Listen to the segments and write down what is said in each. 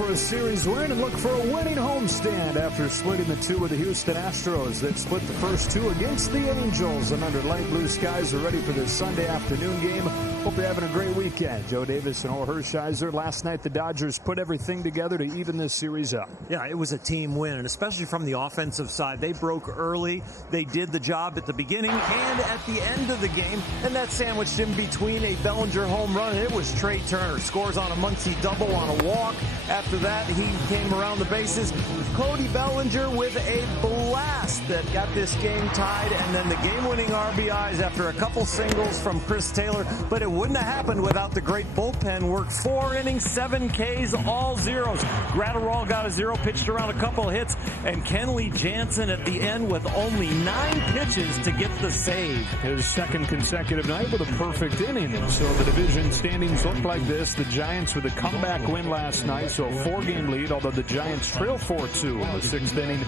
for a series win and look for a winning homestand after splitting the two with the Houston Astros that split the first two against the Angels. And under light blue skies are ready for this Sunday afternoon game. Hope you're having a great weekend. Joe Davis and Orel Hershiser. Last night the Dodgers put everything together to even this series up. Yeah, it was a team win, and especially from the offensive side. They broke early. They did the job at the beginning and at the end of the game. And that sandwiched in between a Bellinger home run. It was Trey Turner. Scores on a Muncy double on a walk. After that, he came around the bases. Cody Bellinger with a blast that got this game tied. And then the game-winning RBIs after a couple singles from Chris Taylor. But it wouldn't have happened without the great bullpen work. 4 innings, 7 Ks, all zeros. Graterol got a zero, pitched around a couple of hits. And Kenley Jansen at the end with only 9 pitches to get the save. His second consecutive night with a perfect inning. And so the division standings look like this. The Giants with a comeback win last night, so a 4-game lead, although the Giants trail 4-2 in the 6th inning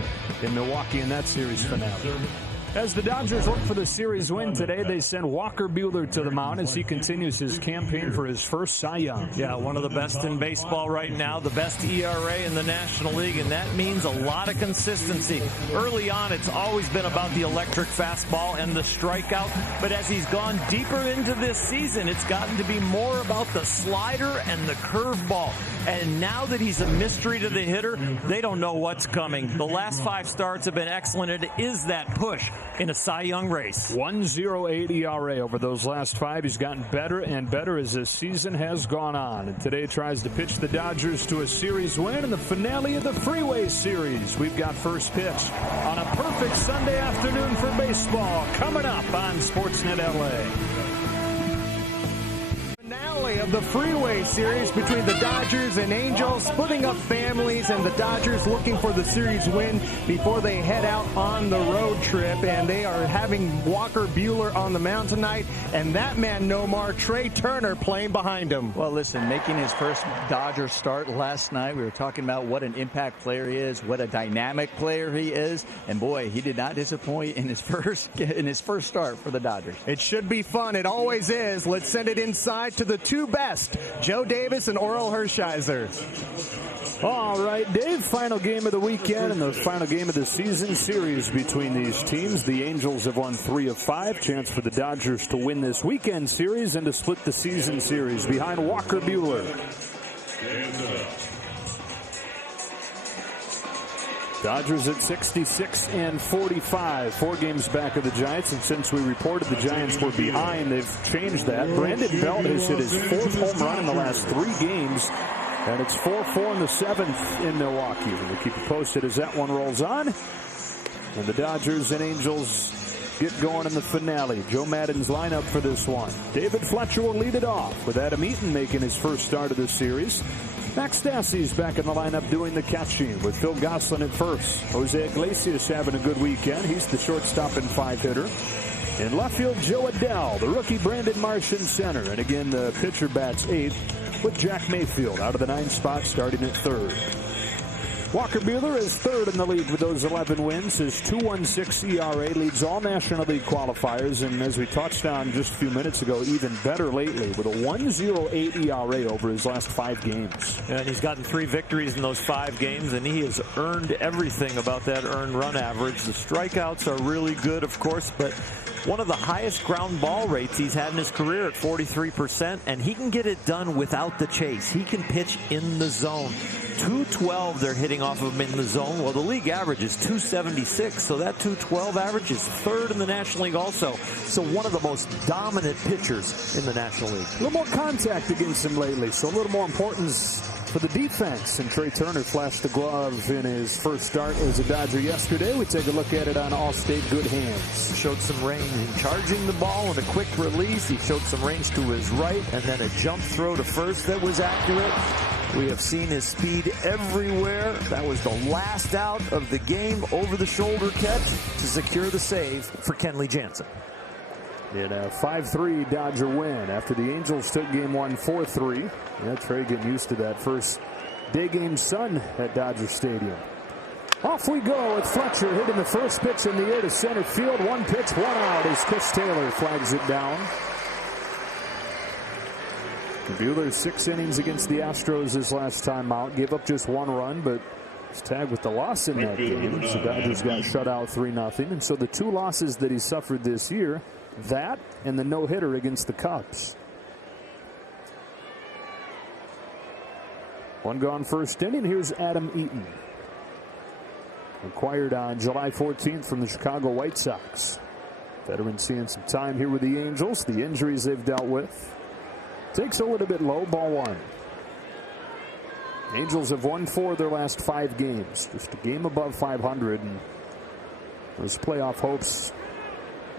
in Milwaukee in that series finale. As the Dodgers look for the series win today, they send Walker Buehler to the mound as he continues his campaign for his first Cy Young. Yeah, one of the best in baseball right now, the best ERA in the National League, and that means a lot of consistency. Early on, it's always been about the electric fastball and the strikeout, but as he's gone deeper into this season, it's gotten to be more about the slider and the curveball. And now that he's a mystery to the hitter, they don't know what's coming. The last 5 starts have been excellent. It is that push in a Cy Young race. 1.08 ERA over those last 5. He's gotten better and better as this season has gone on. And today tries to pitch the Dodgers to a series win in the finale of the Freeway Series. We've got first pitch on a perfect Sunday afternoon for baseball coming up on Sportsnet LA. Of the Freeway Series between the Dodgers and Angels, splitting up families, and the Dodgers looking for the series win before they head out on the road trip. And they are having Walker Buehler on the mound tonight, and that man Nomar, Trey Turner, playing behind him. Well, listen, making his first Dodger start last night, we were talking about what an impact player he is, what a dynamic player he is, and boy, he did not disappoint in his first start for the Dodgers. It should be fun. It always is. Let's send it inside to the two best, Joe Davis and Orel Hershiser. All right, Dave, final game of the weekend and the final game of the season series between these teams. The Angels have won 3 of 5. Chance for the Dodgers to win this weekend series and to split the season series behind Walker Buehler. Dodgers at 66-45, 4 games back of the Giants, and since we reported the Giants were behind, they've changed that. Brandon Belt has hit his 4th home run in the last 3 games, and it's 4-4 in the 7th in Milwaukee. We'll keep you posted as that one rolls on. And the Dodgers and Angels get going in the finale. Joe Maddon's lineup for this one. David Fletcher will lead it off with Adam Eaton making his first start of the series. Max Stassi's back in the lineup doing the catching with Phil Gosselin at first. Jose Iglesias having a good weekend. He's the shortstop and 5-hitter. In left field, Joe Adell, the rookie Brandon Marsh in center. And again, the pitcher bats 8th with Jack Mayfield out of the 9th spot starting at 3rd. Walker Buehler is 3rd in the league with those 11 wins. His 2.16 ERA leads all National League qualifiers, and as we touched on just a few minutes ago, even better lately with a 1.08 ERA over his last 5 games. And he's gotten 3 victories in those 5 games, and he has earned everything about that earned run average. The strikeouts are really good, of course, but one of the highest ground ball rates he's had in his career at 43%, and he can get it done without the chase. He can pitch in the zone. 212 they're hitting off of him in the zone. Well, the league average is 276, so that 212 average is 3rd in the National League also. So one of the most dominant pitchers in the National League. A little more contact against him lately, so a little more importance for the defense. And Trey Turner flashed the glove in his first start as a Dodger yesterday. We take a look at it on Allstate Good Hands. Showed some range in charging the ball and a quick release. He showed some range to his right and then a jump throw to first that was accurate. We have seen his speed everywhere. That was the last out of the game, over the shoulder catch to secure the save for Kenley Jansen. In a 5-3 Dodger win after the Angels took game 1 4-3. Yeah, Trey getting used to that first day game sun at Dodger Stadium. Off we go with Fletcher hitting the first pitch in the air to center field. 1 pitch, 1 out as Chris Taylor flags it down. Buehler 6 innings against the Astros his last time out. Gave up just 1 run, but was tagged with the loss in that game. The Dodgers got shut out 3-0. And so the 2 losses that he suffered this year, that and the no-hitter against the Cubs. 1 gone first inning. Here's Adam Eaton. Acquired on July 14th from the Chicago White Sox. Veteran seeing some time here with the Angels. The injuries they've dealt with. Takes a little bit low. Ball 1. Angels have won 4 of their last 5 games. Just a game above 500. And those playoff hopes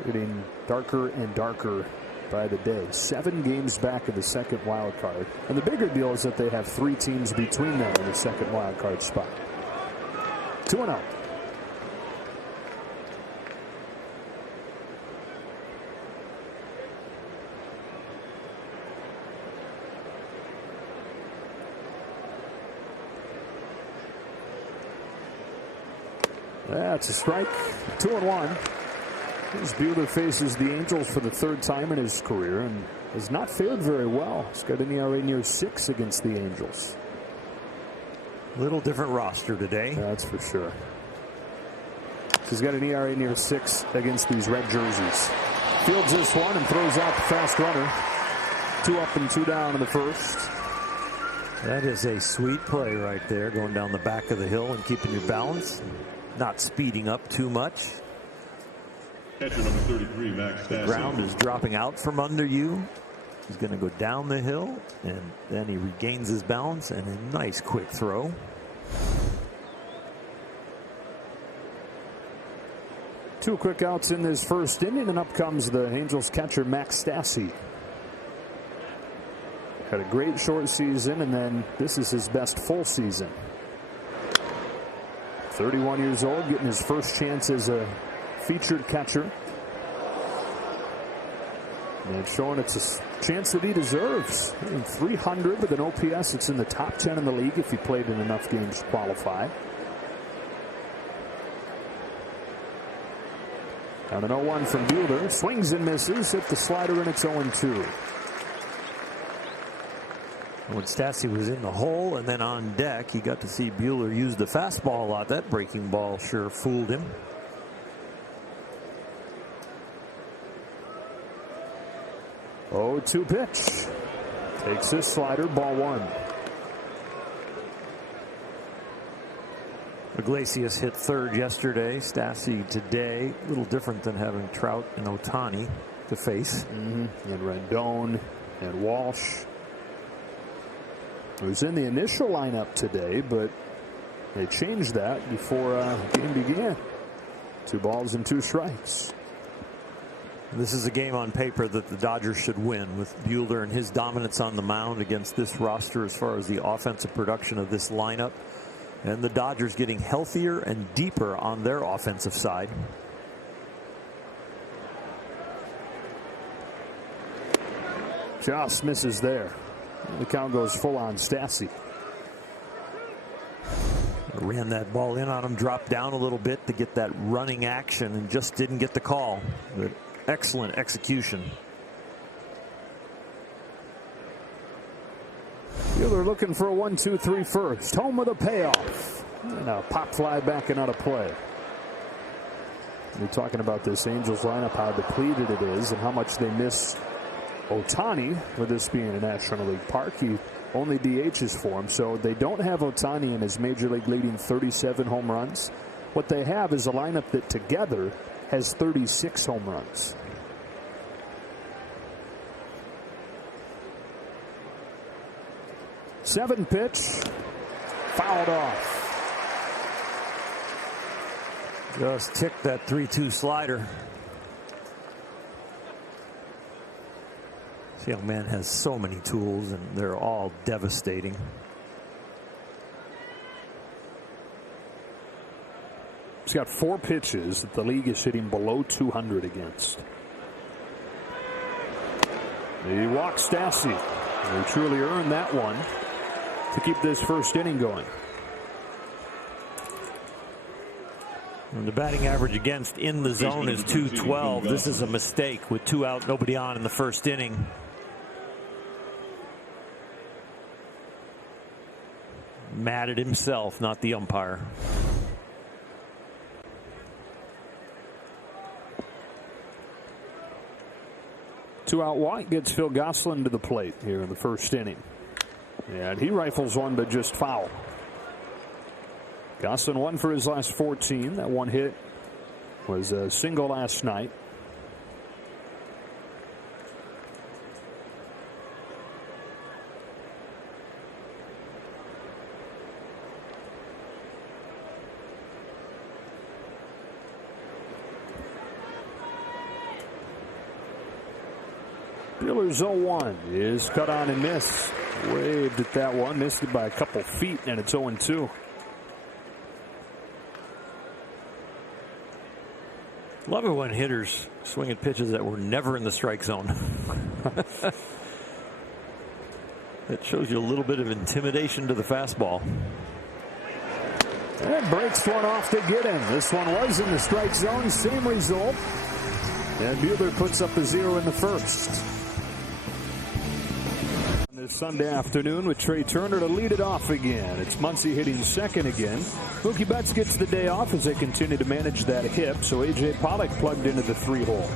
getting darker and darker by the day. 7 games back in the second wild card. And the bigger deal is that they have 3 teams between them in the second wild card spot. 2-0. That's a strike. 2-1. As Buehler faces the Angels for the 3rd time in his career and has not fared very well. He's got an ERA near 6 against the Angels. Little different roster today. That's for sure. He's got an ERA near 6 against these red jerseys. Fields this one and throws out the fast runner. 2 up and 2 down in the first. That is a sweet play right there, going down the back of the hill and keeping your balance, not speeding up too much. Catcher number 33, Max Stassi. The ground is dropping out from under you. He's going to go down the hill, and then he regains his balance, and a nice quick throw. Two quick outs in this first inning, and up comes the Angels catcher Max Stassi. Had a great short season, and then this is his best full season. 31 years old, getting his first chance as a featured catcher. And showing it's a chance that he deserves. In 300 with an OPS, it's in the top 10 in the league if he played in enough games to qualify. And an 0-1 from Buehler. Swings and misses. Hit the slider, and it's 0-2. When Stassi was in the hole and then on deck, he got to see Buehler use the fastball a lot. That breaking ball sure fooled him. 0-2 pitch. Takes his slider, ball 1. Iglesias hit 3rd yesterday. Stassi today. A little different than having Trout and Ohtani to face. And Rendon and Walsh. He was in the initial lineup today, but they changed that before the game began. 2 balls and 2 strikes. This is a game on paper that the Dodgers should win, with Buehler and his dominance on the mound against this roster as far as the offensive production of this lineup. And the Dodgers getting healthier and deeper on their offensive side. Just misses there. The count goes full on Stassi. Ran that ball in on him, dropped down a little bit to get that running action, and just didn't get the call. But excellent execution. Buehler looking for a 1-2-3 first. Home with a payoff. And a pop fly back and out of play. We're talking about this Angels lineup, how depleted it is, and how much they miss Ohtani, with this being a National League park. He only DHs for him, so they don't have Ohtani in his major league leading 37 home runs. What they have is a lineup that together has 36 home runs. Seven pitch, fouled off. Just ticked that 3-2 slider. This young man has so many tools, and they're all devastating. He's got 4 pitches that the league is hitting below 200 against. He walks Stassi. They truly earned that one to keep this first inning going. And the batting average against in the zone is .212. This is a mistake with 2 out, nobody on in the first inning. Mad at himself, not the umpire. Two out. White gets Phil Gosselin to the plate here in the first inning. And he rifles one, but just foul. Gosselin 1 for his last 14. That one hit was a single last night. Buehler's 0-1 is cut on and missed. Waved at that one, missed it by a couple feet, and it's 0-2. Love it when hitters swing at pitches that were never in the strike zone. That shows you a little bit of intimidation to the fastball. And breaks one off to get him. This one was in the strike zone. Same result. And Buehler puts up a 0 in the first. This Sunday afternoon with Trey Turner to lead it off again. It's Muncy hitting second again. Mookie Betts gets the day off as they continue to manage that hip, so A.J. Pollock plugged into the 3-hole.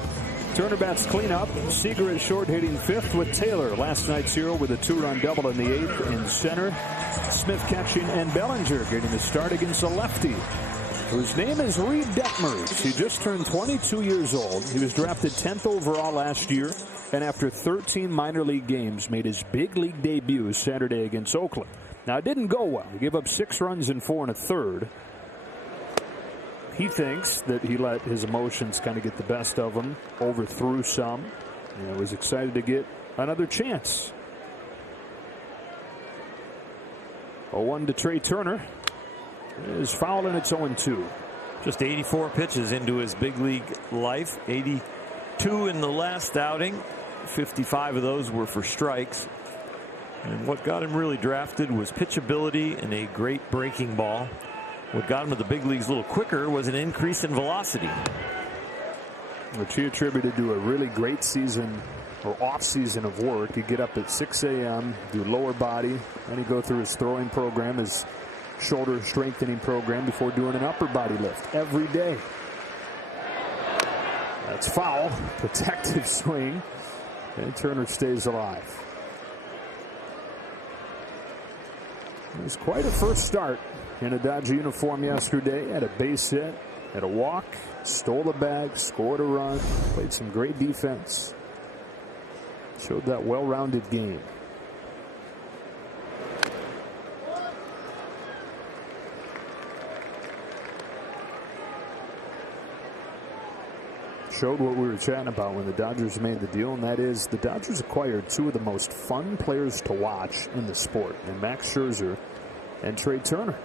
Turner bats cleanup. Seager is short hitting fifth with Taylor. Last night's hero with a 2-run double in the eighth in center. Smith catching and Bellinger getting the start against a lefty, whose name is Reed Detmers. He just turned 22 years old. He was drafted 10th overall last year, and after 13 minor league games, made his big league debut Saturday against Oakland. Now, it didn't go well. He gave up 6 runs in 4 1/3. He thinks that he let his emotions kind of get the best of him, overthrew some, and was excited to get another chance. 0-1 to Trey Turner. Is foul, and it's 0-2. Just 84 pitches into his big league life. 82 in the last outing. 55 of those were for strikes. And what got him really drafted was pitchability and a great breaking ball. What got him to the big leagues a little quicker was an increase in velocity, which he attributed to a really great season or off season of work. He'd get up at 6 a.m., do lower body, and he'd go through his throwing program, his shoulder strengthening program, before doing an upper body lift every day. That's foul. Protective swing, and Turner stays alive. It was quite a first start in a Dodger uniform yesterday. Had a base hit, had a walk, stole the bag, scored a run, played some great defense. Showed that well-rounded game. Showed what we were chatting about when the Dodgers made the deal, and that is the Dodgers acquired 2 of the most fun players to watch in the sport, and Max Scherzer and Trey Turner.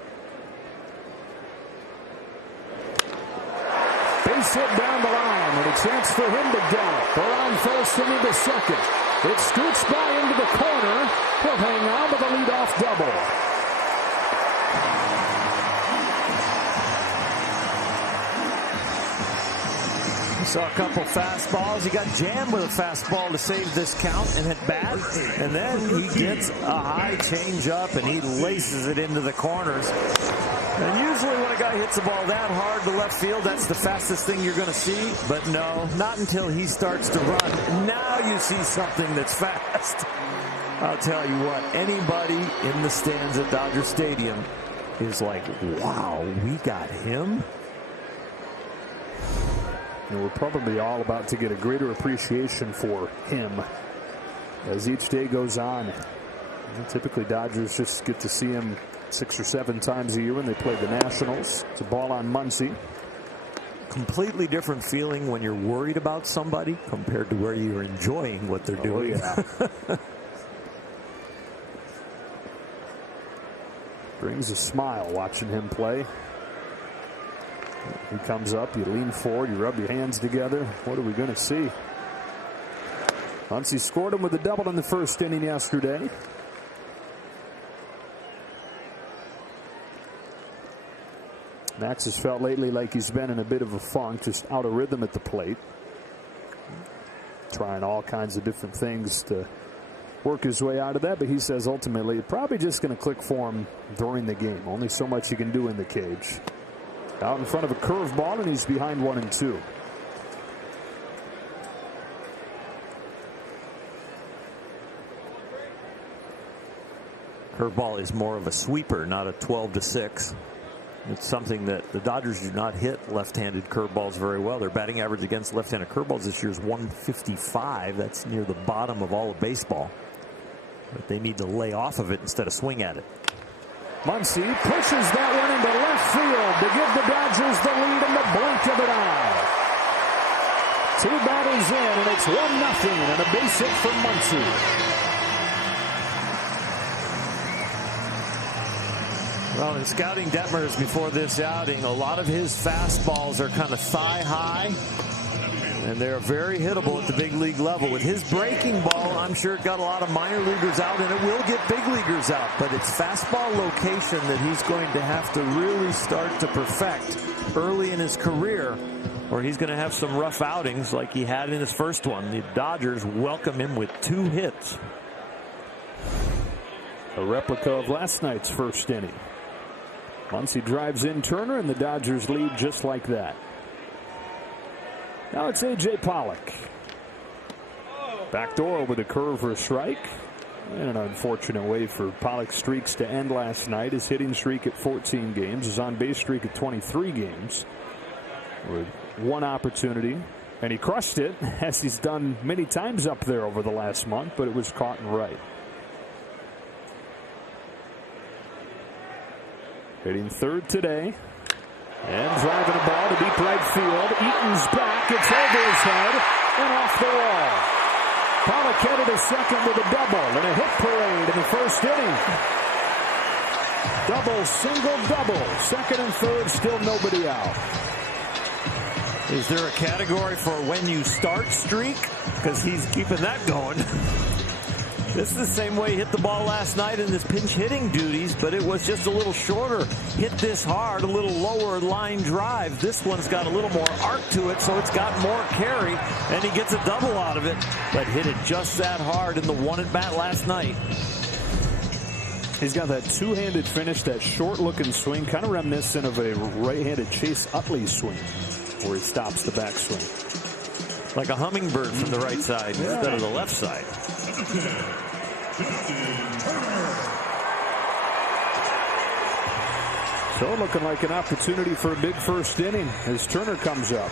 Base hit down the line, and a chance for him to gallop around first and into second. It scoots by into the corner. He'll hang on with a leadoff double. Saw a couple fastballs. He got jammed with a fastball to save this count and hit bat. And then he gets a high changeup and he laces it into the corners. And usually when a guy hits a ball that hard to left field, that's the fastest thing you're going to see. But no, not until he starts to run. Now you see something that's fast. I'll tell you what, anybody in the stands at Dodger Stadium is like, wow, we got him? And we're probably all about to get a greater appreciation for him as each day goes on. And typically Dodgers just get to see him 6 or 7 times a year when they play the Nationals. It's a ball on Muncy. Completely different feeling when you're worried about somebody compared to where you're enjoying what they're doing. Yeah. Brings a smile watching him play. He comes up, you lean forward, you rub your hands together. What are we going to see? Muncy scored him with a double in the first inning yesterday. Max has felt lately like he's been in a bit of a funk, just out of rhythm at the plate. Trying all kinds of different things to work his way out of that, but he says ultimately it's probably just going to click for him during the game. Only so much he can do in the cage. Out in front of a curveball, and he's behind 1-2. Curveball is more of a sweeper, not a 12-6. It's something that the Dodgers do not hit left-handed curveballs very well. Their batting average against left-handed curveballs this year is 155. That's near the bottom of all of baseball. But they need to lay off of it instead of swing at it. Muncy pushes that one into left field to give the Dodgers the lead in the blink of an eye. 2 batters in, and it's 1-0, and a base hit from Muncy. Well, in scouting Detmers before this outing, a lot of his fastballs are kind of thigh high, and they're very hittable at the big league level. With his breaking ball, I'm sure it got a lot of minor leaguers out, and it will get big leaguers out. But it's fastball location that he's going to have to really start to perfect early in his career, or he's going to have some rough outings like he had in his first one. The Dodgers welcome him with 2 hits. A replica of last night's first inning. Muncy drives in Turner, and the Dodgers lead just like that. Now it's A.J. Pollock. Backdoor over the curve for a strike. And an unfortunate way for Pollock's streaks to end last night. His hitting streak at 14 games. His on-base streak at 23 games. With 1 opportunity. And he crushed it, as he's done many times up there over the last month, but it was caught and right. Hitting third today. And driving a ball to deep right field. Eaton's back. It's over his head and off the wall. Pollock headed to second with a double and a hit parade in the first inning. Double, single, double. Second and third, still nobody out. Is there a category for when you start streak? Because he's keeping that going. This is the same way he hit the ball last night in his pinch hitting duties, but it was just a little shorter. Hit this hard, a little lower line drive. This one's got a little more arc to it, so it's got more carry, and he gets a double out of it, but hit it just that hard in the 1 at bat last night. He's got that two-handed finish, that short-looking swing, kind of reminiscent of a right-handed Chase Utley swing, where he stops the backswing. Like a hummingbird from the right side instead of the left side. So looking like an opportunity for a big first inning as Turner comes up.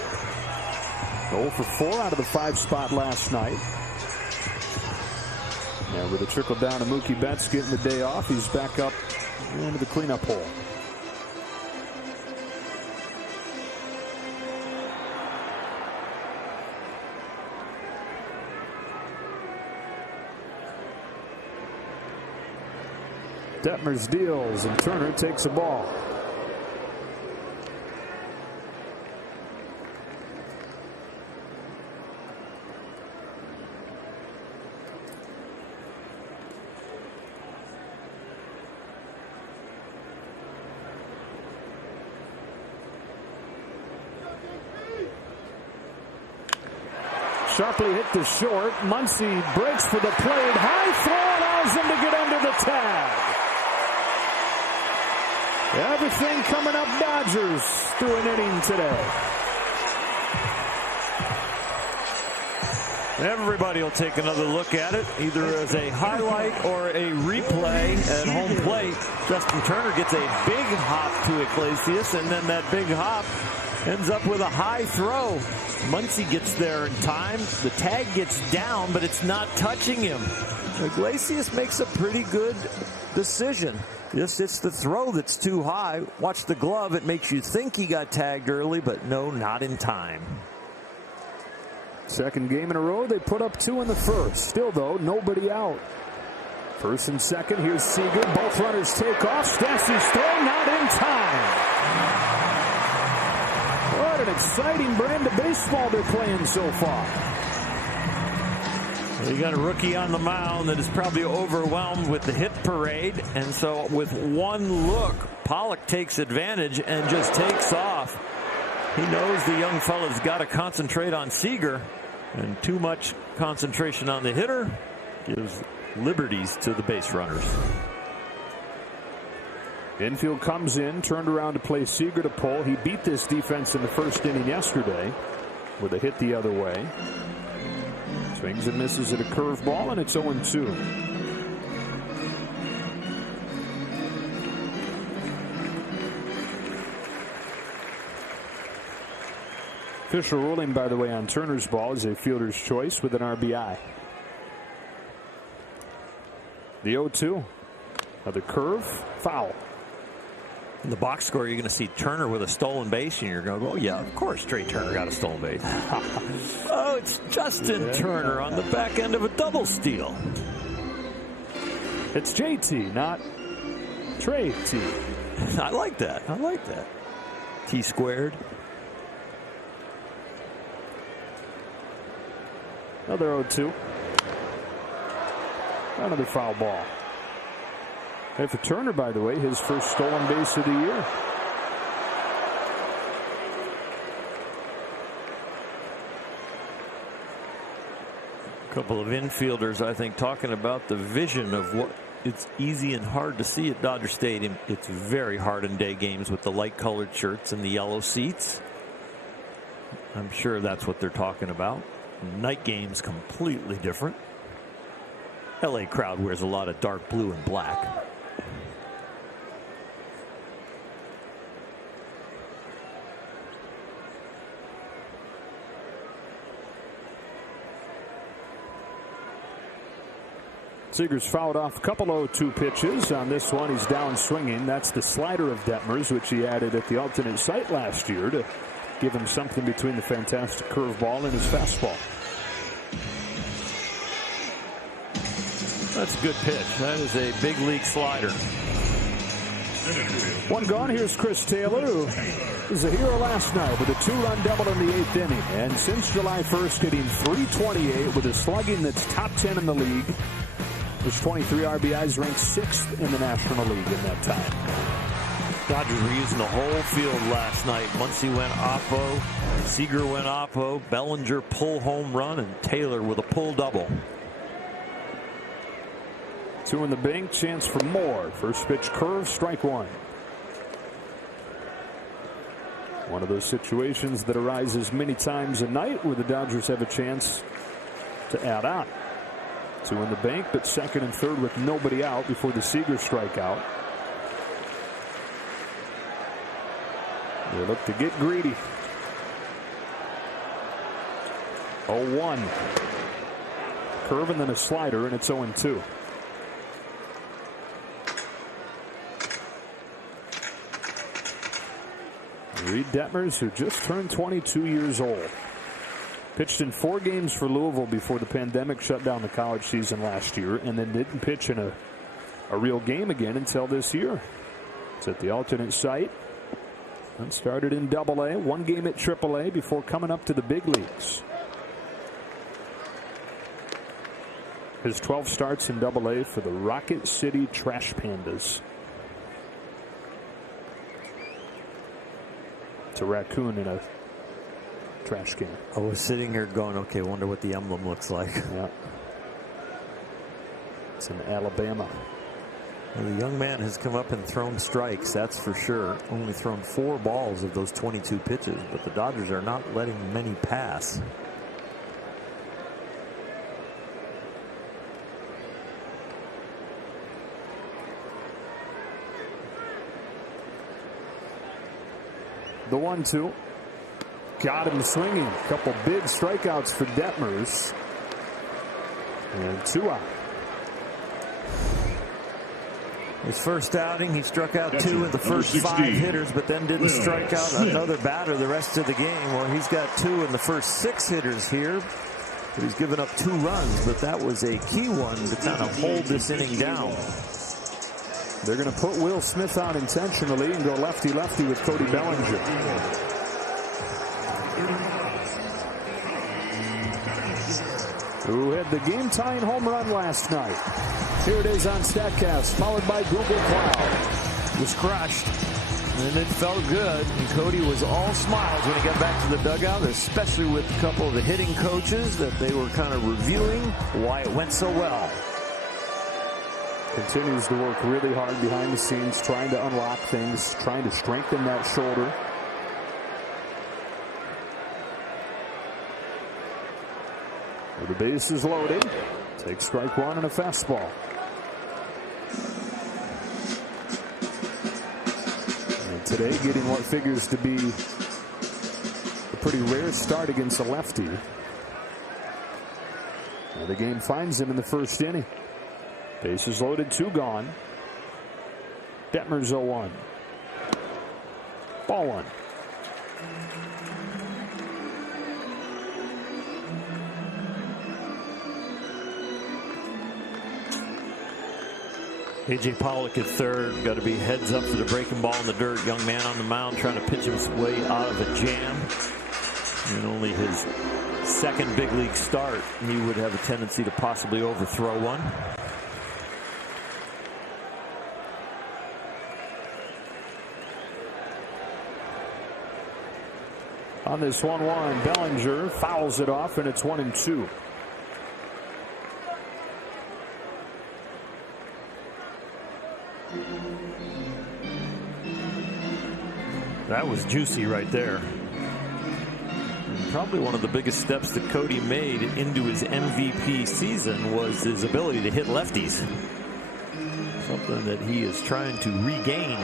0 for 4 out of the 5 spot last night. And with a trickle down to Mookie Betts getting the day off, he's back up into the cleanup hole. Detmers deals, and Turner takes a ball. Sharply hit to short. Muncy breaks for the plate. High throw allows him to get under the tag. Everything coming up Dodgers through an inning today. Everybody will take another look at it, either as a highlight or a replay at home plate. Justin Turner gets a big hop to Iglesias, and then that big hop ends up with a high throw. Muncy gets there in time. The tag gets down, but it's not touching him. Iglesias makes a pretty good decision. Yes, it's the throw that's too high. Watch the glove. It makes you think he got tagged early, but no, not in time. Second game in a row, they put up 2 in the first. Still, though, nobody out. First and second, here's Seager. Both runners take off. Stassi's throw, not in time. What an exciting brand of baseball they're playing so far. You got a rookie on the mound that is probably overwhelmed with the hit parade, and so with one look, Pollock takes advantage and just takes off. He knows the young fella's got to concentrate on Seager, and too much concentration on the hitter gives liberties to the base runners. Infield comes in, turned around to play Seager to pull. He beat this defense in the first inning yesterday with a hit the other way. Swings and misses at a curveball, and it's 0-2. Official ruling, by the way, on Turner's ball is a fielder's choice with an RBI. The 0-2. Another curve, foul. In the box score, you're going to see Turner with a stolen base, and you're going to go, oh, yeah, of course Trey Turner got a stolen base. Oh, it's Justin Turner on the back end of a double steal. It's JT, not Trey T. I like that. I like that. T squared. Another 0-2. Another foul ball. And for Turner, by the way, his first stolen base of the year. A couple of infielders, I think, talking about the vision of what it's easy and hard to see at Dodger Stadium. It's very hard in day games with the light colored shirts and the yellow seats. I'm sure that's what they're talking about. Night games completely different. LA crowd wears a lot of dark blue and black. Seager's fouled off a couple 0-2 pitches. On this one, he's down swinging. That's the slider of Detmers, which he added at the alternate site last year to give him something between the fantastic curveball and his fastball. That's a good pitch. That is a big league slider. One gone. Here's Chris Taylor, who was a hero last night with a 2-run double in the 8th inning. And since July 1st, hitting .328 with a slugging that's top 10 in the league. His 23 RBIs ranked 6th in the National League in that time. Dodgers were using the whole field last night. Muncy went oppo, Seager went oppo, Bellinger pull home run, and Taylor with a pull double. 2 in the bank, chance for more. First pitch curve, strike 1. One of those situations that arises many times a night where the Dodgers have a chance to add on. 2 in the bank, but second and third with nobody out before the Seager strikeout. They look to get greedy. 0-1. Curve and then a slider, and it's 0-2. Reed Detmers, who just turned 22 years old. Pitched in 4 games for Louisville before the pandemic shut down the college season last year, and then didn't pitch in a real game again until this year. It's at the alternate site. And started in Double-A, 1 game at Triple-A before coming up to the big leagues. His 12 starts in Double-A for the Rocket City Trash Pandas. It's a raccoon in a trash can. I was sitting here going, okay, wonder what the emblem looks like. Yeah. It's in Alabama. Well, the young man has come up and thrown strikes, that's for sure. Only thrown 4 balls of those 22 pitches, but the Dodgers are not letting many pass. The 1-2. Got him swinging. A couple big strikeouts for Detmers. And 2 out. His first outing, he struck out 2 in the first 5 hitters, but then didn't strike out another batter the rest of the game. Well, he's got 2 in the first 6 hitters here. But he's given up 2 runs, but that was a key one to kind of hold this inning down. They're going to put Will Smith out intentionally and go lefty-lefty with Cody Bellinger. Who had the game-tying home run last night. Here it is on StatCast, followed by Google Cloud. Was crushed, and it felt good. And Cody was all smiles when he got back to the dugout, especially with a couple of the hitting coaches that they were kind of reviewing why it went so well. Continues to work really hard behind the scenes, trying to unlock things, trying to strengthen that shoulder. Well, the base is loaded. Takes strike one and a fastball. And today getting what figures to be a pretty rare start against a lefty. And the game finds him in the first inning. Bases loaded, 2 gone. Detmers 0-1. Ball 1. A.J. Pollock at third. Got to be heads up for the breaking ball in the dirt. Young man on the mound trying to pitch his way out of a jam. And only his second big league start, he would have a tendency to possibly overthrow one. On this 1-1, Bellinger fouls it off, and it's 1-2. That was juicy right there. And probably one of the biggest steps that Cody made into his MVP season was his ability to hit lefties. Something that he is trying to regain.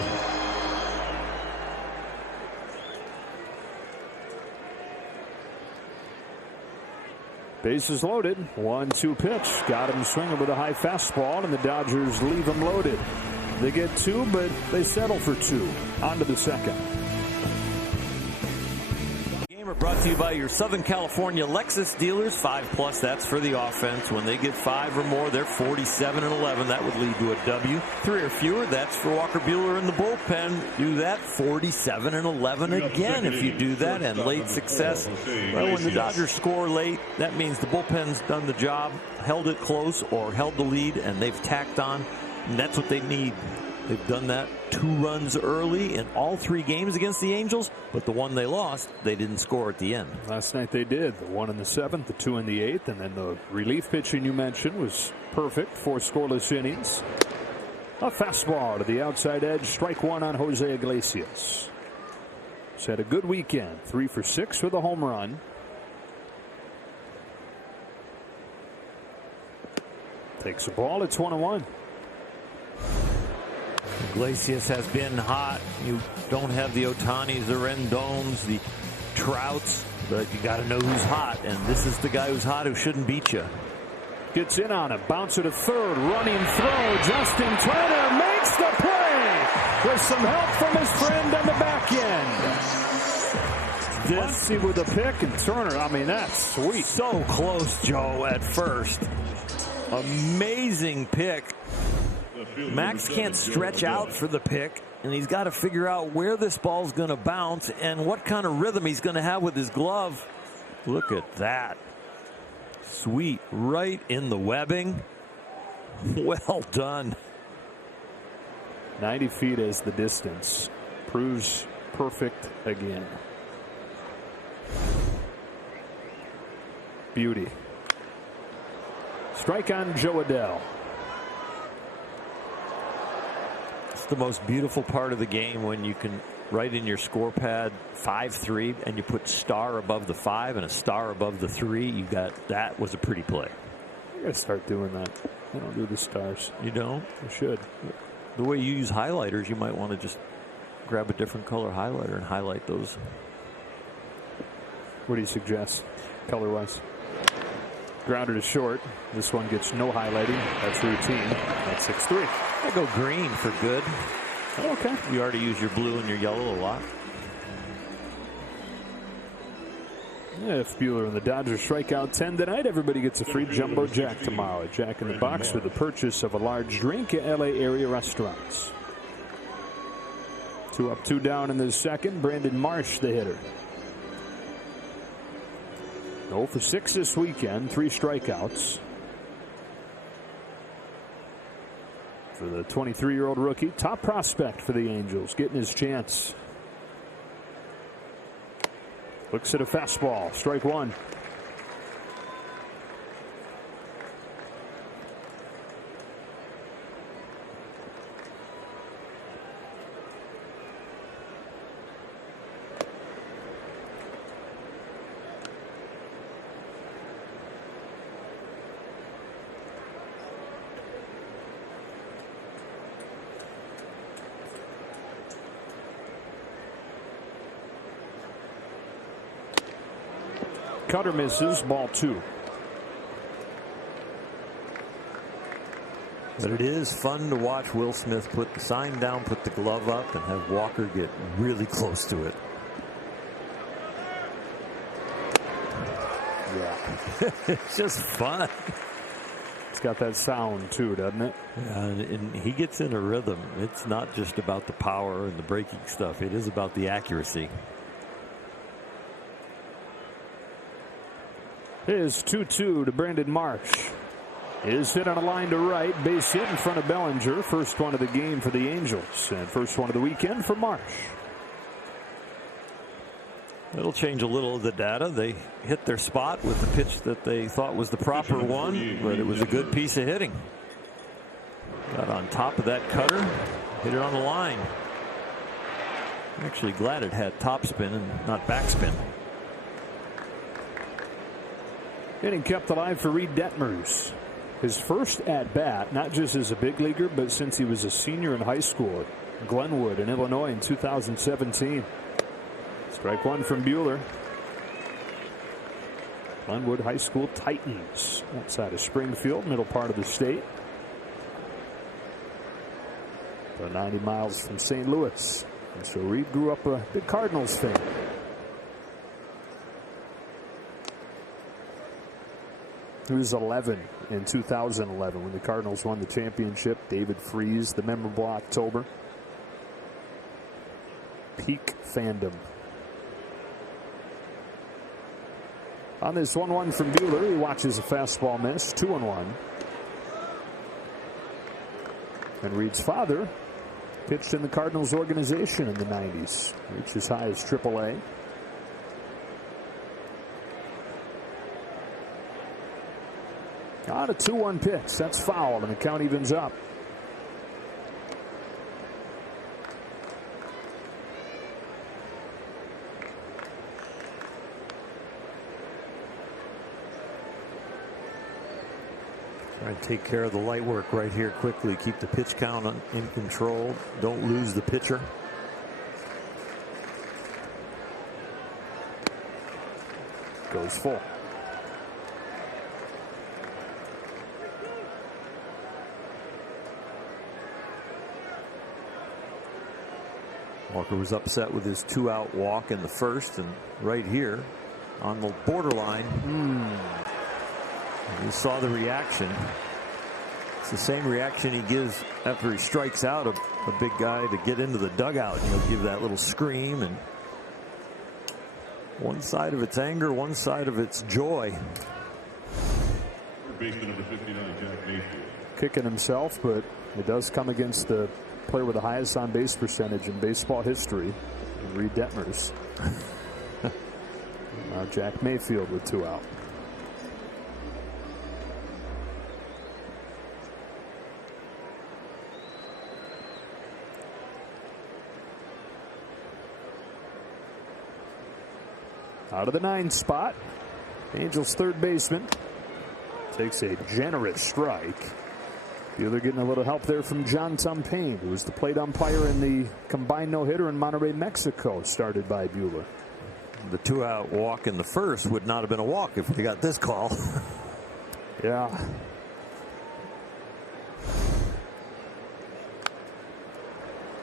Bases loaded. 1-2 pitch. Got him swinging with a high fastball, and the Dodgers leave him loaded. They get 2, but they settle for 2. On to the second. Game are brought to you by your Southern California Lexus dealers. 5+, that's for the offense. When they get 5 or more, they're 47-11. That would lead to a W. 3 or fewer, that's for Walker Buehler in the bullpen. Do that, 47-11 again if you do that. And late success. Well, when the Dodgers score late, that means the bullpen's done the job, held it close or held the lead, and they've tacked on. And that's what they need. They've done that 2 runs early in all 3 games against the Angels, but the one they lost, they didn't score at the end. Last night they did. The 1 in the 7th, the 2 in the 8th, and then the relief pitching you mentioned was perfect. 4 scoreless innings. A fastball to the outside edge. Strike 1 on Jose Iglesias. He's had a good weekend. 3 for 6 with a home run. Takes a ball. It's 1-1. Iglesias has been hot. You don't have the Ohtanis, the Rendons, the Trouts, but you got to know who's hot, and this is the guy who's hot who shouldn't beat you. Gets in on it. Bouncer to third. Running throw. Justin Turner makes the play with some help from his friend on the back end. Muncy with a pick, and Turner, I mean, that's sweet. So close, Joe, at first. Amazing pick. Max can't stretch out for the pick, and he's got to figure out where this ball's going to bounce and what kind of rhythm he's going to have with his glove. Look at that. Sweet. Right in the webbing. Well done. 90 feet as the distance. Proves perfect again. Beauty. Strike on Joe Adell. The most beautiful part of the game when you can write in your score pad 5-3 and you put star above the 5 and a star above the 3. You got that was a pretty play. I gotta start doing that. I don't do the stars. You don't? I should. The way you use highlighters, you might want to just grab a different color highlighter and highlight those. What do you suggest color wise? Grounded to short. This one gets no highlighting. That's routine. That's 6-3. I go green for good. Okay. You already use your blue and your yellow a lot. If Buehler and the Dodgers strike out 10 tonight, everybody gets a free Jumbo Jack tomorrow at Jack in the Box with the purchase of a large drink at LA area restaurants. 2 up, 2 down in the second. Brandon Marsh, the hitter. 0 for 6 this weekend, 3 strikeouts. For the 23-year-old rookie, top prospect for the Angels, getting his chance. Looks at a fastball, strike 1. Cutter misses, ball 2. But it is fun to watch Will Smith put the sign down, put the glove up, and have Walker get really close to it. Yeah. It's just fun. It's got that sound too, doesn't it? Yeah, and he gets in a rhythm. It's not just about the power and the braking stuff. It is about the accuracy. Here's 2-2 to Brandon Marsh. Is hit on a line to right. Base hit in front of Bellinger. First one of the game for the Angels. And first one of the weekend for Marsh. It'll change a little of the data. They hit their spot with the pitch that they thought was the proper one, but it was a good piece of hitting. Got on top of that cutter, hit it on the line. I'm actually glad it had topspin and not backspin. Inning kept alive for Reed Detmers. His first at-bat, not just as a big leaguer, but since he was a senior in high school at Glenwood in Illinois in 2017. Strike one from Buehler. Glenwood High School Titans outside of Springfield, middle part of the state. About 90 miles from St. Louis. And so Reed grew up a big Cardinals fan. He was 11 in 2011 when the Cardinals won the championship. David Freese, the memorable October. Peak fandom. On this 1-1 from Buehler, he watches a fastball miss. 2-1. And Reed's father pitched in the Cardinals organization in the 90s. Reached as high as AAA. On a 2-1 pitch. That's foul, and the count evens up. Try to take care of the light work right here quickly. Keep the pitch count in control. Don't lose the pitcher. Goes full. Walker was upset with his 2-out walk in the first, and right here on the borderline. You saw the reaction. It's the same reaction he gives after he strikes out a big guy to get into the dugout. He'll give that little scream, and one side of it's anger, one side of it's joy. Baseman number 59, Jack Mayfield. Kicking himself, but it does come against the player with the highest on base percentage in baseball history, Reed Detmers. Now Jack Mayfield with 2 out. Out of the 9 spot, Angels third baseman takes a generous strike. Buehler getting a little help there from John Tumpane, who was the plate umpire in the combined no-hitter in Monterrey, Mexico, started by Buehler. The 2-out walk in the first would not have been a walk if we got this call. Yeah.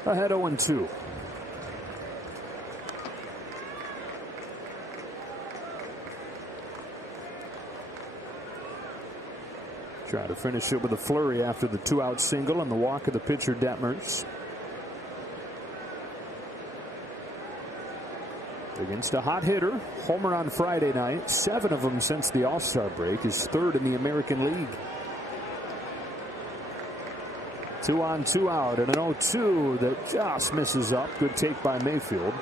Ahead 0-2. Try to finish it with a flurry after the 2-out single and the walk of the pitcher Detmers. Against a hot hitter, homer on Friday night, 7 of them since the All-Star break, is third in the American League. 2 on, 2 out, and an 0-2 that just misses up. Good take by Mayfield.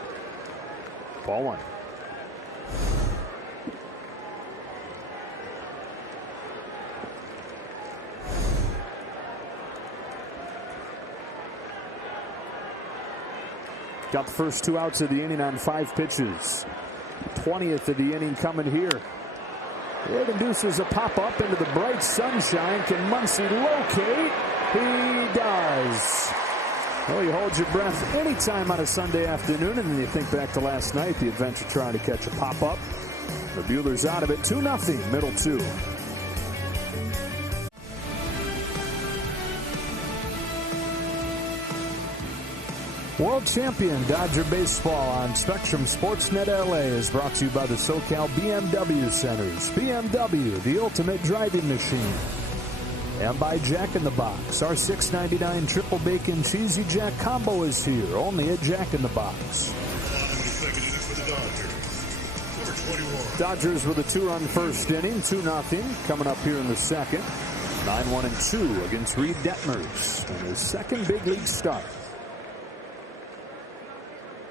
Ball 1. Got the first 2 outs of the inning on 5 pitches. 20th of the inning coming here. It induces a pop-up into the bright sunshine. Can Muncy locate? He does. Well, you hold your breath anytime on a Sunday afternoon, and then you think back to last night, the adventure trying to catch a pop-up. The Bueller's out of it, 2-0, middle two. World Champion Dodger Baseball on Spectrum Sportsnet LA is brought to you by the SoCal BMW Centers. BMW, the ultimate driving machine. And by Jack in the Box. Our $6.99 triple bacon cheesy jack combo is here, only at Jack in the Box. Dodgers with a 2-run first inning, 2-0, coming up here in the second. 9-1-2 against Reed Detmers in his second big league start.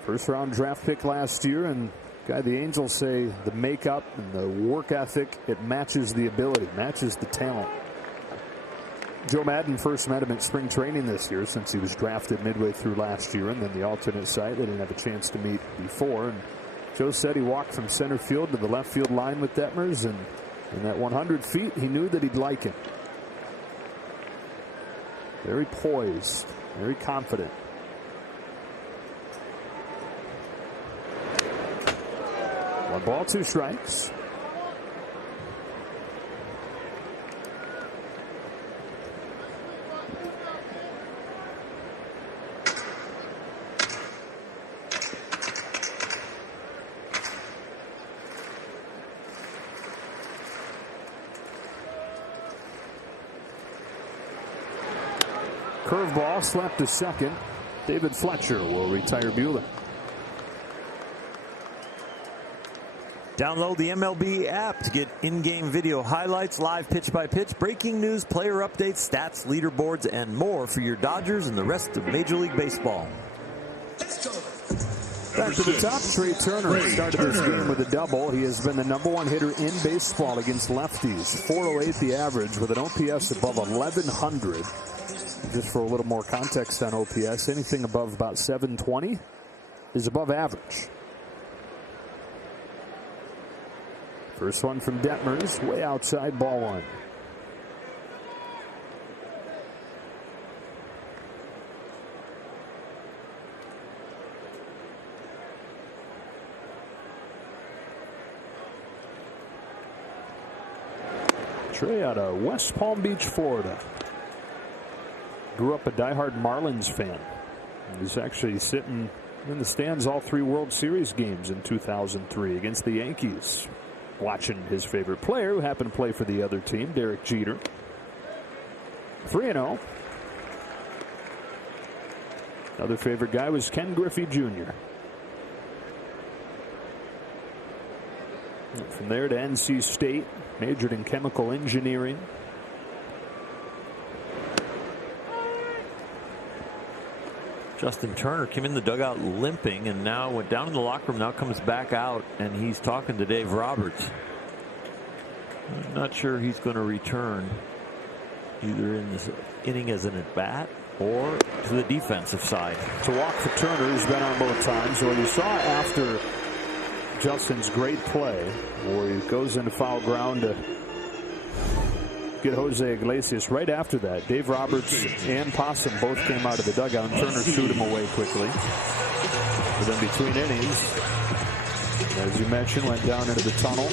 First round draft pick last year, and guy the Angels say the makeup and the work ethic, it matches the ability, matches the talent. Joe Madden first met him at spring training this year since he was drafted midway through last year, and then the alternate site they didn't have a chance to meet before. And Joe said he walked from center field to the left field line with Detmers, and in that 100 feet, he knew that he'd like him. Very poised, very confident. One ball, two strikes. Curveball slapped to second. David Fletcher will retire Buehler. Download the MLB app to get in-game video highlights, live pitch-by-pitch, breaking news, player updates, stats, leaderboards, and more for your Dodgers and the rest of Major League Baseball. Back to the top, Trey Turner started this game with a double. He has been the #1 hitter in baseball against lefties. .408 the average with an OPS above 1100. Just for a little more context on OPS, anything above about 720 is above average. First one from Detmers, way outside, ball one. Trey out of West Palm Beach, Florida. Grew up a diehard Marlins fan. He's actually sitting in the stands all 3 World Series games in 2003 against the Yankees. Watching his favorite player, who happened to play for the other team, Derek Jeter. 3-0. Another favorite guy was Ken Griffey Jr. And from there to NC State, majored in chemical engineering. Justin Turner came in the dugout limping and now went down in the locker room, now comes back out, and he's talking to Dave Roberts. I'm not sure he's going to return either in this inning as an at-bat or to the defensive side. To walk for Turner, he's been on both times. Well, you saw after Justin's great play where he goes into foul ground to get Jose Iglesias. Right after that, Dave Roberts and Possum both came out of the dugout, and Turner shooed him away quickly. But then between innings, as you mentioned, went down into the tunnel.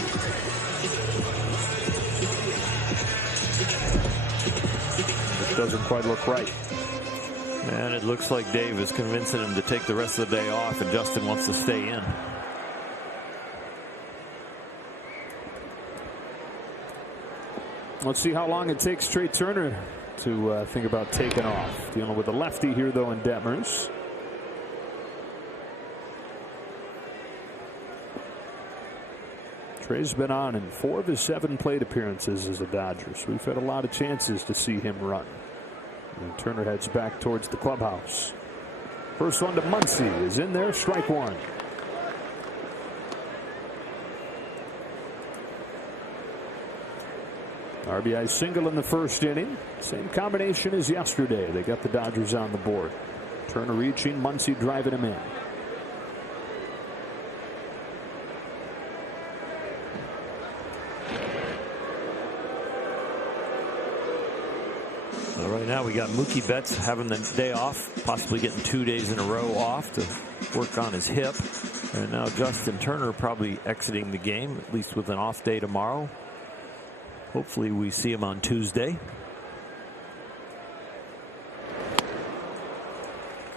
It doesn't quite look right. And it looks like Dave is convincing him to take the rest of the day off, and Justin wants to stay in. Let's see how long it takes Trey Turner to think about taking off. Dealing with a lefty here, though, in Detmers. Trey's been on in 4 of his 7 plate appearances as a Dodger, so we've had a lot of chances to see him run. And Turner heads back towards the clubhouse. First one to Muncy is in there, strike one. RBI single in the first inning. Same combination as yesterday. They got the Dodgers on the board. Turner reaching, Muncy driving him in. Well, right now we got Mookie Betts having the day off, possibly getting 2 days in a row off to work on his hip. And now Justin Turner probably exiting the game, at least with an off day tomorrow. Hopefully we see him on Tuesday.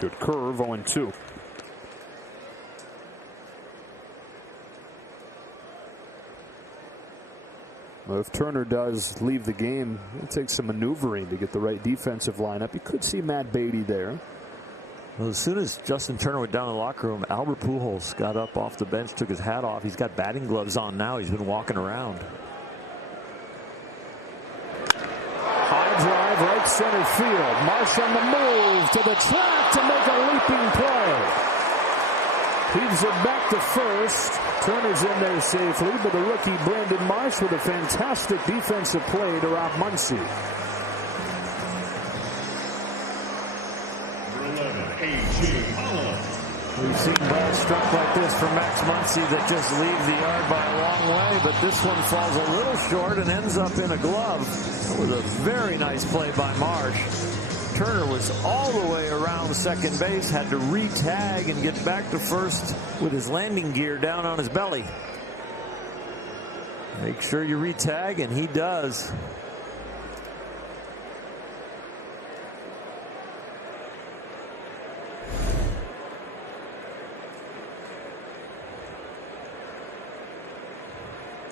Good curve, 0-2. Well, if Turner does leave the game, it'll take some maneuvering to get the right defensive lineup. You could see Matt Beatty there. Well, as soon as Justin Turner went down in the locker room, Albert Pujols got up off the bench, took his hat off. He's got batting gloves on now. He's been walking around. High drive, right center field. Marsh on the move to the track to make a leaping play. Heaves it back to first. Turner's in there safely, but the rookie Brandon Marsh with a fantastic defensive play to Rob Muncy. We've seen balls struck like this from Max Muncy that just leave the yard by a long way, but this one falls a little short and ends up in a glove. It was a very nice play by Marsh. Turner was all the way around second base, had to re-tag and get back to first with his landing gear down on his belly. Make sure you re-tag, and he does.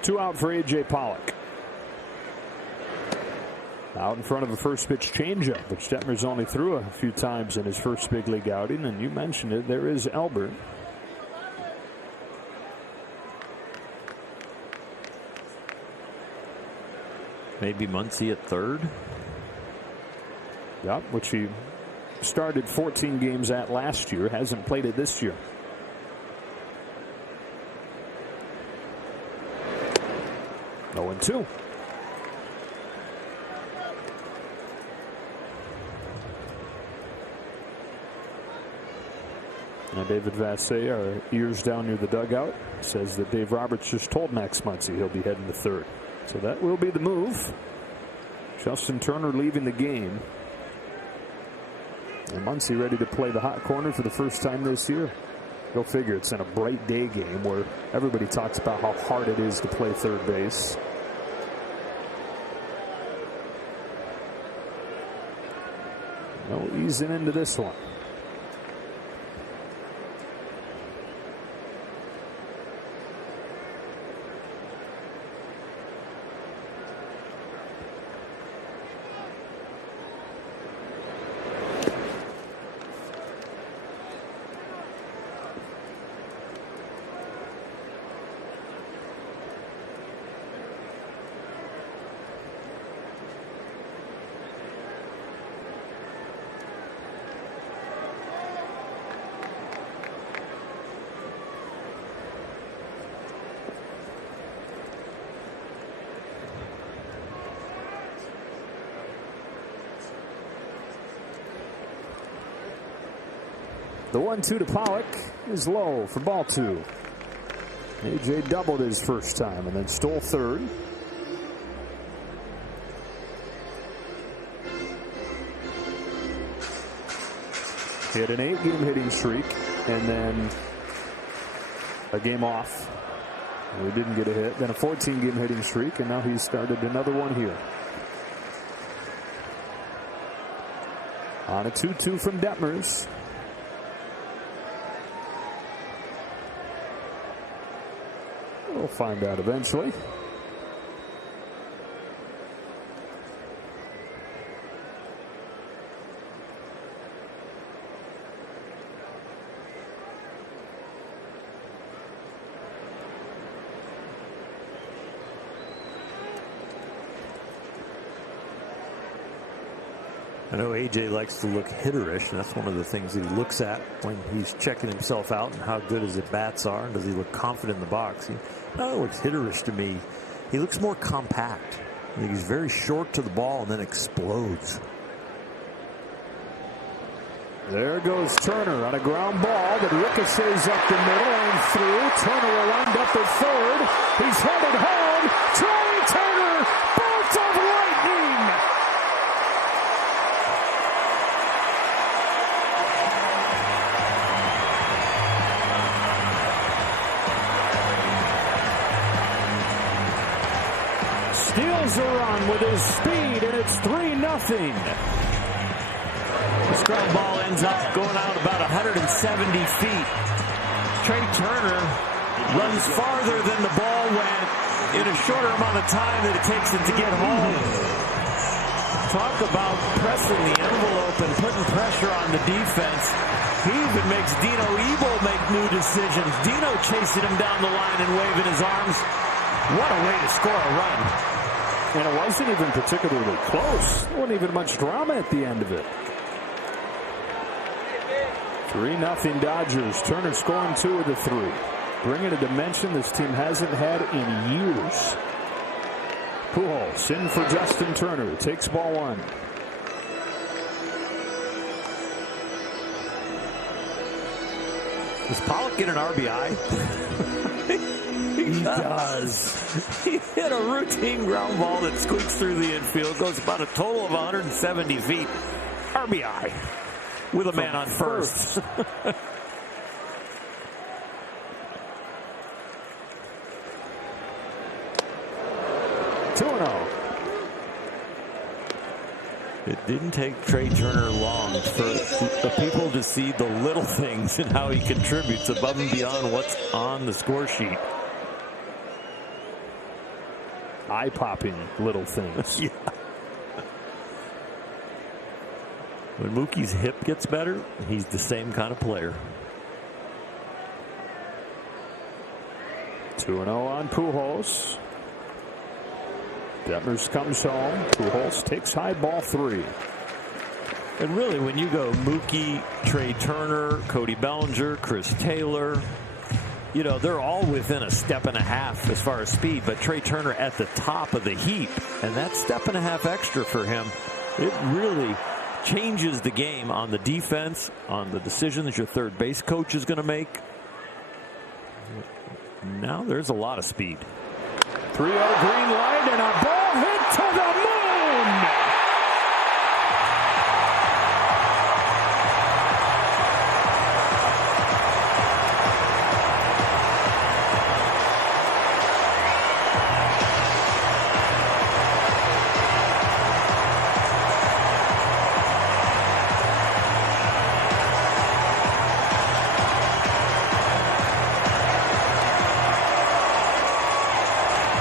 Two out for A.J. Pollock. Out in front of a first pitch changeup, which Detmers only threw a few times in his first big league outing. And you mentioned it, there is Albert. Maybe Muncy at third. Yep, which he started 14 games at last year. Hasn't played it this year. Oh, and 2. Now David Vassay, our ears down near the dugout, says that Dave Roberts just told Max Muncy he'll be heading to third. So that will be the move. Justin Turner leaving the game. And Muncy ready to play the hot corner for the first time this year. Go figure, it's in a bright day game where everybody talks about how hard it is to play third base. No easing into this one. The 1-2 to Pollock is low for ball 2. AJ doubled his first time and then stole third. He had an 8-game hitting streak and then a game off. We didn't get a hit. Then a 14-game hitting streak, and now he's started another one here. On a 2-2 from Detmers. We'll find out eventually. I know AJ likes to look hitterish, and that's one of the things that he looks at when he's checking himself out and how good his at-bats are, and does he look confident in the box. He not only looks hitterish to me, he looks more compact. I think he's very short to the ball and then explodes. There goes Turner on a ground ball that ricochets up the middle and through. Turner will wind up at third. He's headed home. Trea Turner, bolt of lightning. steals a run with his speed, and it's 3-0. This ground ball ends up going out about 170 feet. Trey Turner runs farther than the ball went in a shorter amount of time than it takes him to get home. Talk about pressing the envelope and putting pressure on the defense. He even makes Dino Ebel make new decisions. Dino chasing him down the line and waving his arms. What a way to score a run. And it wasn't even particularly close. There wasn't even much drama at the end of it. 3-0 Dodgers. Turner scoring 2 of the 3. Bringing a dimension this team hasn't had in years. Pujols in for Justin Turner. Takes ball 1. Does Pollock get an RBI? He does. He hit a routine ground ball that squeaks through the infield. Goes about a total of 170 feet. RBI. With a man on first. 2-0. It didn't take Trey Turner long for the people to see the little things and how he contributes above and beyond what's on the score sheet. Eye-popping little things. Yeah. When Mookie's hip gets better, he's the same kind of player. 2-0 on Pujols. Detmers comes home. Pujols takes high, ball 3. And really, when you go Mookie, Trey Turner, Cody Bellinger, Chris Taylor, you know, they're all within a step and a half as far as speed, but Trey Turner at the top of the heap, and that step and a half extra for him, it really changes the game on the defense, on the decisions your third base coach is going to make. Now there's a lot of speed. 3-0 green light and a ball hit to the moon.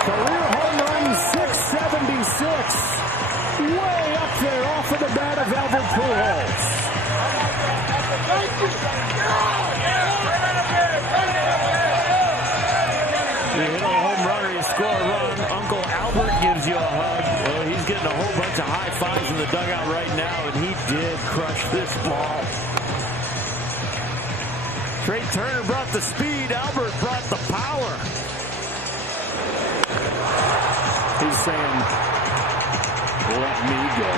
Career home run 676. Way up there off of the bat of Albert Pujols. You hit a home run or you score a run, Uncle Albert gives you a hug. Well, he's getting a whole bunch of high fives in the dugout right now, and he did crush this ball. Trey Turner brought the speed. Albert brought the power. He's saying, let me go.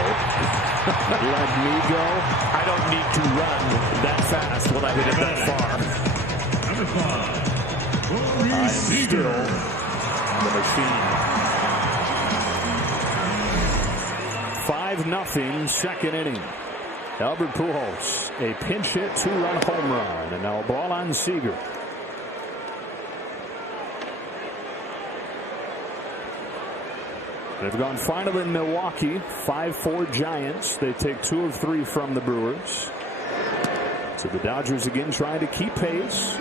Let me go. I don't need to run that fast when I hit it that far. I'm still the machine. 5-0 second inning. Albert Pujols, a pinch hit 2-run home run, and now a ball on Seager. They've gone final in Milwaukee, 5-4 Giants. They take 2 of 3 from the Brewers. So the Dodgers again trying to keep pace.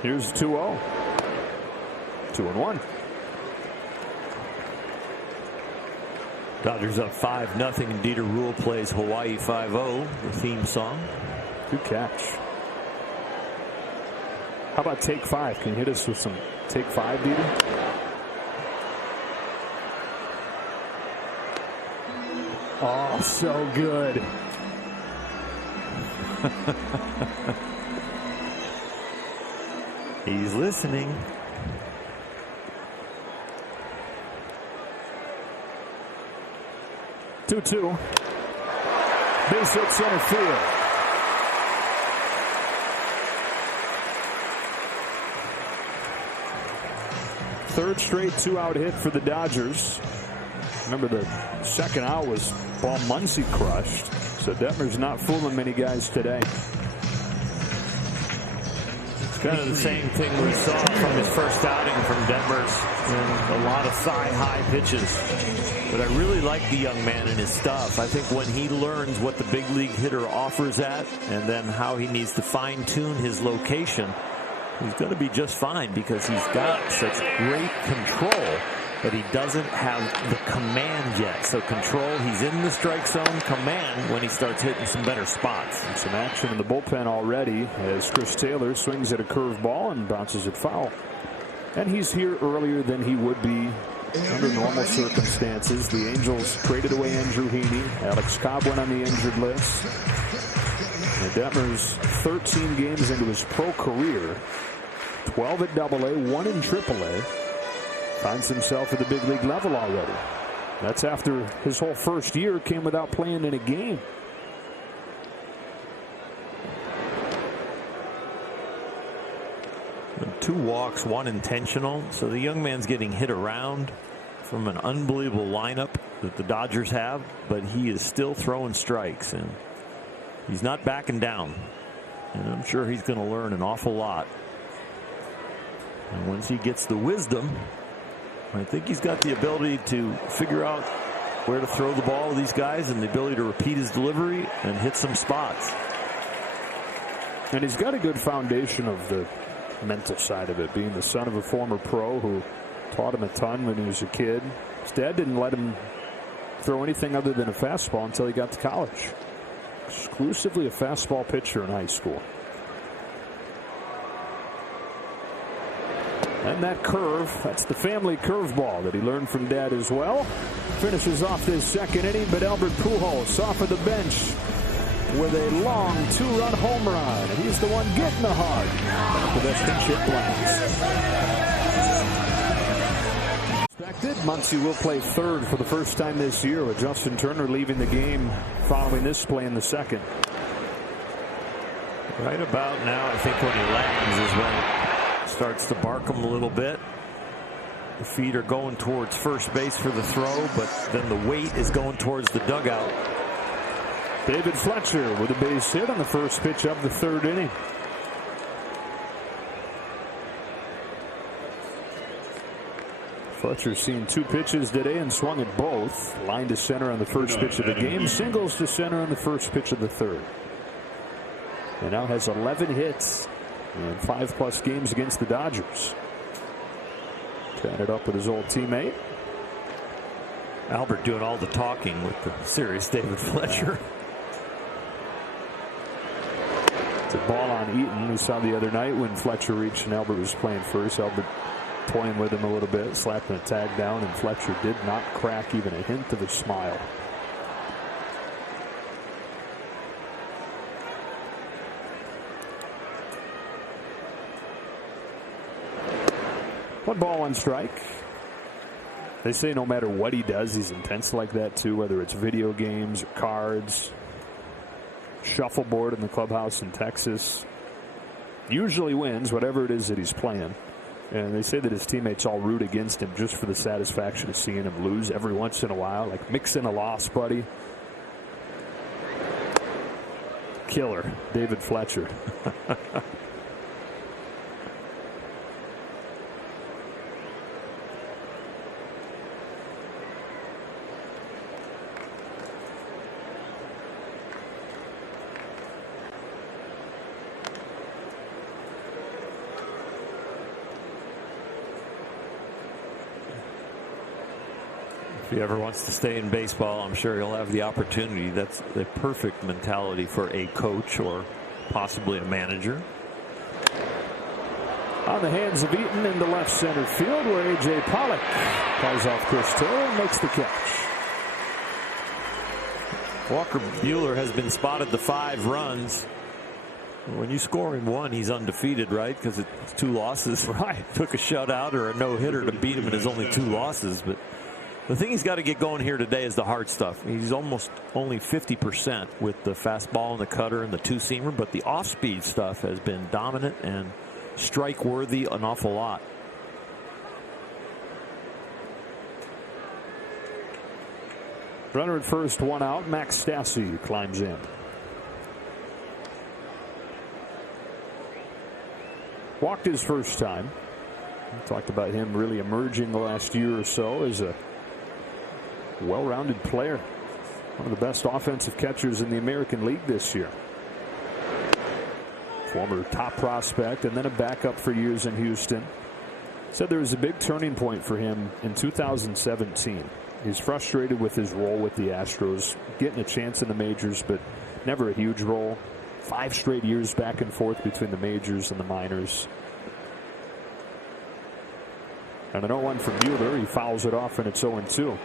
Here's 2-0. 2-1. Dodgers up 5-0. Dieter Rule plays Hawaii 5-0, the theme song. Good catch. How about take 5? Can you hit us with some take 5, Dieter? Oh, so good. He's listening. Two. Base hit center field. third straight 2-out hit for the Dodgers. Remember, the second out was ball Muncy crushed. So Detmer's not fooling many guys today. It's kind of the same thing we saw from his first outing from Detmers. A lot of thigh-high pitches. But I really like the young man and his stuff. I think when he learns what the big league hitter offers at and then how he needs to fine-tune his location, he's going to be just fine because he's got such great control, but he doesn't have the command yet. So control, he's in the strike zone. Command when he starts hitting some better spots. And some action in the bullpen already as Chris Taylor swings at a curveball and bounces it foul. And he's here earlier than he would be under normal circumstances. The Angels traded away Andrew Heaney. Alex Cobb went on the injured list. And Detmer's 13 games into his pro career, 12 at AA, 1 in AAA, finds himself at the big league level already. That's after his whole first year came without playing in a game. And 2 walks, 1 intentional. So the young man's getting hit around from an unbelievable lineup that the Dodgers have, but he is still throwing strikes and he's not backing down. And I'm sure he's going to learn an awful lot. And once he gets the wisdom, I think he's got the ability to figure out where to throw the ball to these guys and the ability to repeat his delivery and hit some spots. And he's got a good foundation of the mental side of it, being the son of a former pro who taught him a ton when he was a kid. His dad didn't let him throw anything other than a fastball until he got to college. Exclusively a fastball pitcher in high school. And that curve, that's the family curveball that he learned from dad as well. Finishes off this second inning, but Albert Pujols off of the bench with a long 2-run home run. And he's the one getting the hug. The best pinch hit blast. Expected, Muncy will play third for the first time this year with Justin Turner leaving the game following this play in the second. Right about now, I think when he lands is when it starts to bark him a little bit. The feet are going towards first base for the throw, but then the weight is going towards the dugout. David Fletcher with a base hit on the first pitch of the third inning. Fletcher's seen 2 pitches today and swung at both. Line to center on the first pitch of the game. Singles to center on the first pitch of the third. And now has 11 hits in 5+ games against the Dodgers. Chatted up with his old teammate. Albert doing all the talking with the serious David Fletcher. It's a ball on Eaton. We saw the other night when Fletcher reached and Albert was playing first. Albert toying with him a little bit, slapping a tag down, and Fletcher did not crack even a hint of a smile. One ball, one strike. They say no matter what he does, he's intense like that too, whether it's video games or cards, shuffleboard in the clubhouse in Texas. Usually wins whatever it is that he's playing. And they say that his teammates all root against him just for the satisfaction of seeing him lose every once in a while. Like, mix in a loss, buddy. Killer, David Fletcher. If he ever wants to stay in baseball, I'm sure he'll have the opportunity. That's the perfect mentality for a coach or possibly a manager. On the hands of Eaton into left center field, where A.J. Pollock calls off Chris Taylor and makes the catch. Walker Buehler has been spotted the 5 runs. When you score him 1, he's undefeated, right? Because it's 2 losses. Right. Took a shutout or a no-hitter to beat him in his only 2 losses. But the thing he's got to get going here today is the hard stuff. He's almost only 50% with the fastball and the cutter and the 2-seamer, but the off-speed stuff has been dominant and strike-worthy an awful lot. Runner at first, one out. Max Stassi climbs in. Walked his first time. We talked about him really emerging the last year or so as a well-rounded player. One of the best offensive catchers in the American League this year. Former top prospect and then a backup for years in Houston. Said there was a big turning point for him in 2017. He's frustrated with his role with the Astros, getting a chance in the majors, but never a huge role. 5 straight years back and forth between the majors and the minors. And an 0-1 from Buehler. He fouls it off, and it's 0-2.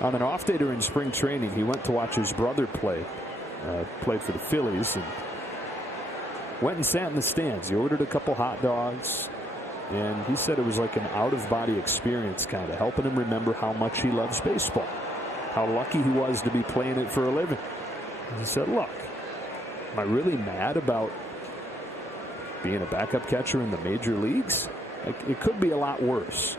On an off day during spring training, he went to watch his brother play. Played for the Phillies and went and sat in the stands. He ordered a couple hot dogs, and he said it was like an out-of-body experience, kind of helping him remember how much he loves baseball, how lucky he was to be playing it for a living. And he said, look, am I really mad about being a backup catcher in the major leagues? Like, it could be a lot worse.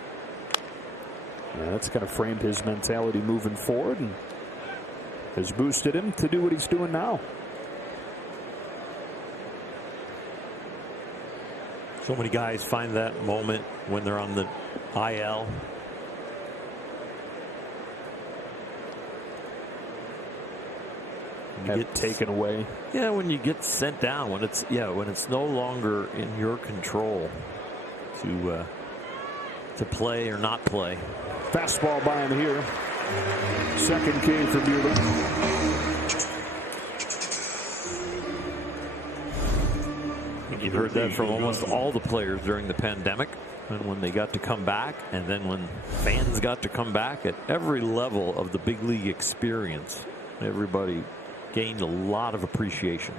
And that's kind of framed his mentality moving forward and has boosted him to do what he's doing now. So many guys find that moment when they're on the IL. You get taken away. Yeah, when you get sent down, when it's no longer in your control to play or not play. Fastball by him here. Second K for Buehler. You've heard that from almost all the players during the pandemic, and when they got to come back, and then when fans got to come back at every level of the big league experience, everybody gained a lot of appreciation.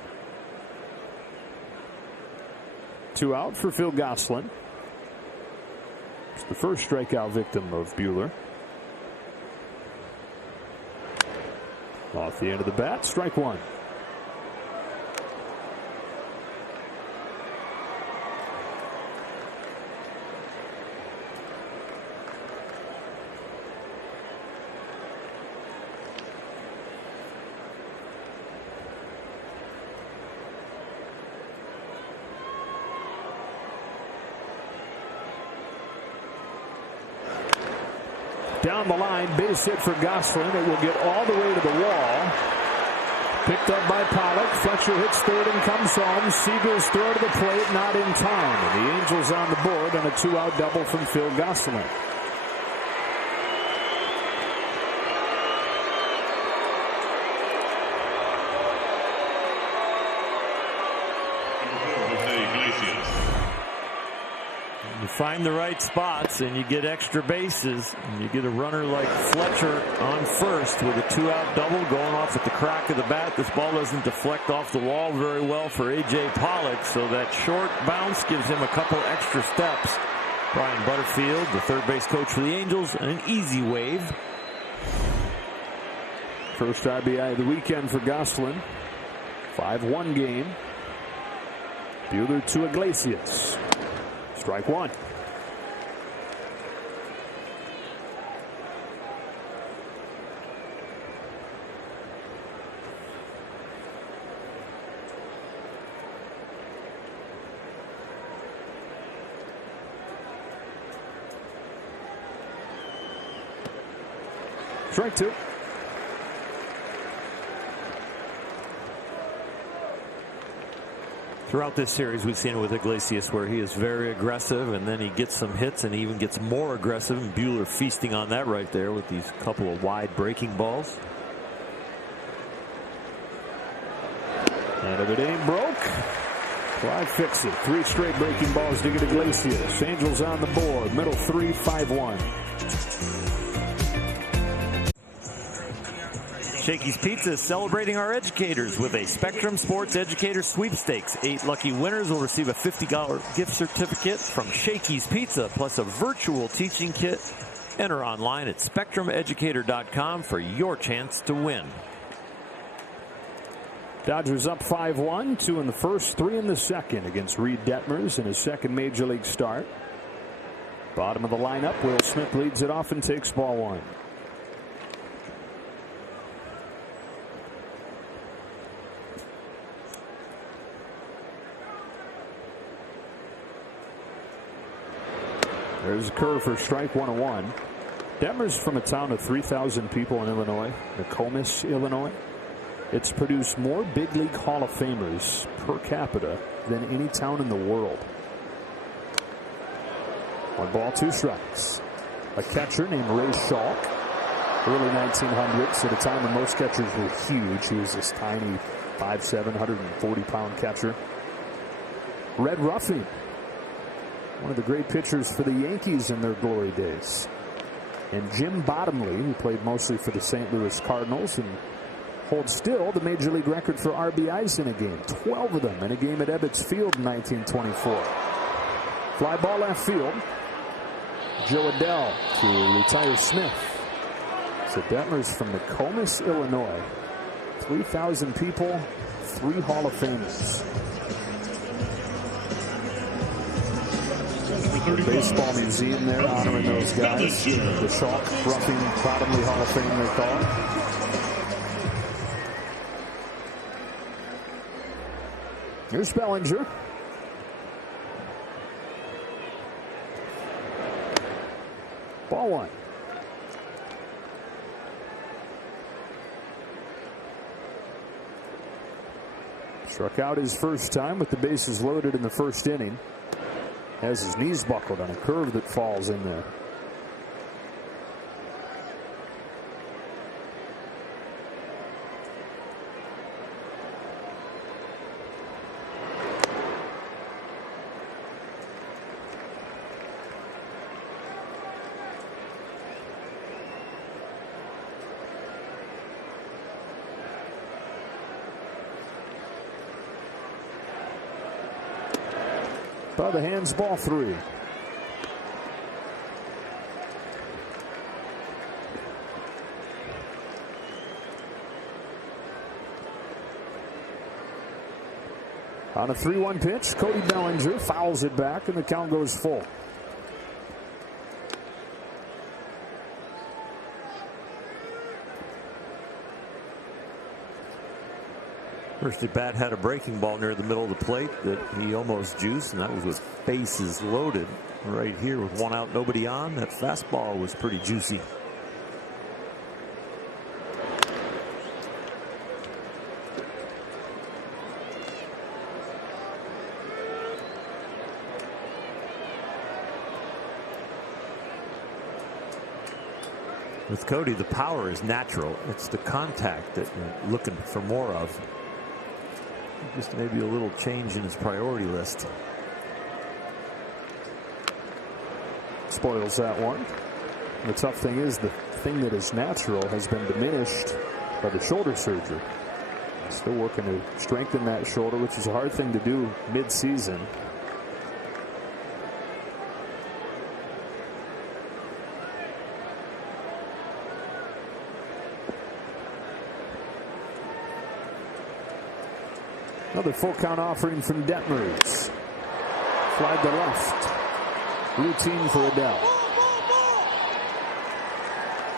2 out for Phil Gosselin. It's the first strikeout victim of Buehler. Off the end of the bat, strike 1. Down the line, base hit for Gosselin. It will get all the way to the wall. Picked up by Pollock. Fletcher hits third and comes home. Seager's throw to the plate, not in time. And the Angels on the board on a 2-out double from Phil Gosselin. You find the right spots and you get extra bases, and you get a runner like Fletcher on first with a 2-out double going off at the crack of the bat. This ball doesn't deflect off the wall very well for A.J. Pollock, so that short bounce gives him a couple extra steps. Brian Butterfield, the third base coach for the Angels, and an easy wave. First RBI of the weekend for Gosselin. 5-1 game. Buehler to Iglesias. Strike 1. Strike 2. Throughout this series, we've seen it with Iglesias where he is very aggressive, and then he gets some hits and he even gets more aggressive, and Buehler feasting on that right there with these couple of wide breaking balls. And if it ain't broke, why fix it? 3 straight breaking balls to get Iglesias. Angels on the board. Middle 3, 5-1. Shakey's Pizza is celebrating our educators with a Spectrum Sports Educator Sweepstakes. 8 lucky winners will receive a $50 gift certificate from Shakey's Pizza, plus a virtual teaching kit. Enter online at SpectrumEducator.com for your chance to win. Dodgers up 5-1, 2 in the first, 3 in the second against Reed Detmers in his second Major League start. Bottom of the lineup, Will Smith leads it off and takes ball 1. There's a curve for strike 1-1. Detmer's from a town of 3,000 people in Illinois, Nokomis, Illinois. It's produced more big league Hall of Famers per capita than any town in the world. 1 ball, 2 strikes. A catcher named Ray Schalk, early 1900s, at a time when most catchers were huge. He was this tiny 5'7", 140-pound catcher. Red Ruffing, one of the great pitchers for the Yankees in their glory days. And Jim Bottomley, who played mostly for the St. Louis Cardinals and holds still the major league record for RBIs in a game. 12 of them in a game at Ebbets Field in 1924. Fly ball left field. Joe Adell to retire Smith. So Detmer's from Nokomis, Illinois. 3,000 people, 3 Hall of Famers. The baseball museum there honoring those guys. The Schalk, Ruffing, Bottomley Hall of Fame, they call it. Here's Bellinger. Ball 1. Struck out his first time with the bases loaded in the first inning. Has his knees buckled on a curve that falls in there. By the hands, ball 3. On a 3-1 pitch, Cody Bellinger fouls it back, and the count goes full. First at bat had a breaking ball near the middle of the plate that he almost juiced, and that was with bases loaded. Right here with 1 out, nobody on. That fastball was pretty juicy. With Cody, the power is natural. It's the contact that you're looking for more of. Just maybe a little change in his priority list. Spoils that one. And the tough thing is, the thing that is natural has been diminished by the shoulder surgery. Still working to strengthen that shoulder, which is a hard thing to do mid-season. Another full count offering from Detmers. Fly to left. Routine for Adell.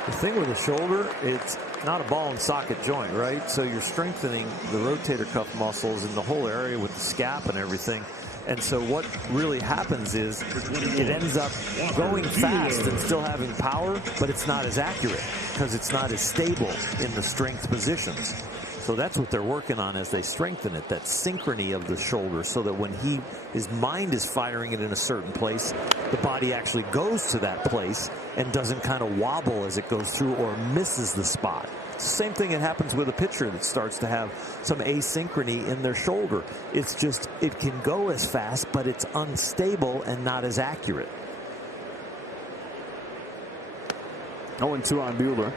The thing with the shoulder, it's not a ball and socket joint, right? So you're strengthening the rotator cuff muscles in the whole area with the scap and everything. And so what really happens is it ends up going fast and still having power, but it's not as accurate because it's not as stable in the strength positions. So that's what they're working on as they strengthen it, that synchrony of the shoulder, so that when his mind is firing it in a certain place, the body actually goes to that place and doesn't kind of wobble as it goes through or misses the spot. It's the same thing that happens with a pitcher that starts to have some asynchrony in their shoulder. It's just, it can go as fast, but it's unstable and not as accurate. 0-2 on Buehler.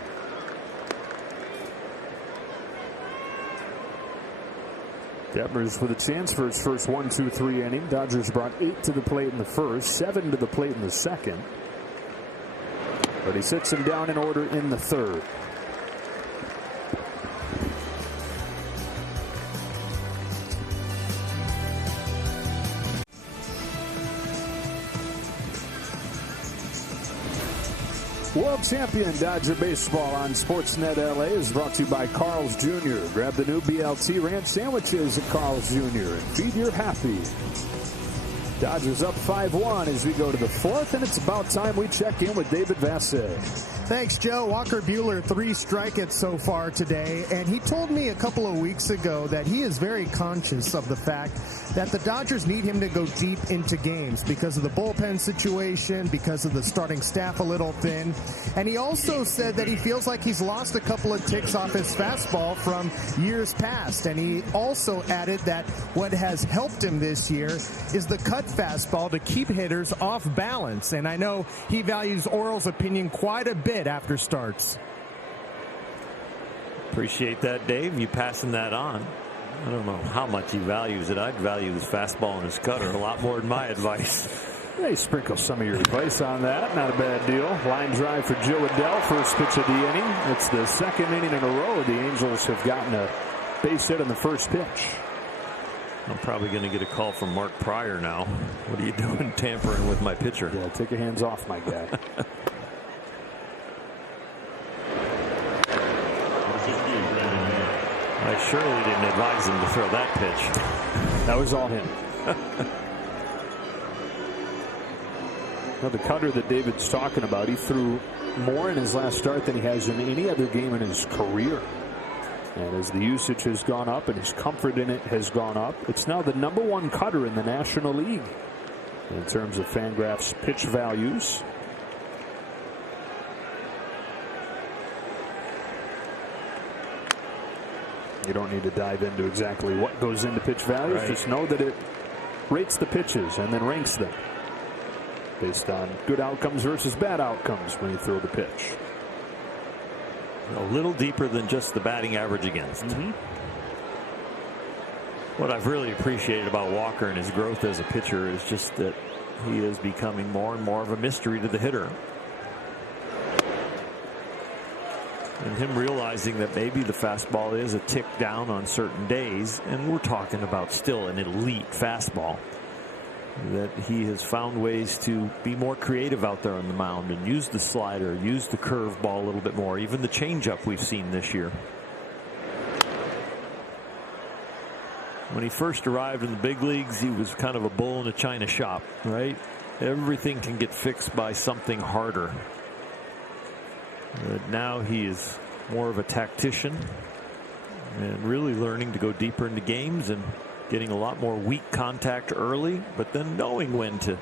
Detmers with a chance for his first 1-2-3 inning. Dodgers brought 8 to the plate in the first, 7 to the plate in the second. But he sits him down in order in the third. World Champion Dodger Baseball on Sportsnet LA is brought to you by Carl's Jr. Grab the new BLT Ranch sandwiches at Carl's Jr. and feed your happy. Dodgers up 5-1 as we go to the fourth, and it's about time we check in with David Vassegh. Thanks, Joe. Walker Buehler, 3 strikeouts so far today, and he told me a couple of weeks ago that he is very conscious of the fact that the Dodgers need him to go deep into games because of the bullpen situation, because of the starting staff a little thin. And he also said that he feels like he's lost a couple of ticks off his fastball from years past. And he also added that what has helped him this year is the cut fastball to keep hitters off balance. And I know he values Orel's opinion quite a bit after starts. Appreciate that, Dave. You passing that on. I don't know how much he values it. I'd value his fastball and his cutter a lot more than my advice. They sprinkle some of your advice on that. Not a bad deal. Line drive for Joe Adell. First pitch of the inning. It's the second inning in a row the Angels have gotten a base hit on the first pitch. I'm probably going to get a call from Mark Pryor now. What are you doing tampering with my pitcher? Yeah, take your hands off my guy. I surely didn't advise him to throw that pitch. That was all him. Well, the cutter that David's talking about, he threw more in his last start than he has in any other game in his career. And as the usage has gone up and his comfort in it has gone up, it's now the #1 cutter in the National League in terms of Fangraphs pitch values. You don't need to dive into exactly what goes into pitch values. Right. Just know that it rates the pitches and then ranks them based on good outcomes versus bad outcomes when you throw the pitch. A little deeper than just the batting average against. What I've really appreciated about Walker and his growth as a pitcher is just that he is becoming more and more of a mystery to the hitter. And him realizing that maybe the fastball is a tick down on certain days, and we're talking about still an elite fastball, that he has found ways to be more creative out there on the mound and use the slider, use the curveball a little bit more, even the changeup we've seen this year. When he first arrived in the big leagues, he was kind of a bull in a china shop, right? Everything can get fixed by something harder. But now he is more of a tactician and really learning to go deeper into games and getting a lot more weak contact early, but then knowing when to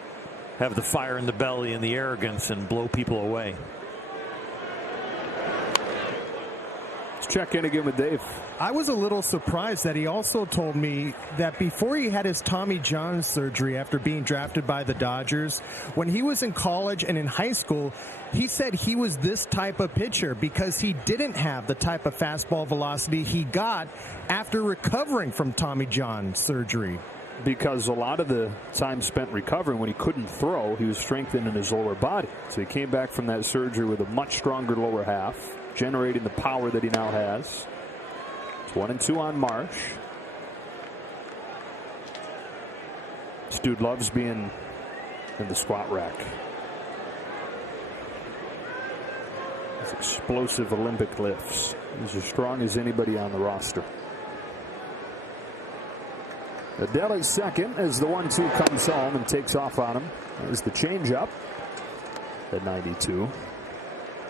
have the fire in the belly and the arrogance and blow people away. Let's check in again with Dave. I was a little surprised that he also told me that before he had his Tommy John surgery after being drafted by the Dodgers, when he was in college and in high school, he said he was this type of pitcher because he didn't have the type of fastball velocity he got after recovering from Tommy John surgery. Because a lot of the time spent recovering when he couldn't throw, he was strengthened in his lower body. So he came back from that surgery with a much stronger lower half, generating the power that he now has. It's 1-2 on Marsh. This dude loves being in the squat rack. These explosive Olympic lifts. He's as strong as anybody on the roster. Adell is second as the 1-2 comes home and takes off on him. There's the changeup at 92.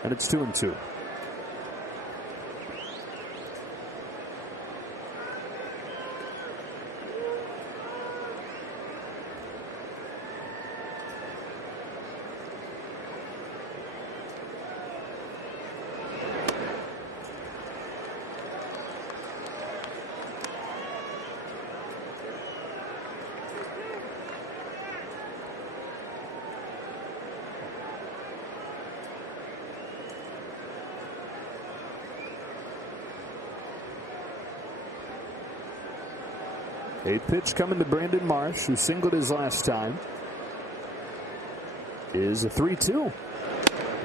And it's 2-2. Eighth pitch coming to Brandon Marsh, who singled his last time, is a 3-2.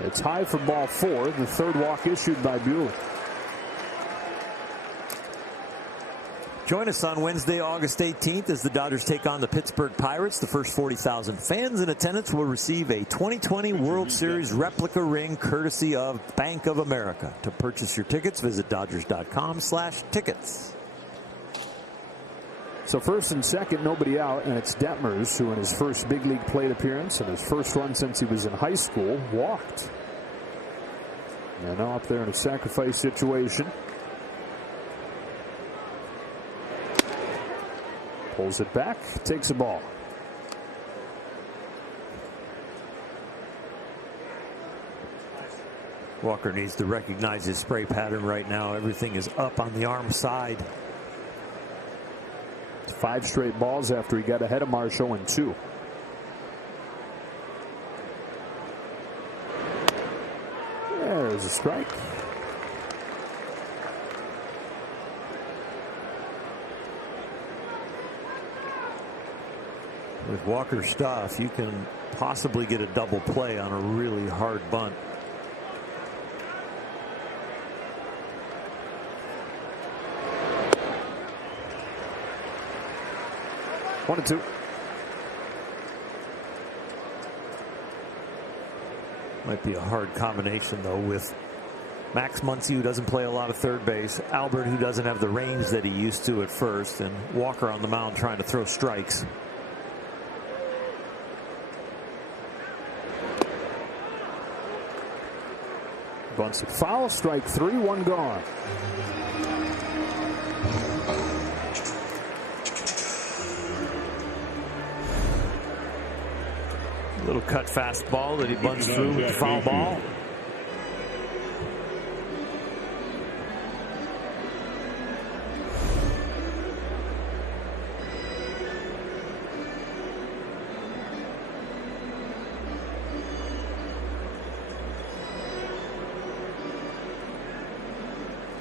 It's high for ball 4, the third walk issued by Buehler. Join us on Wednesday, August 18th as the Dodgers take on the Pittsburgh Pirates. The first 40,000 fans in attendance will receive a 2020 World Series replica ring courtesy of Bank of America. To purchase your tickets, visit Dodgers.com/tickets. So first and second, nobody out, and it's Detmers, who in his first big league plate appearance and his first run since he was in high school, walked. And now up there in a sacrifice situation. Pulls it back, takes a ball. Walker needs to recognize his spray pattern right now. Everything is up on the arm side. 5 straight balls after he got ahead of Marshall in 2. There's a strike. With Walker's stuff, you can possibly get a double play on a really hard bunt. One and 2. Might be a hard combination, though, with Max Muncy, who doesn't play a lot of third base, Albert, who doesn't have the range that he used to at first, and Walker on the mound trying to throw strikes. Bunts it foul, strike 3, 1 gone. Little cut fastball that he bunts through with foul ball.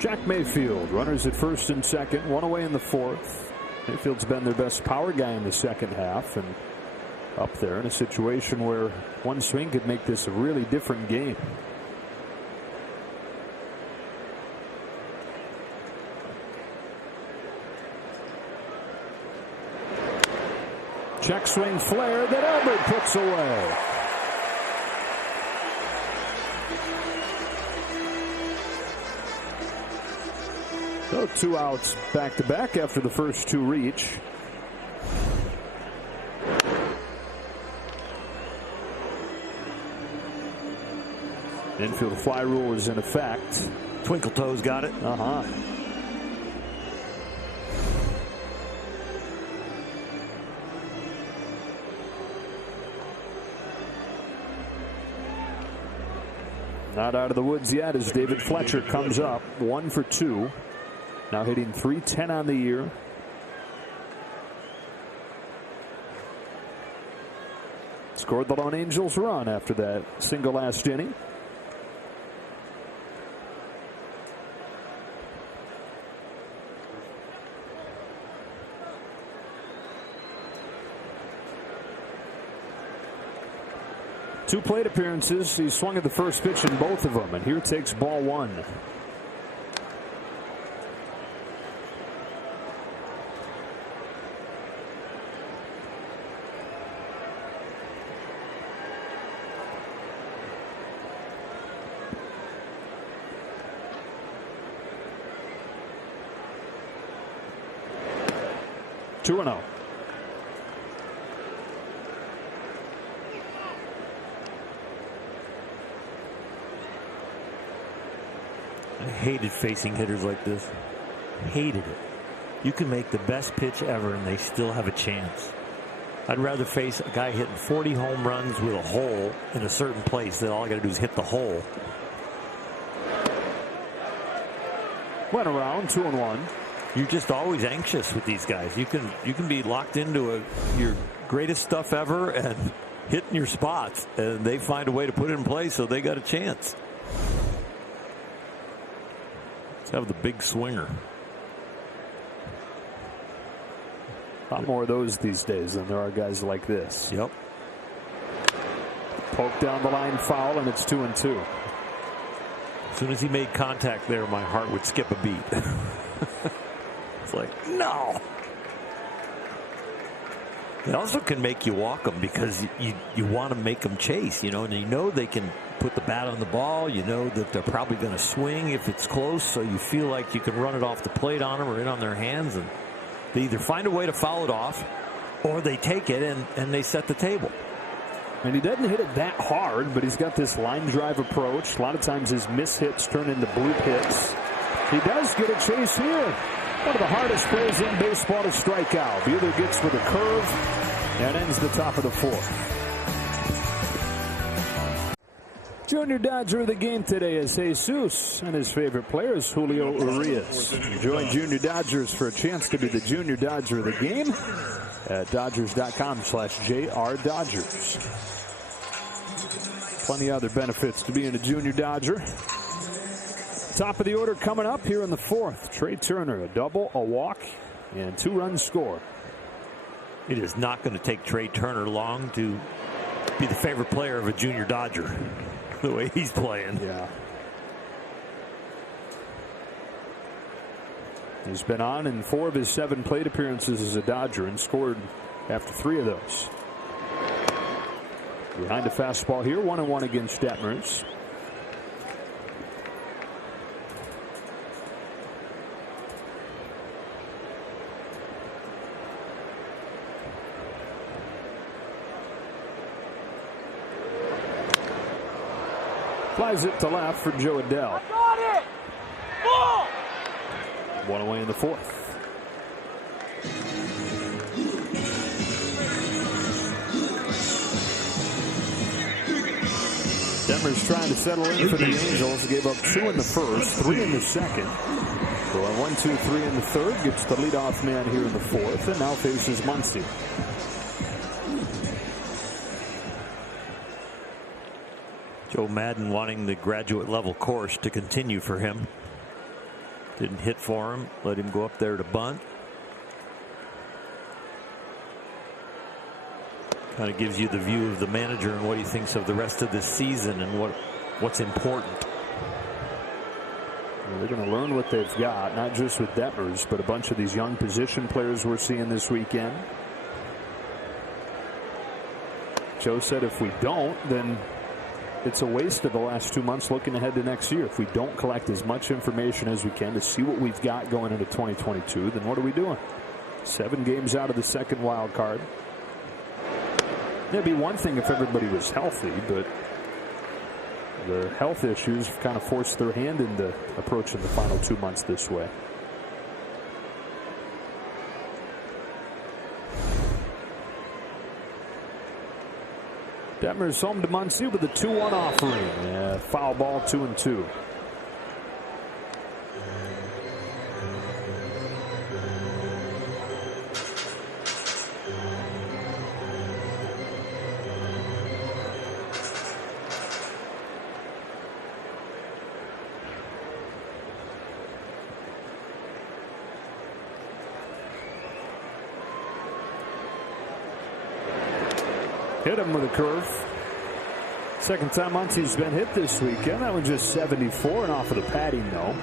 Jack Mayfield, runners at first and second, 1 away in the 4th. Mayfield's been their best power guy in the second half, and up there in a situation where one swing could make this a really different game. Check swing flare that Albert puts away. So 2 outs back to back after the first 2 reach. Infield fly rule is in effect. Twinkle Toes got it. Not out of the woods yet as David Fletcher comes up 1 for 2. Now hitting .310 on the year. Scored the Lone Angels run after that single last inning. Two plate appearances. He swung at the first pitch in both of them, and here takes ball 1. Two and 0. I hated facing hitters like this. Hated it. You can make the best pitch ever and they still have a chance. I'd rather face a guy hitting 40 home runs with a hole in a certain place that all I got to do is hit the hole. Went around 2 and 1. You're just always anxious with these guys. You can be locked into your greatest stuff ever and hitting your spots, and they find a way to put it in place so they got a chance. Let's have the big swinger. A lot more of those these days than there are guys like this. Yep. Poke down the line, foul, and it's 2 and 2. As soon as he made contact there, my heart would skip a beat. It's like, no. It also can make you walk them because you want to make them chase, and you know they can put the bat on the ball. You know that they're probably going to swing if it's close, so you feel like you can run it off the plate on them or in on their hands, and They either find a way to foul it off, or they take it and they set the table. And he doesn't hit it that hard, but he's got this line drive approach. A lot of times his miss hits turn into bloop hits. He does get a chase here. One of the hardest plays in baseball to strike out. Buehler gets with a curve and ends the top of the fourth. Junior Dodger of the game today is Jesus, and his favorite player is Julio Urias. Join Junior Dodgers for a chance to be the Junior Dodger of the game at Dodgers.com/JR Dodgers. Plenty of other benefits to being a Junior Dodger. Top of the order coming up here in the fourth. Trey Turner, a double, a walk, and 2 runs scored. It is not going to take Trey Turner long to be the favorite player of a Junior Dodger. The way he's playing. Yeah. He's been on in 4 of his 7 plate appearances as a Dodger and scored after 3 of those. Behind the fastball here, 1-1 against Detmers. Flies it to left for Joe Adell. Got it! Ball! 1 away in the fourth. Detmers trying to settle in for the Angels. Gave up 2 in the first, 3 in the second. So a 1-2-3 in the third. Gets the leadoff man here in the fourth, and now faces Muncy. Joe Madden wanting the graduate level course to continue for him. Didn't hit for him. Let him go up there to bunt. Kind of gives you the view of the manager and what he thinks of the rest of this season and what's important. Well, they're going to learn what they've got, not just with Detmers, but a bunch of these young position players we're seeing this weekend. Joe said if we don't, then it's a waste of the last 2 months looking ahead to next year. If we don't collect as much information as we can to see what we've got going into 2022, then what are we doing? 7 games out of the second wild card. It'd be one thing if everybody was healthy, but the health issues have kind of forced their hand into approaching the final 2 months this way. Detmers home to Muncy with a 2-1 offering. Yeah, foul ball, 2-2. Hit him with a curve. Second time Muncy's been hit this weekend. That was just 74 and off of the padding, though.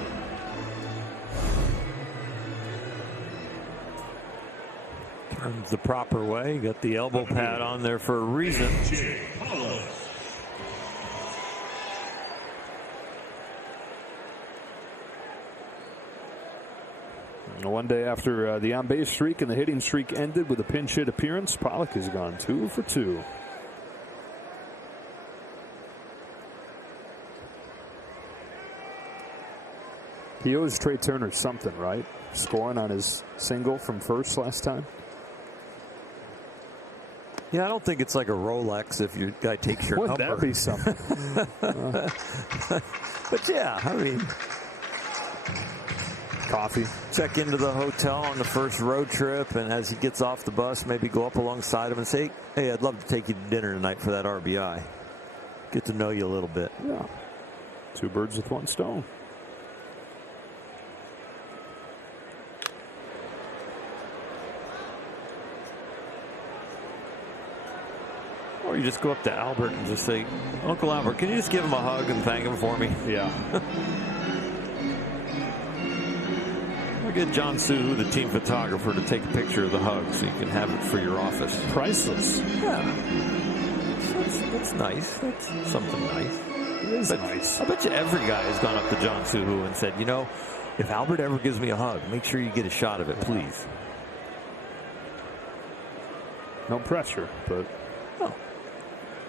Turns the proper way. Got the elbow pad on there for a reason. One day after the on-base streak and the hitting streak ended with a pinch hit appearance, Pollock has gone 2 for 2. He owes Trey Turner something, right? Scoring on his single from first last time. Yeah, I don't think it's like a Rolex if your guy takes your number. Wouldn't that be something? But yeah, I mean, coffee. Check into the hotel on the first road trip, and as he gets off the bus, maybe go up alongside him and say, hey, I'd love to take you to dinner tonight for that RBI. Get to know you a little bit. Yeah. 2 birds with 1 stone. Or you just go up to Albert and just say, Uncle Albert, can you just give him a hug and thank him for me? Yeah. We'll get John Suhu, the team photographer, to take a picture of the hug so you can have it for your office. Priceless. Yeah. That's nice. That's something nice. It is nice. I bet you every guy has gone up to John Suhu and said, you know, if Albert ever gives me a hug, make sure you get a shot of it, please. No pressure, but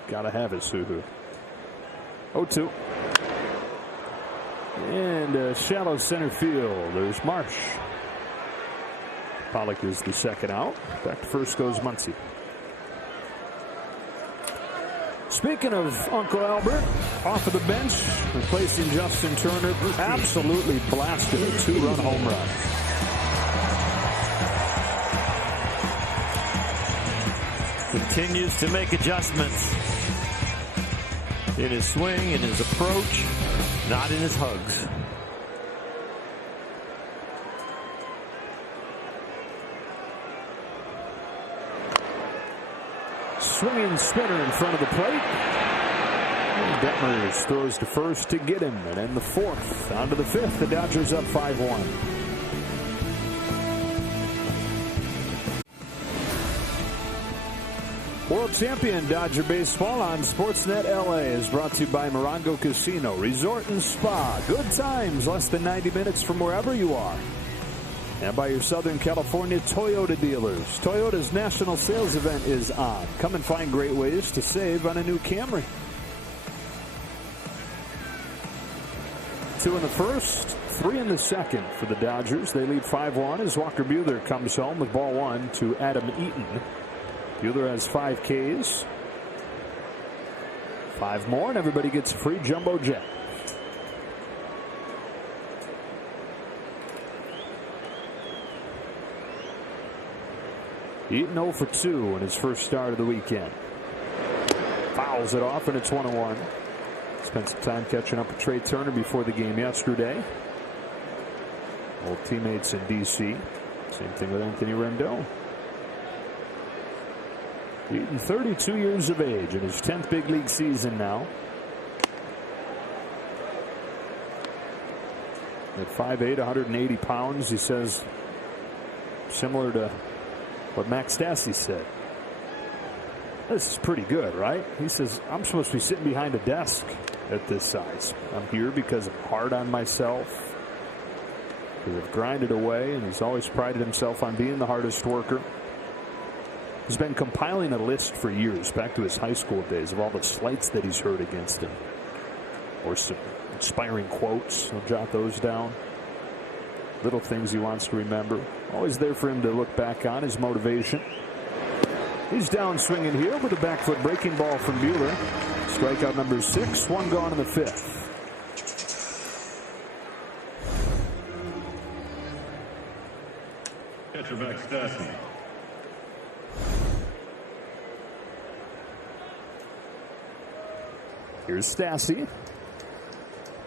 gotta have it, Suhu. 0-2. And shallow center field. There's Marsh. Pollock is the second out. Back to first goes Muncy. Speaking of Uncle Albert, off of the bench, replacing Justin Turner, absolutely blasted a 2-run home run. Continues to make adjustments in his swing, in his approach, not in his hugs. Swinging spinner in front of the plate. Detmers throws to first to get him, and then the fourth. On to the fifth. The Dodgers up 5-1. World Champion Dodger Baseball on Sportsnet LA is brought to you by Morongo Casino Resort and Spa. Good times, less than 90 minutes from wherever you are. And by your Southern California Toyota dealers. Toyota's national sales event is on. Come and find great ways to save on a new Camry. 2 in the first, 3 in the second for the Dodgers. They lead 5-1 as Walker Buehler comes home with ball 1 to Adam Eaton. Buehler has 5 Ks. 5 more, and everybody gets a free jumbo jet. Eaton 0 for 2 in his first start of the weekend. Fouls it off, and it's 1-1. Spent some time catching up with Trey Turner before the game yesterday. Old teammates in D.C. Same thing with Anthony Rendon. Eaton, 32 years of age in his 10th big league season now. At 5'8", 180 pounds, he says, similar to what Max Stassi said. This is pretty good, right? He says, I'm supposed to be sitting behind a desk at this size. I'm here because I'm hard on myself. Because I've grinded away, and he's always prided himself on being the hardest worker. He's been compiling a list for years, back to his high school days, of all the slights that he's heard against him. Or some inspiring quotes. He'll jot those down. Little things he wants to remember. Always there for him to look back on, his motivation. He's down swinging here with a back foot breaking ball from Buehler. Strikeout number 6, 1 gone in the 5th. Catcher back Stassi. Here's Stassi.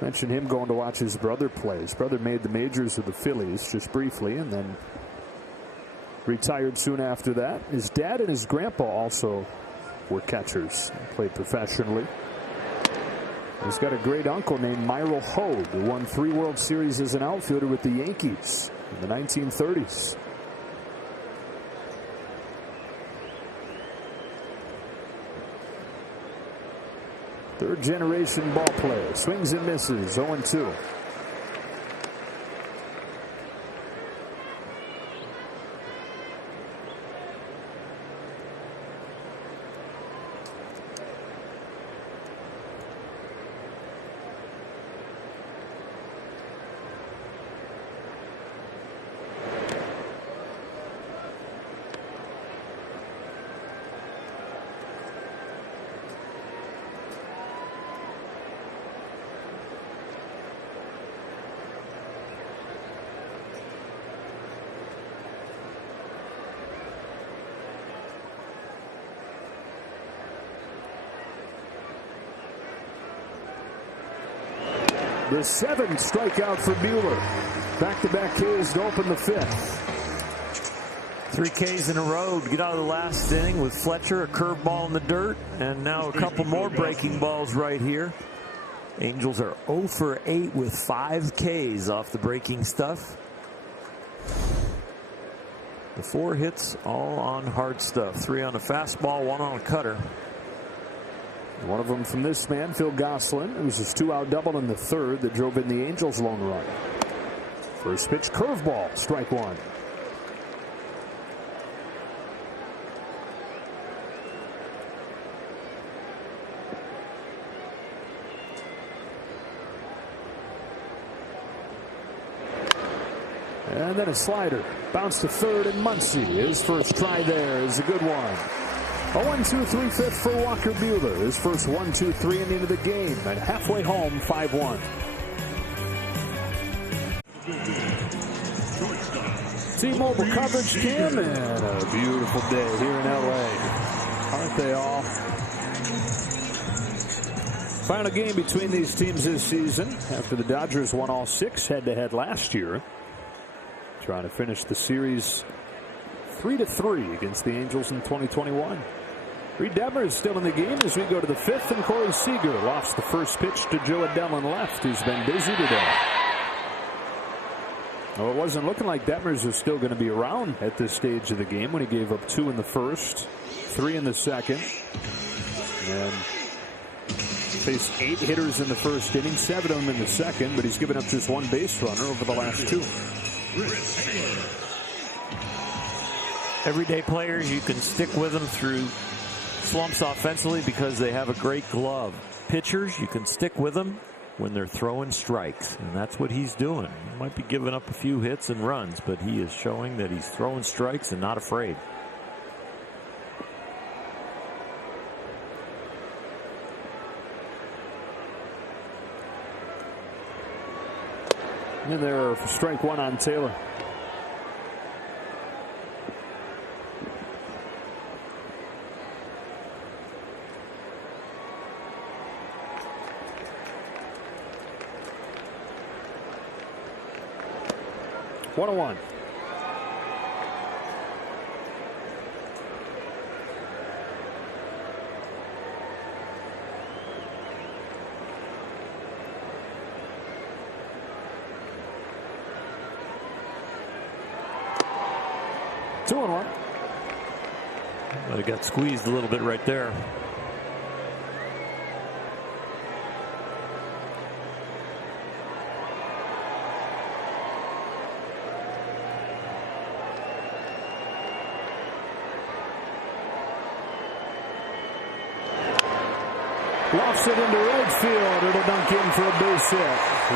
Mentioned him going to watch his brother play. His brother made the majors with the Phillies just briefly and then retired soon after that. His dad and his grandpa also were catchers and played professionally. He's got a great uncle named Myril Hogue, who won 3 World Series as an outfielder with the Yankees in the 1930s. Third generation ball player. Swings and misses. 0-2. The 7th strikeout for Buehler. Back-to-back Ks to open the 5th. 3 Ks in a row to get out of the last inning with Fletcher, a curveball in the dirt, and now a couple more breaking balls right here. Angels are 0 for 8 with 5 Ks off the breaking stuff. The 4 hits all on hard stuff. 3 on a fastball, 1 on a cutter. One of them from this man, Phil Gosselin. It was his 2-out double in the 3rd that drove in the Angels' lone run. First pitch, curveball, strike 1. And then a slider. Bounce to third, and Muncy, his first try there is a good one. A 1-2-3 fifth for Walker Buehler. His first 1-2-3 in the end of the game. And halfway home, 5-1. T-Mobile coverage, Tim, and a beautiful day here in L.A. Aren't they all? Final game between these teams this season after the Dodgers won all 6 head-to-head last year. Trying to finish the series 3-3 against the Angels in 2021. Reed Detmer is still in the game as we go to the 5th, and Corey Seager lost the first pitch to Joe Adell left, who's been busy today. Well, it wasn't looking like Detmers was still going to be around at this stage of the game when he gave up 2 in the first, 3 in the second, and faced 8 hitters in the first inning, 7 of them in the second, but he's given up just 1 base runner over the last 2. Everyday players, you can stick with them through slumps offensively because they have a great glove. Pitchers, you can stick with them when they're throwing strikes, and that's what he's doing. He might be giving up a few hits and runs, but he is showing that he's throwing strikes and not afraid. And there for strike 1 on Taylor. One on one. Two on one. Well, he got squeezed a little bit right there. Lofts it into right field. It'll dunk in for a base hit.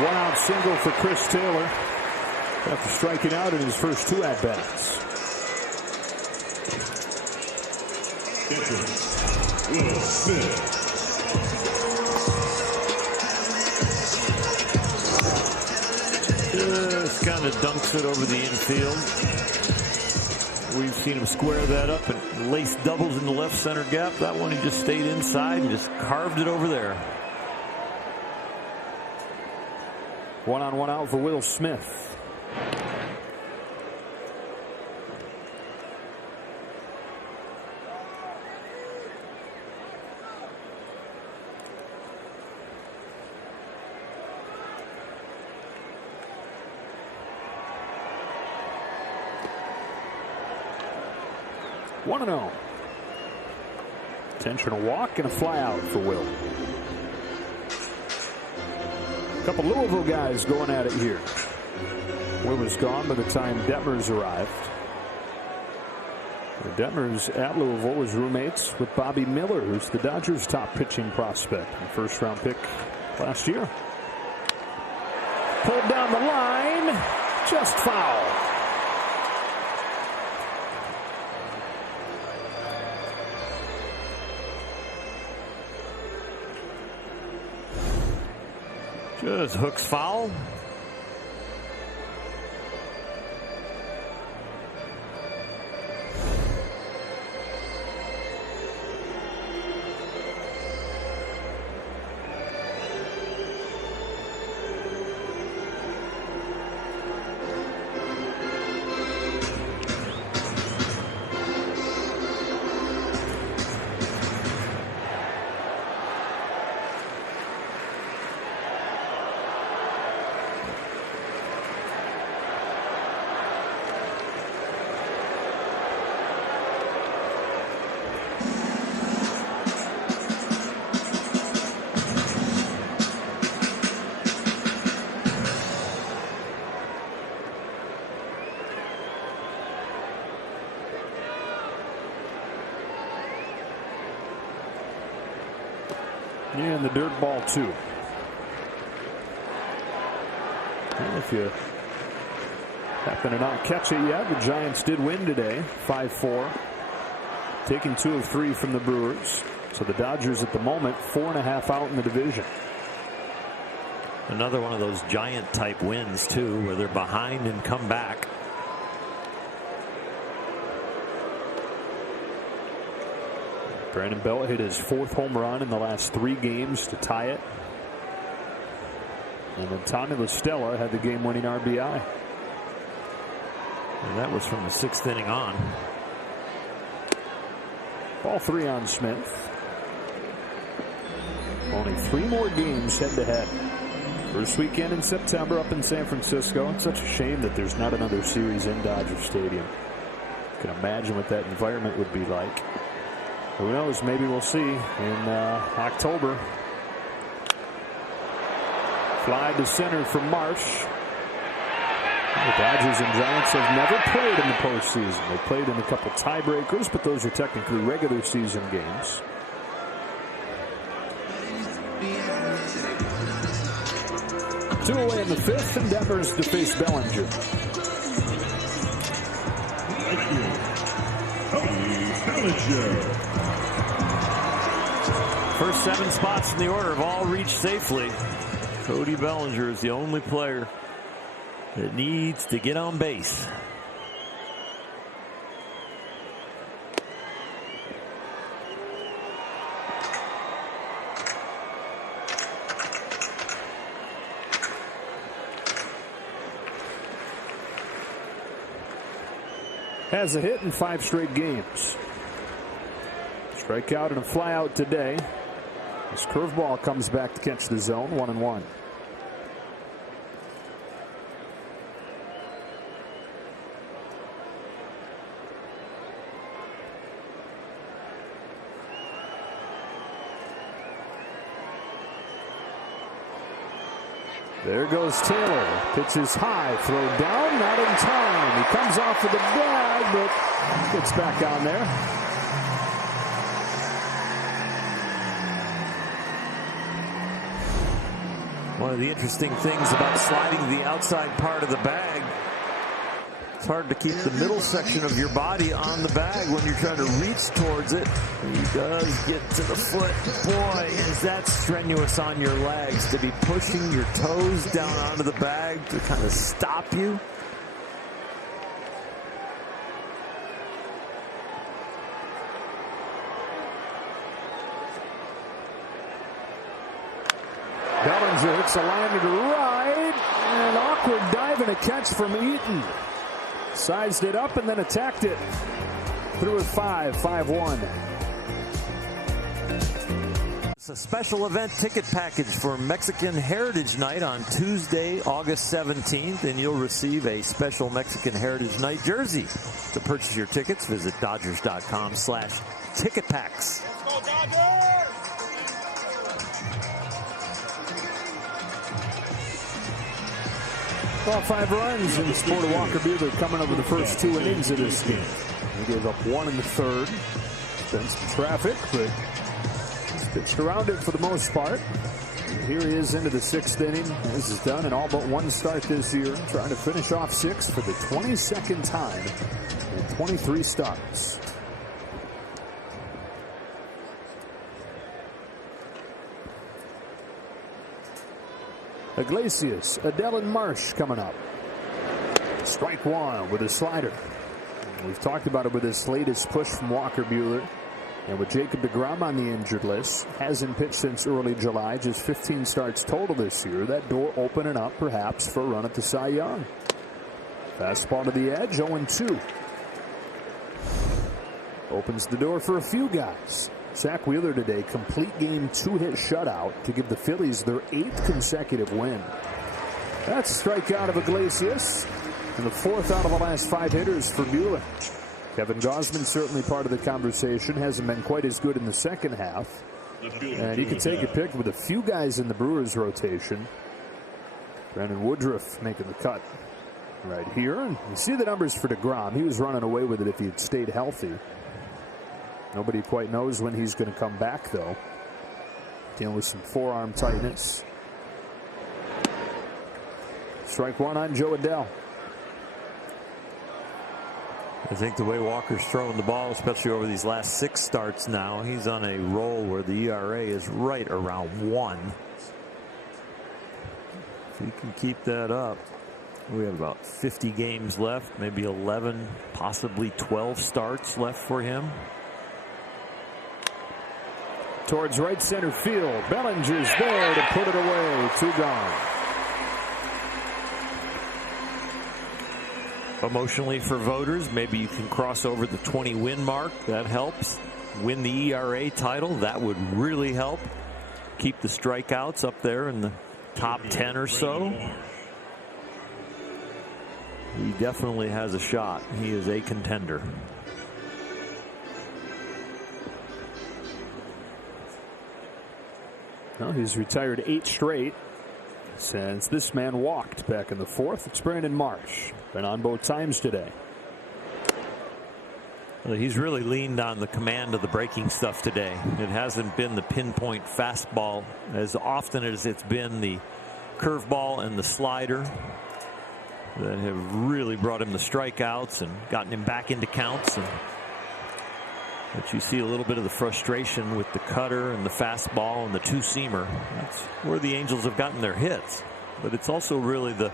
1-out single for Chris Taylor after striking out in his first 2 at-bats. Will Smith. Just kind of dunks it over the infield. We've seen him square that up and lace doubles in the left center gap. That one he just stayed inside and just carved it over there. 1 on 1 out for Will Smith. One and 0. Intentional walk and a fly out for Will. A couple Louisville guys going at it here. Will was gone by the time Detmers arrived. Detmers at Louisville was roommates with Bobby Miller, who's the Dodgers' top pitching prospect and first-round pick last year. Pulled down the line, just foul. Just hooks foul. And the dirt ball, too. Well, if you Happen to not catch it yet. The Giants did win today, 5-4. Taking 2 of 3 from the Brewers. So the Dodgers at the moment 4.5 out in the division. Another one of those giant type wins too, where they're behind and come back. Brandon Belt hit his 4th home run in the last 3 games to tie it. And then Tommy La Stella had the game-winning RBI. And that was from the 6th inning on. Ball 3 on Smith. Only 3 more games head-to-head. First weekend in September up in San Francisco. It's such a shame that there's not another series in Dodger Stadium. You can imagine what that environment would be like. Who knows? Maybe we'll see in October. Fly to center from Marsh. The Dodgers and Giants have never played in the postseason. They played in a couple tiebreakers, but those are technically regular season games. Two away in the 5th, and Devers to face Bellinger. First 7 spots in the order have all reached safely. Cody Bellinger is the only player that needs to get on base. Has a hit in 5 straight games. Strikeout and a flyout today. This curveball comes back to catch the zone, 1-1. There goes Taylor. Pitches high, throw down, not in time. He comes off of the bag, but gets back on there. One of the interesting things about sliding the outside part of the bag, it's hard to keep the middle section of your body on the bag when you're trying to reach towards it. He does get to the foot. Boy, is that strenuous on your legs to be pushing your toes down onto the bag to kind of stop you. Bellinger hits a line to right, and an awkward dive and a catch from Eaton. Sized it up and then attacked it. Through with 5-1. It's a special event ticket package for Mexican Heritage Night on Tuesday, August 17th, and you'll receive a special Mexican Heritage Night jersey. To purchase your tickets, visit Dodgers.com/ticketpacks. Let's go, Dodgers! Well, 5 runs in support of Walker Buehler coming over the first 2 innings of this game. He gave up 1 in the 3rd. Been some traffic, but he's pitched around it for the most part. And here he is into the 6th inning. This is done in all but 1 start this year. Trying to finish off 6 for the 22nd time in 23 starts. Iglesias, Adell, and Marsh coming up. Strike 1 with a slider. We've talked about it with this latest push from Walker Buehler. And with Jacob deGrom on the injured list, hasn't pitched since early July, just 15 starts total this year. That door opening up perhaps for a run at the Cy Young. Fastball to the edge, 0-2. Opens the door for a few guys. Zach Wheeler today, complete game 2-hit shutout to give the Phillies their 8th consecutive win. That's a strikeout of Iglesias, and the 4th out of the last 5 hitters for Buehler. Kevin Gausman certainly part of the conversation, hasn't been quite as good in the second half. And you can take a pick with a few guys in the Brewers rotation. Brandon Woodruff making the cut right here. And you see the numbers for deGrom. He was running away with it if he had stayed healthy. Nobody quite knows when he's going to come back, though. Dealing with some forearm tightness. Strike 1 on Joe Adell. I think the way Walker's throwing the ball, especially over these last 6 starts now, he's on a roll where the ERA is right around 1. If he can keep that up, we have about 50 games left, maybe 11, possibly 12 starts left for him. Towards right center field. Bellinger's there to put it away. 2 gone. Emotionally for voters, maybe you can cross over the 20 win mark. That helps. Win the ERA title. That would really help. Keep the strikeouts up there in the top 10 or so. He definitely has a shot. He is a contender. Well, he's retired 8 straight since this man walked back in the 4th. It's Brandon Marsh. Been on both times today. Well, he's really leaned on the command of the breaking stuff today. It hasn't been the pinpoint fastball as often as it's been the curveball and the slider that have really brought him the strikeouts and gotten him back into counts. But you see a little bit of the frustration with the cutter and the fastball and the 2-seamer. That's where the Angels have gotten their hits. But it's also really the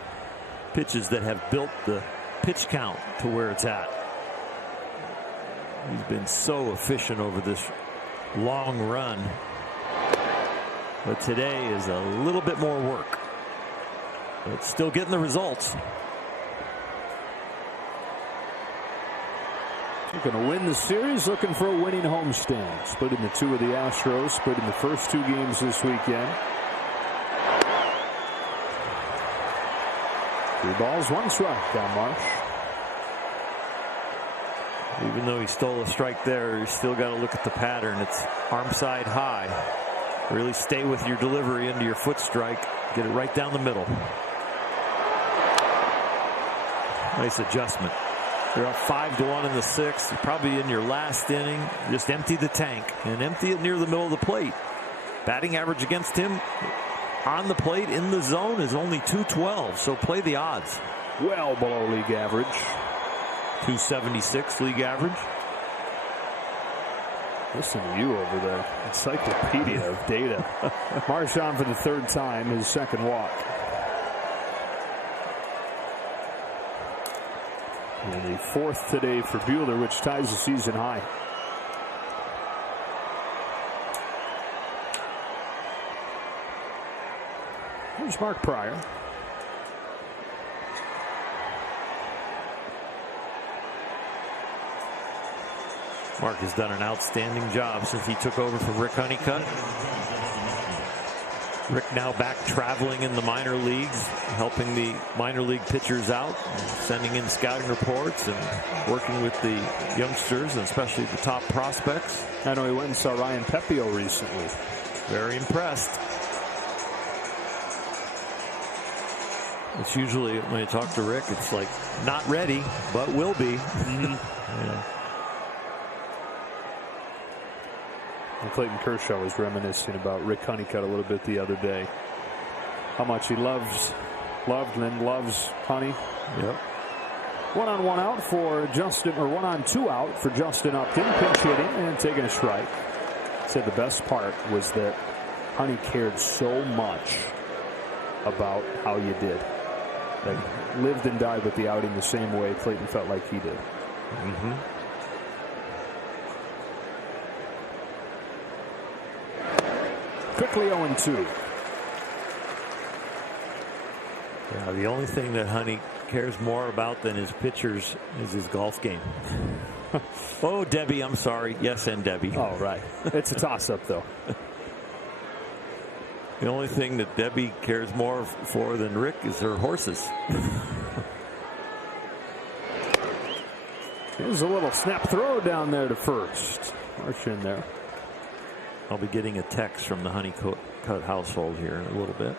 pitches that have built the pitch count to where it's at. He's been so efficient over this long run. But today is a little bit more work. But still getting the results. Looking to win the series, looking for a winning homestand. Splitting the 2 of the Astros, splitting the first 2 games this weekend. 3 balls, 1 strike on Marsh. Even though he stole a strike there, you still got to look at the pattern. It's arm side high. Really stay with your delivery into your foot strike. Get it right down the middle. Nice adjustment. You're up 5-1 in the 6th. Probably in your last inning. Just empty the tank and empty it near the middle of the plate. Batting average against him on the plate in the zone is only .212. So play the odds. Well below league average. .276 league average. Listen to you over there. Encyclopedia of data. Marsh on for the 3rd time, his 2nd walk. And the 4th today for Buehler, which ties the season high. Here's Mark Prior. Mark has done an outstanding job since he took over for Rick Honeycutt. Rick now back traveling in the minor leagues, helping the minor league pitchers out, sending in scouting reports and working with the youngsters, and especially the top prospects. I know he went and saw Ryan Pepio recently. Very impressed. It's usually, when you talk to Rick, it's like, not ready, but will be. Yeah. And Clayton Kershaw was reminiscing about Rick Honeycutt a little bit the other day. How much he loved and then loves Honey. Yep. 1 on 1 out for Justin, or 1 on 2 out for Justin Upton. Pinch hitting and taking a strike. Said the best part was that Honey cared so much about how you did. Like, lived and died with the outing the same way Clayton felt like he did. Mm-hmm. Quickly 0-2. Yeah, the only thing that Honey cares more about than his pitchers is his golf game. Oh, Debbie, I'm sorry. Yes, and Debbie. Oh, right. It's a toss-up, though. The only thing that Debbie cares more for than Rick is her horses. Here's a little snap throw down there to first. Marsh in there. I'll be getting a text from the Honeycutt household here in a little bit.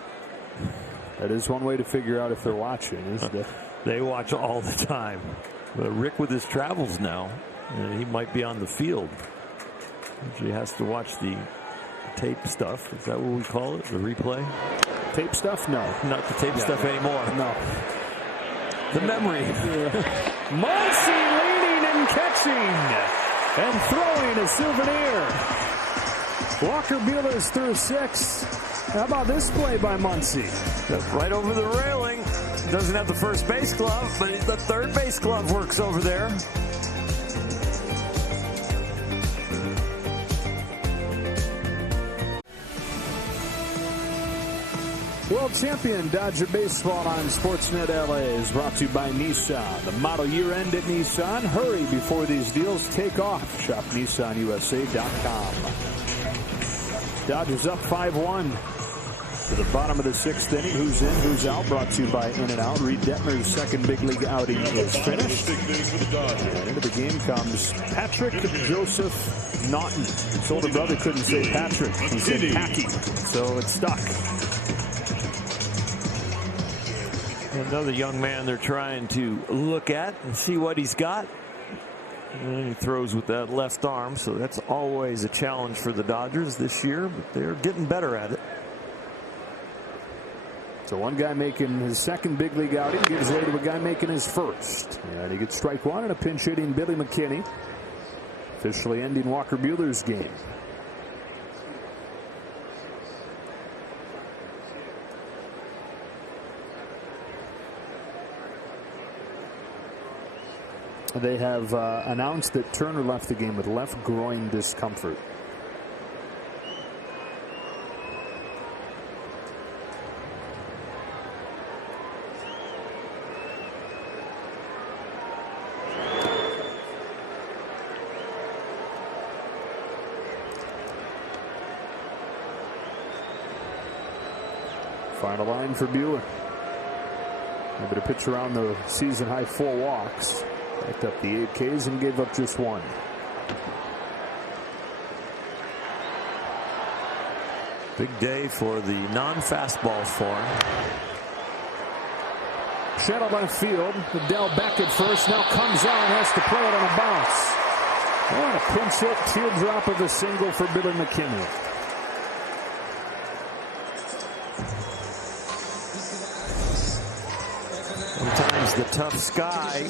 That is one way to figure out if they're watching, isn't it? They watch all the time. But Rick with his travels now, he might be on the field. He has to watch the tape stuff. Is that what we call it? The replay? Tape stuff? No. Not the tape stuff anymore. No. The memory. Muncy leading pitching and throwing a souvenir. Walker Buehler's through 6. How about this play by Muncy? Right over the railing. Doesn't have the first base glove, but the third base glove works over there. World champion Dodger Baseball on Sportsnet LA is brought to you by Nissan. The model year end at Nissan. Hurry before these deals take off. Shop NissanUSA.com. Dodgers up 5-1 to the bottom of the 6th inning. Who's in, who's out? Brought to you by In-N-Out. Reed Detmer's second big league outing is finished. And into the game comes Patrick Joseph Naughton. His older brother couldn't say Patrick. He said Packy. So it's stuck. Another young man they're trying to look at and see what he's got. And he throws with that left arm, so that's always a challenge for the Dodgers this year, but they're getting better at it. So one guy making his second big league outing gives way to a guy making his first. And he gets strike one and a pinch hitting Billy McKinney, officially ending Walker Buehler's game. They have announced that Turner left the game with left groin discomfort. Final line for Buehler. Able to pitch around the season high 4 walks. Picked up the 8 Ks and gave up just 1. Big day for the non-fastballs for him. Shadow left field. Adell back at first. Now comes on. Has to play it on a bounce. And a pinch hit teardrop of a single for Billy McKinney. Sometimes the tough sky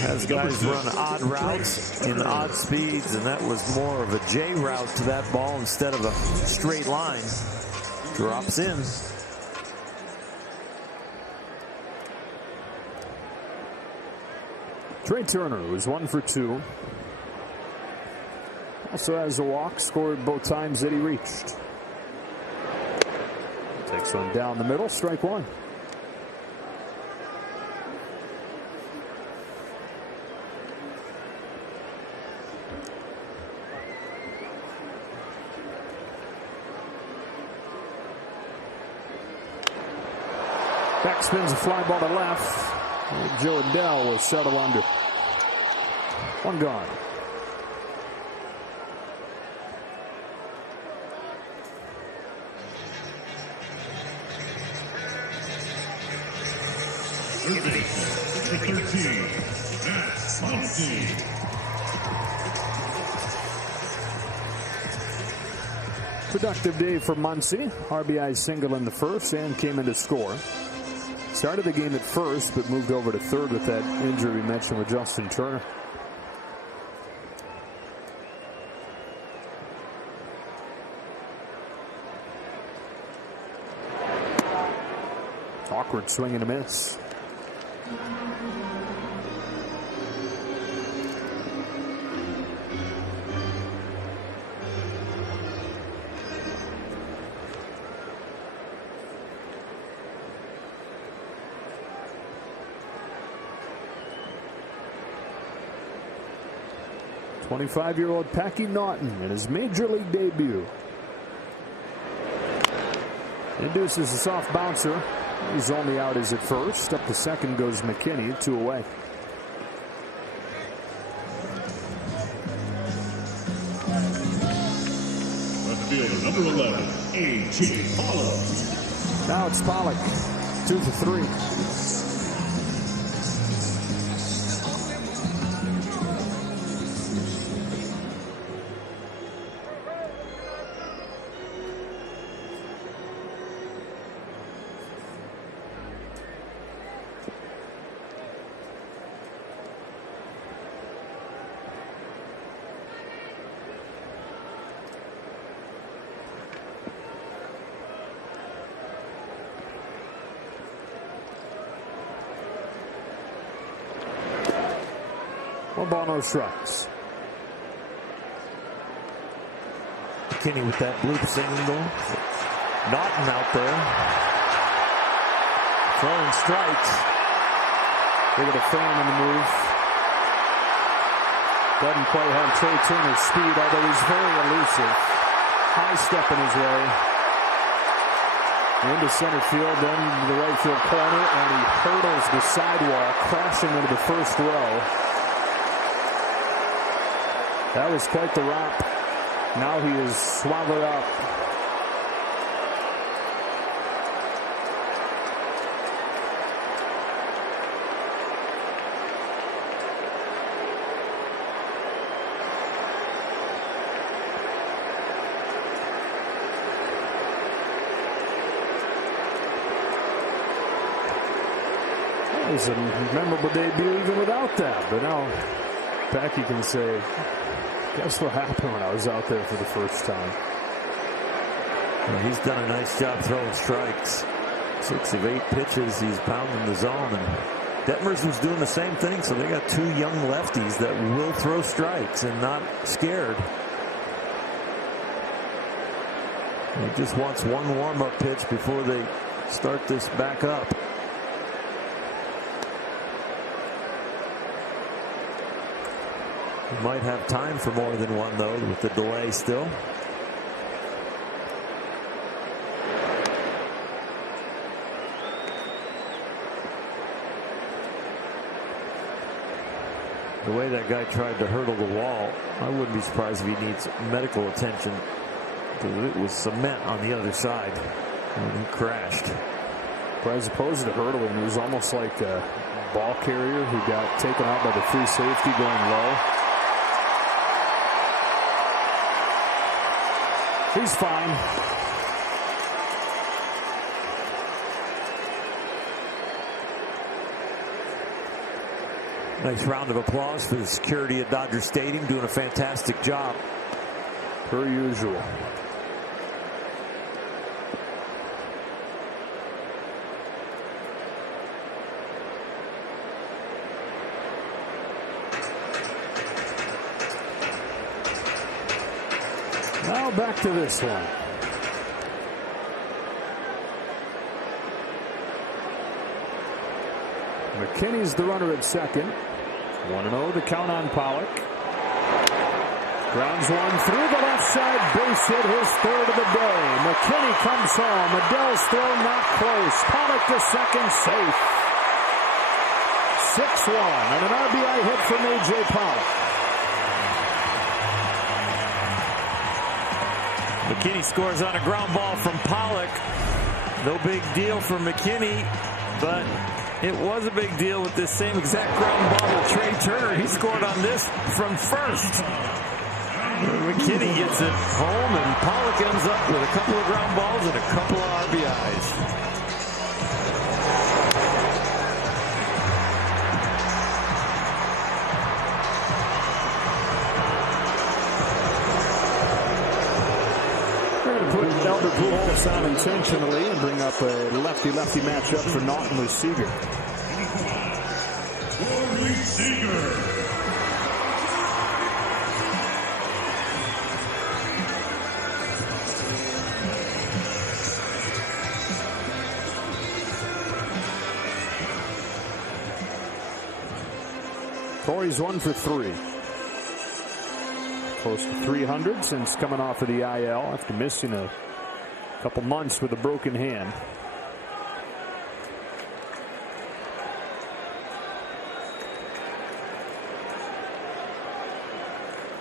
has guys run odd routes in odd speeds, and that was more of a J route to that ball instead of a straight line. Drops in. Trey Turner was 1 for 2. Also has a walk, scored both times that he reached. Takes one down the middle, strike 1. Backspins a fly ball to left. And Joe Adell will settle under. 1 gone. Productive day for Muncy. RBI single in the first and came in to score. Started the game at first, but moved over to third with that injury we mentioned with Justin Turner. Awkward swing and a miss. .25-year-old Packy Naughton in his major league debut. Induces a soft bouncer. He's only out as at first. Up to second goes McKinney, 2 away. Left fielder number 11, A.T. Pollock. Now it's Pollock, 2 for 3. 1 ball, no strikes. McKinney with that bloop single. Naughton out there. Throwing strikes. They got a fan in the move. Doesn't quite have Trey Turner's speed, although he's very elusive. High step in his way. Into center field, then the right field corner, and he hurdles the sidewalk, crashing into the first row. That was quite the romp. Now he is swallowed up. It was a memorable debut even without that. But now Packy can say, guess what happened when I was out there for the first time. Well, he's done a nice job throwing strikes. 6 of 8 pitches, he's pounding the zone. And Detmers was doing the same thing, so they got 2 young lefties that will throw strikes and not scared. He just wants 1 warm-up pitch before they start this back up. He might have time for more than 1, though, with the delay still. The way that guy tried to hurdle the wall, I wouldn't be surprised if he needs medical attention, because it was cement on the other side when he crashed. But as opposed to hurdling, it was almost like a ball carrier who got taken out by the free safety going low. He's fine. Nice round of applause for the security at Dodger Stadium, doing a fantastic job. Per usual. Now back to this one. McKinney's the runner at second. 1-0 to count on Pollock. Grounds one through the left side base hit, his 3rd of the day. McKinney comes home. Adell's throw not close. Pollock to second, safe. 6-1 and an RBI hit from A.J. Pollock. McKinney scores on a ground ball from Pollock. No big deal for McKinney, but it was a big deal with this same exact ground ball to Trey Turner. He scored on this from first. McKinney gets it home, and Pollock ends up with a couple of ground balls and a couple of RBIs. Albert Pujols on intentionally and bring up a lefty-lefty matchup for Naughton with Seager. Corey Seager. Corey's 1 for 3. Close to 300 since coming off of the IL after missing a couple months with a broken hand.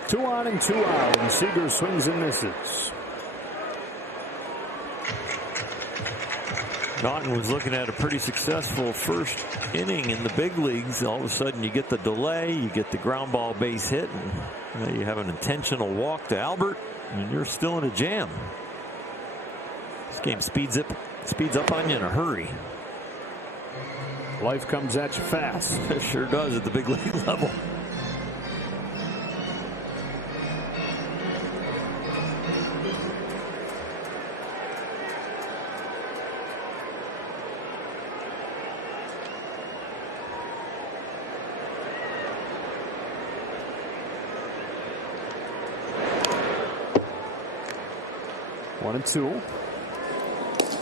Two on and 2 out, and Seager swings and misses. Naughton was looking at a pretty successful first inning in the big leagues. All of a sudden you get the delay, you get the ground ball base hit, and you have an intentional walk to Albert, and you're still in a jam. This game speeds up on you in a hurry. Life comes at you fast. It sure does at the big league level. 1-2.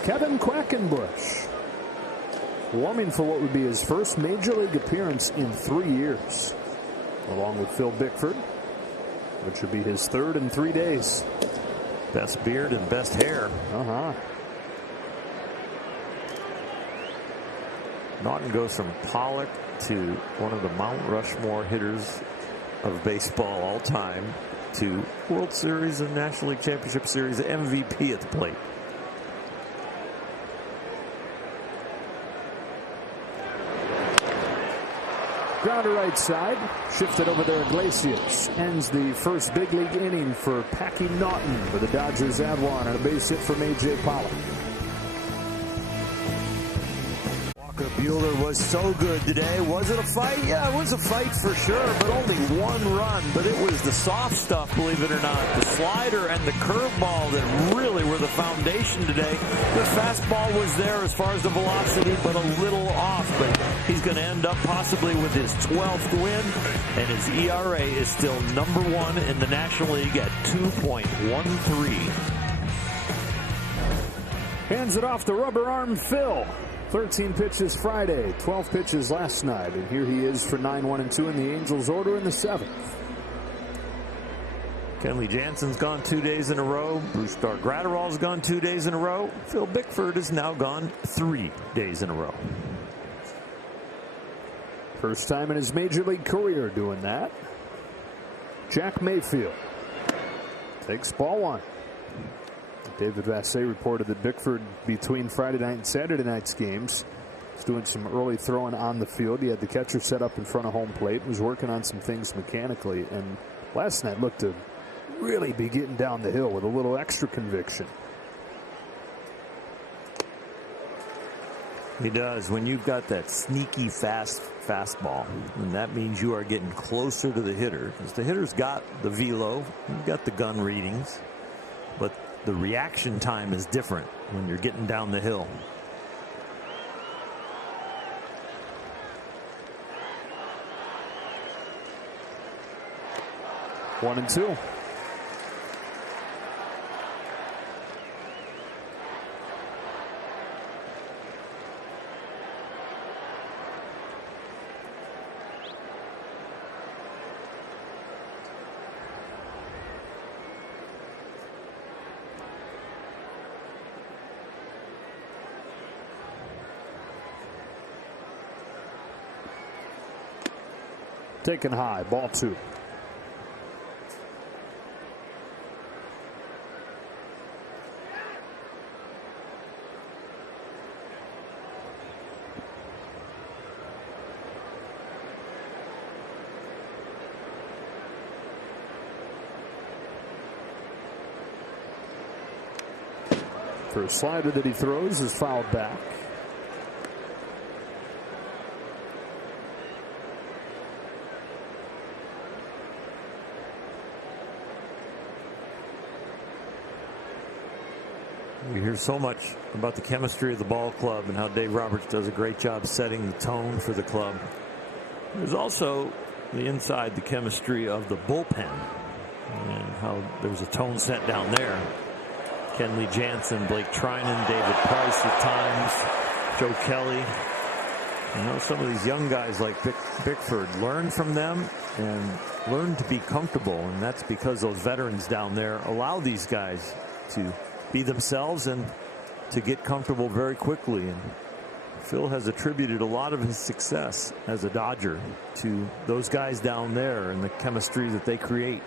Kevin Quackenbush warming for what would be his first major league appearance in 3 years, along with Phil Bickford, which would be his third in 3 days. Best beard and best hair. Naughton goes from Pollock to one of the Mount Rushmore hitters of baseball all time to World Series and National League Championship Series MVP at the plate. Grounder right side, shifted over there. Iglesias ends the first big league inning for Packy Naughton, but the Dodgers add one on a base hit from A.J. Pollock. Walker Buehler was so good today. Was it a fight? Yeah, it was a fight for sure, but only one run. But it was the soft stuff, believe it or not. The slider and the curveball that really were the foundation today. The fastball was there as far as the velocity, but a little off. But he's going to end up possibly with his 12th win, and his ERA is still #1 in the National League at 2.13. Hands it off the rubber arm Phil. 13 pitches Friday, 12 pitches last night, and here he is for 9-1-2 in the Angels' order in the 7th. Kenley Jansen's gone 2 days in a row. Brusdar Graterol's gone 2 days in a row. Phil Bickford has now gone 3 days in a row. First time in his major league career doing that. Jack Mayfield takes ball one. David Vassegh reported that Bickford, between Friday night and Saturday night's games, was doing some early throwing on the field. He had the catcher set up in front of home plate, was working on some things mechanically, and last night looked to really be getting down the hill with a little extra conviction. He does. When you've got that sneaky fastball, and that means you are getting closer to the hitter, because the hitter's got the velo, you've got the gun readings, but the reaction time is different when you're getting down the hill. One and two. Taken high, ball two. First slider that he throws is fouled back. We hear so much about the chemistry of the ball club and how Dave Roberts does a great job setting the tone for the club. There's also the chemistry of the bullpen and how there's a tone set down there. Kenley Jansen, Blake Trinan, David Price at times, Joe Kelly. You know, some of these young guys like Bickford learn from them and learn to be comfortable, and that's because those veterans down there allow these guys to be themselves and to get comfortable very quickly. And Phil has attributed a lot of his success as a Dodger to those guys down there and the chemistry that they create.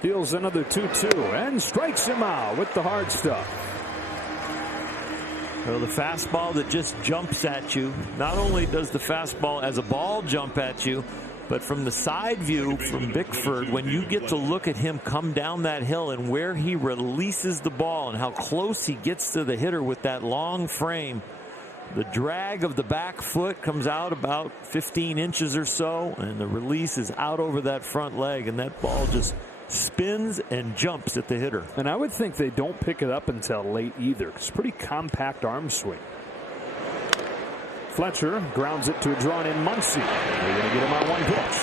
Deals another 2-2 and strikes him out with the hard stuff. Well, the fastball that just jumps at you, not only does the fastball as a ball jump at you, but from the side view from Bickford, when you get to look at him come down that hill and where he releases the ball and how close he gets to the hitter with that long frame, the drag of the back foot comes out about 15 inches or so, and the release is out over that front leg, and that ball just spins and jumps at the hitter. And I would think they don't pick it up until late either. It's a pretty compact arm swing. Fletcher grounds it to a drawn-in Muncy. They're going to get him on one pitch.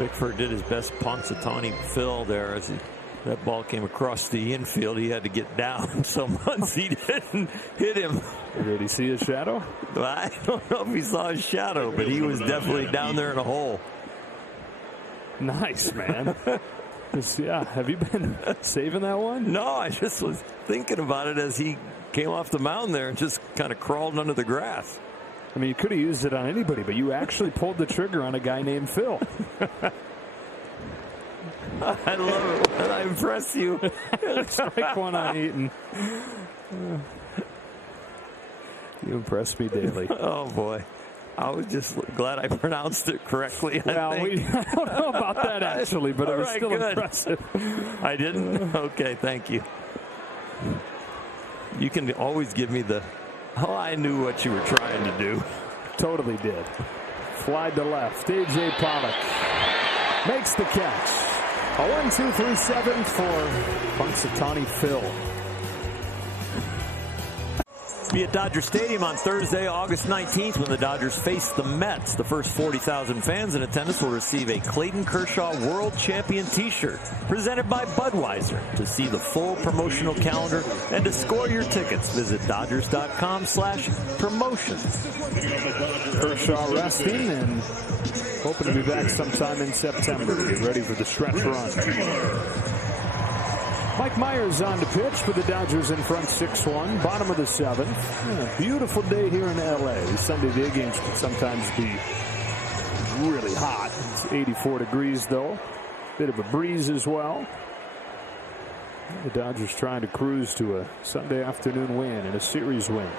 Bickford did his best Punxsutawney Phil there as that ball came across the infield. He had to get down. So Muncy didn't hit him. Did he see his shadow? I don't know if he saw his shadow, but he was definitely down there in a hole. Nice, man. Yeah, have you been saving that one? No, I just was thinking about it as he came off the mound there and just kind of crawled under the grass. I mean, you could have used it on anybody, but you actually pulled the trigger on a guy named Phil. I love it when I impress you. Strike one on Eaton. You impress me daily. Oh, boy. I was just glad I pronounced it correctly. I don't know about that, actually, but it was still good. impressive. I didn't? Okay, thank you. You can always give me the, oh, I knew what you were trying to do. Totally did. Fly to left. A.J. Pollock makes the catch. A 1-2-3-7 for Punxsutawney Phil. Be at Dodger Stadium on Thursday, August 19th, when the Dodgers face the Mets. The first 40,000 fans in attendance will receive a Clayton Kershaw World Champion t-shirt presented by Budweiser. To see the full promotional calendar and to score your tickets, visit Dodgers.com/promotions. Kershaw resting and hoping to be back sometime in September to get ready for the stretch run. Mike Myers on the pitch for the Dodgers in front 6-1, bottom of the 7th. Yeah, beautiful day here in L.A. Sunday day games can sometimes be really hot. It's 84 degrees, though. Bit of a breeze as well. The Dodgers trying to cruise to a Sunday afternoon win and a series win.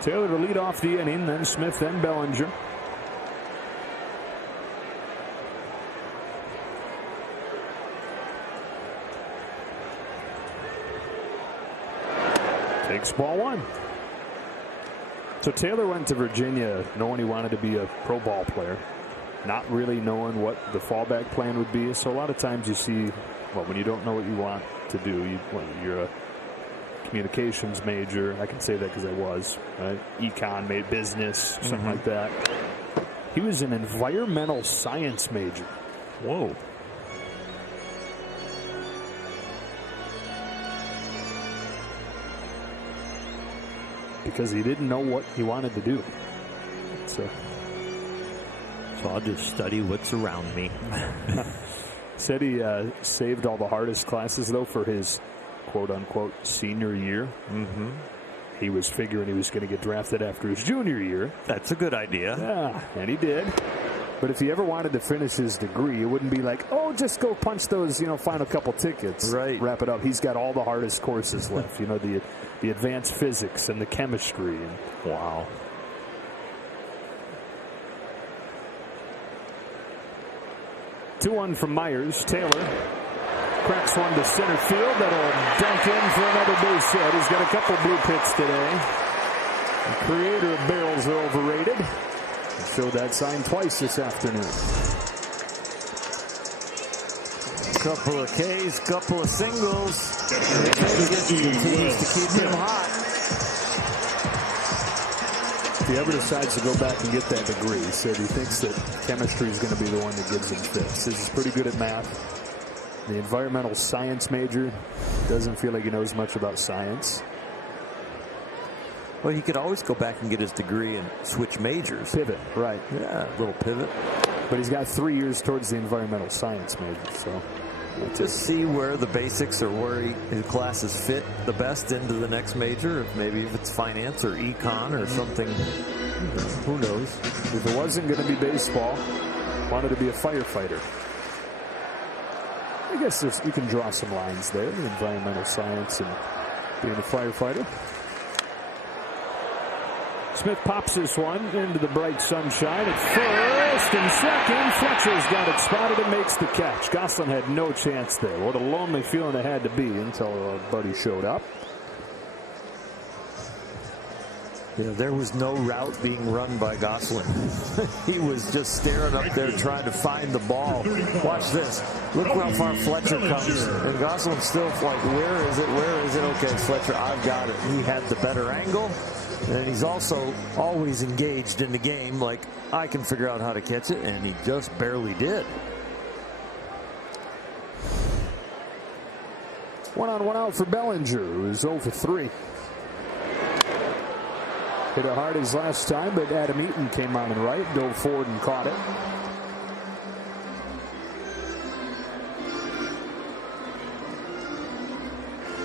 Taylor to lead off the inning, then Smith, then Bellinger. Takes ball one. So Taylor went to Virginia knowing he wanted to be a pro ball player, not really knowing what the fallback plan would be. So a lot of times you see, well, when you don't know what you want to do, you're a communications major. I can say that because I was, right? Econ, made business, something like that. He was an environmental science major. Whoa. Because he didn't know what he wanted to do. So I'll just study what's around me. Said he saved all the hardest classes, though, for his quote-unquote senior year. He was figuring he was going to get drafted after his junior year. That's a good idea. Yeah, and he did. But if he ever wanted to finish his degree, it wouldn't be like, oh, just go punch those, final couple tickets. Right. Wrap it up. He's got all the hardest courses left. The advanced physics and the chemistry. And wow. Two-one from Myers. Taylor cracks one to center field. That'll dunk in for another base hit. He's got a couple blue pits today. The creator of barrels are overrated. He showed that sign twice this afternoon. Couple of Ks, couple of singles. Continues to keep him hot. If he ever decides to go back and get that degree, he said he thinks that chemistry is going to be the one that gives him fits. He's pretty good at math. The environmental science major doesn't feel like he knows much about science. Well, he could always go back and get his degree and switch majors. Pivot, right. Yeah, a little pivot. But he's got 3 years towards the environmental science major, so. Just see where the basics or where his classes fit the best into the next major. Maybe if it's finance or econ or something. Who knows? If it wasn't going to be baseball, wanted to be a firefighter. I guess you can draw some lines there, the environmental science and being a firefighter. Smith pops this one into the bright sunshine at first and second. Fletcher's got it spotted and makes the catch. Gosselin had no chance there. What a lonely feeling it had to be until our buddy showed up. Yeah, there was no route being run by Gosselin. He was just staring up there trying to find the ball. Watch this. Look how far Fletcher comes. And Gosselin's still like, where is it? Where is it? Okay, Fletcher, I've got it. He had the better angle. And he's also always engaged in the game. Like, I can figure out how to catch it. And he just barely did. One on, one out for Bellinger, who is 0 for 3. Hit it hard his last time, but Adam Eaton came on and right, dove forward and caught it.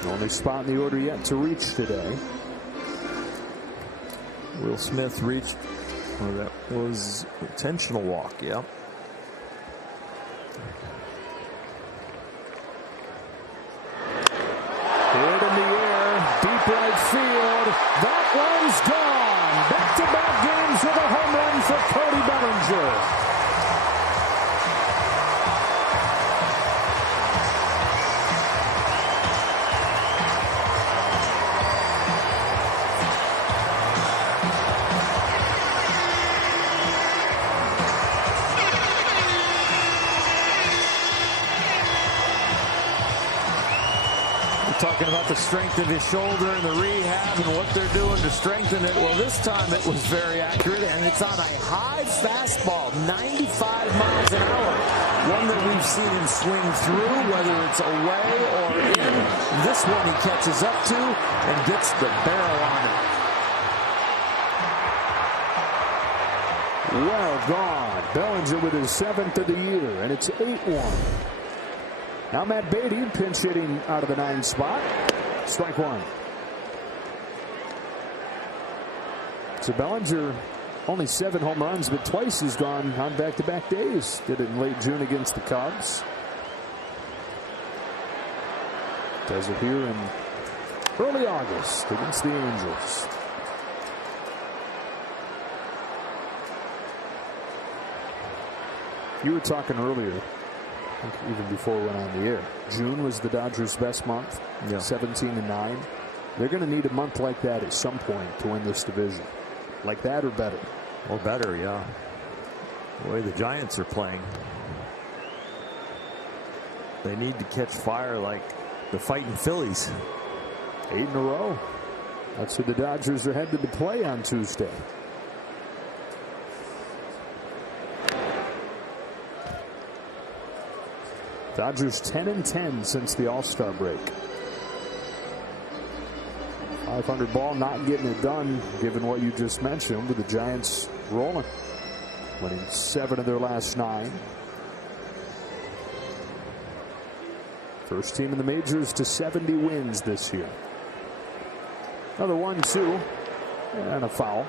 Only spot in the order yet to reach today. Will Smith reached. Oh, that was intentional walk. Yep. Hit in the air, deep right field. That one's gone. Back-to-back games with a home run for Cody Bellinger. Talking about the strength of his shoulder and the rehab and what they're doing to strengthen it. Well, this time it was very accurate, and it's on a high fastball, 95 miles an hour. One that we've seen him swing through, whether it's away or in. This one he catches up to and gets the barrel on it. Well gone. Bellinger with his 7th of the year, and it's 8-1. Now Matt Beatty pinch hitting out of the 9 spot. Strike one. So Bellinger only 7 home runs, but twice he's gone on back-to-back days. Did it in late June against the Cubs. Does it here in early August against the Angels. You were talking earlier, even before we went on the air. June was the Dodgers' best month, 17-9. They're going to need a month like that at some point to win this division. Like that or better. Or better, yeah. The way the Giants are playing. They need to catch fire like the fighting Phillies. 8 in a row. That's who the Dodgers are headed to play on Tuesday. Dodgers 10-10 since the All-Star break. 500 ball, not getting it done, given what you just mentioned, with the Giants rolling. Winning 7 of their last 9. First team in the majors to 70 wins this year. Another 1-2 and a foul.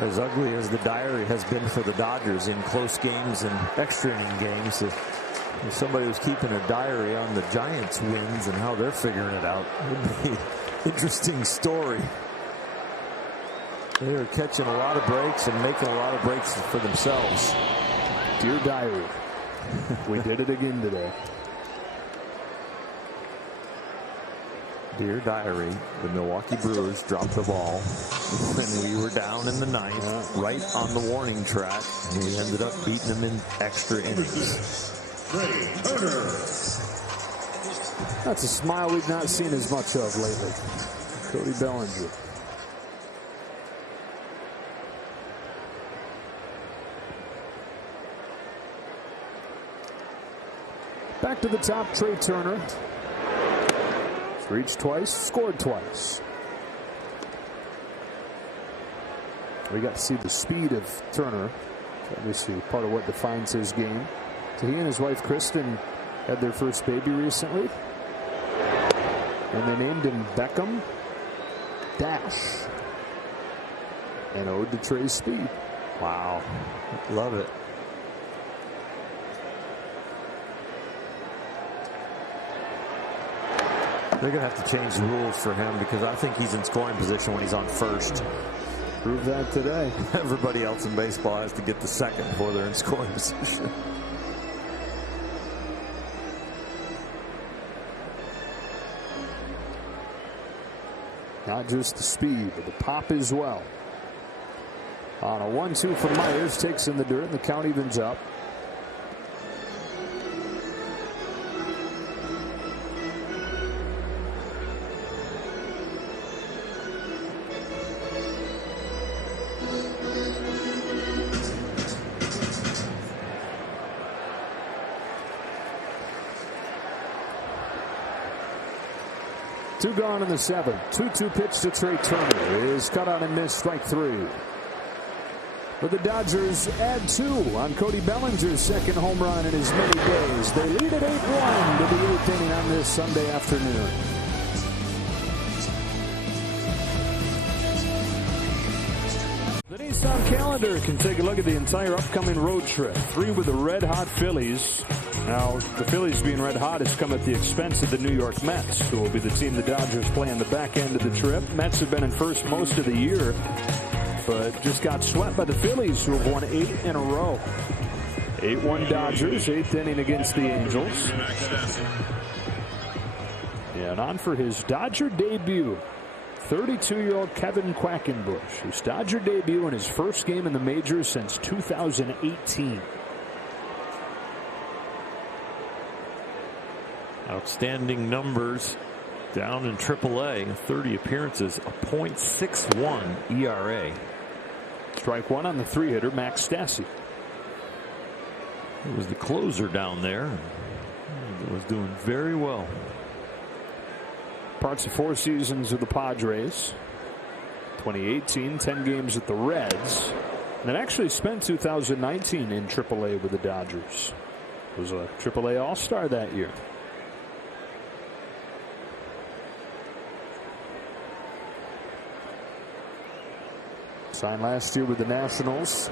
As ugly as the diary has been for the Dodgers in close games and extra inning games, if somebody was keeping a diary on the Giants' wins and how they're figuring it out, it would be an interesting story. They are catching a lot of breaks and making a lot of breaks for themselves. Dear diary, we did it again today. Dear diary, the Milwaukee Brewers dropped the ball when we were down in the 9th, right on the warning track. And we ended up beating them in extra innings. That's a smile we've not seen as much of lately. Cody Bellinger. Back to the top, Trey Turner. Reached twice, scored twice. We got to see the speed of Turner. Obviously part of what defines his game. So he and his wife Kristen had their first baby recently. And they named him Beckham Dash. An ode to Trey's speed. Wow. Love it. They're going to have to change the rules for him because I think he's in scoring position when he's on first. Prove that today. Everybody else in baseball has to get the second before they're in scoring position. Not just the speed, but the pop as well. On a 1-2 from Myers, takes in the dirt, and the count evens up. 2 gone in the 7th. 2-2 pitch to Trey Turner is cut on and missed, strike 3. But the Dodgers add 2 on Cody Bellinger's second home run in as many days. They lead at 8-1 to the 8th inning on this Sunday afternoon. The Nissan calendar can take a look at the entire upcoming road trip. 3 with the red-hot Phillies. Now, the Phillies being red-hot has come at the expense of the New York Mets, who will be the team the Dodgers play on the back end of the trip. Mets have been in first most of the year, but just got swept by the Phillies, who have won 8 in a row. 8-1 Dodgers, 8th inning against the Angels. And on for his Dodger debut, 32-year-old Kevin Quackenbush, his Dodger debut in his first game in the majors since 2018. Outstanding numbers down in AAA. 30 appearances, a .61 ERA. Strike 1 on the 3-hitter, Max Stassi. He was the closer down there. He was doing very well. Parts of 4 seasons with the Padres. 2018, 10 games at the Reds. And then actually spent 2019 in AAA with the Dodgers. Was a AAA All-Star that year. Signed last year with the Nationals.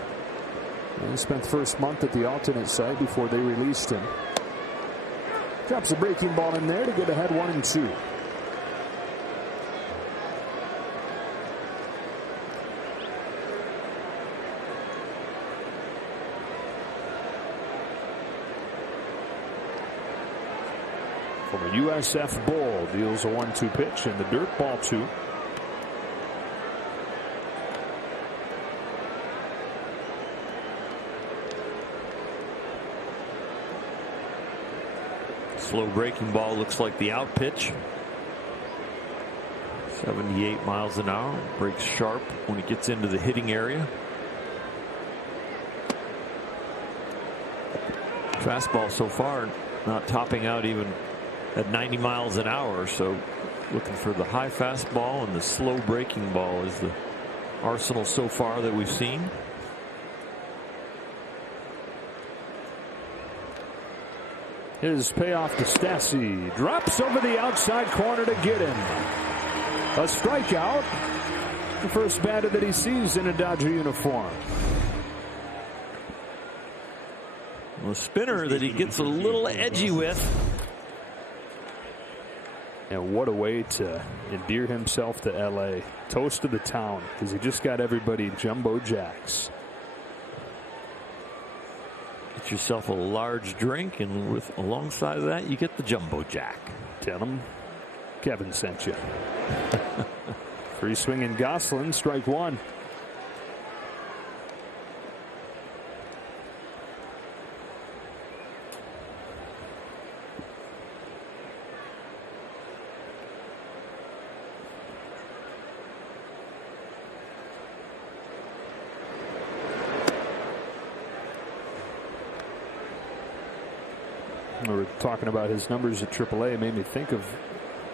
And he spent the first month at the alternate site before they released him. Drops a breaking ball in there to get ahead 1-2. Former USF Bull deals a 1-2 pitch in the dirt, ball 2. Slow breaking ball, looks like the out pitch. 78 miles an hour. Breaks sharp when it gets into the hitting area. Fastball so far not topping out even at 90 miles an hour. So looking for the high fastball, and the slow breaking ball is the arsenal so far that we've seen. His payoff to Stassi. Drops over the outside corner to get him. A strikeout. The first batter that he sees in a Dodger uniform. A spinner that he gets a little edgy with. And what a way to endear himself to L.A. Toast of the town, because he just got everybody jumbo jacks. Get yourself a large drink, and with alongside of that, you get the jumbo jack. Tell him Kevin sent you. Free swinging Gosselin, strike 1. We were talking about his numbers at AAA. It made me think of,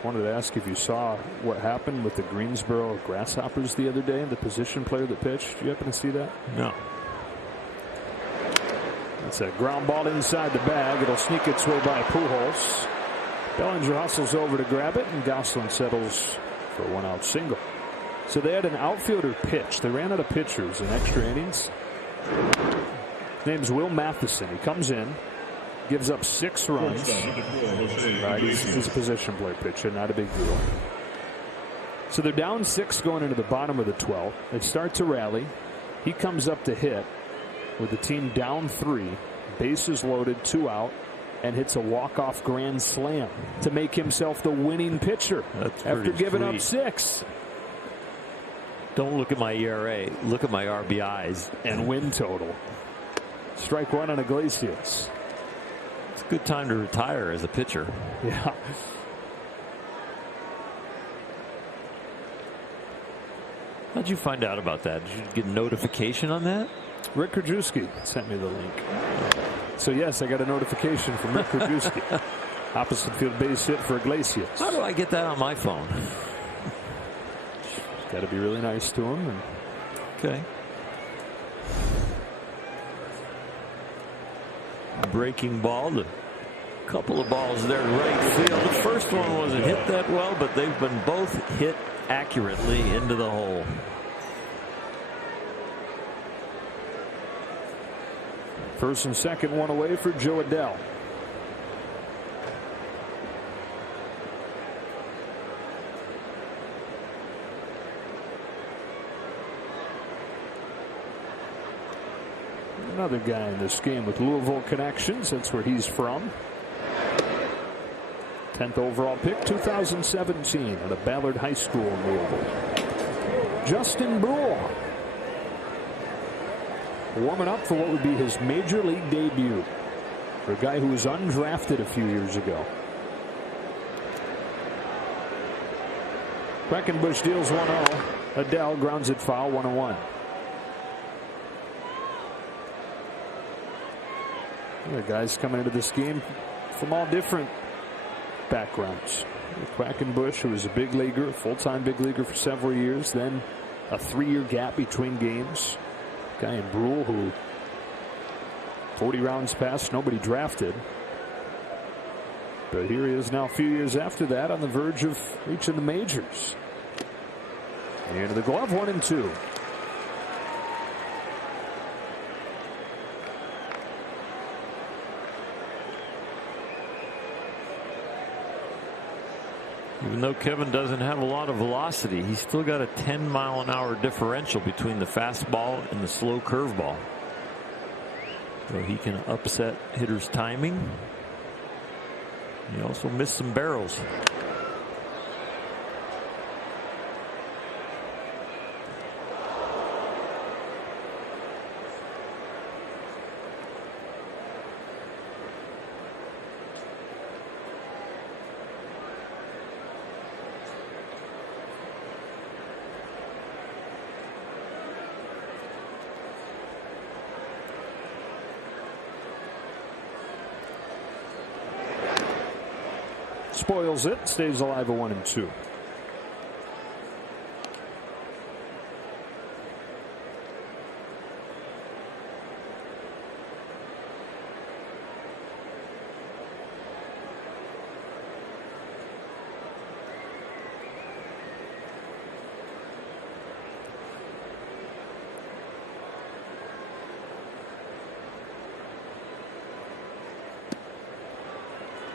wanted to ask if you saw what happened with the Greensboro Grasshoppers the other day, the position player that pitched. Do you happen to see that? No. It's a ground ball inside the bag. It'll sneak its way by Pujols. Bellinger hustles over to grab it, and Gosselin settles for a 1-out single. So they had an outfielder pitch. They ran out of pitchers in extra innings. His name's Will Matheson. He comes in, gives up 6 runs. Right, he's a position player pitcher, not a big deal. So they're down 6 going into the bottom of the 12th. They start to rally. He comes up to hit with the team down 3, bases loaded, 2 out, and hits a walk-off grand slam to make himself the winning pitcher after giving up 6. Don't look at my ERA. Look at my RBIs and win total. Strike 1 on Iglesias. It's a good time to retire as a pitcher. Yeah. How'd you find out about that? Did you get a notification on that? Rick Krajewski sent me the link. So yes, I got a notification from Rick Krajewski. Opposite field base hit for Iglesias. How do I get that on my phone? Got to be really nice to him. Okay. Breaking ball. A couple of balls there to right field. The first one wasn't hit that well, but they've been both hit accurately into the hole. First and second, one away for Joe Adell. Another guy in this game with Louisville connections. That's where he's from. 10th overall pick, 2017, out of Ballard High School in Louisville. Justin Brule, warming up for what would be his major league debut for a guy who was undrafted a few years ago. Quackenbush deals 1-0. Adell grounds it foul, 1-1. The guys coming into this game from all different backgrounds. Quackenbush, who was a big leaguer, full-time big leaguer for several years, then a 3-year gap between games. Guy in Brule, who 40 rounds passed, nobody drafted. But here he is now a few years after that, on the verge of reaching the majors. Into the glove, 1-2. Even though Kevin doesn't have a lot of velocity, he's still got a 10-mile-an-hour differential between the fastball and the slow curveball. So he can upset hitters' timing. He also missed some barrels. Spoils it, stays alive at 1-2.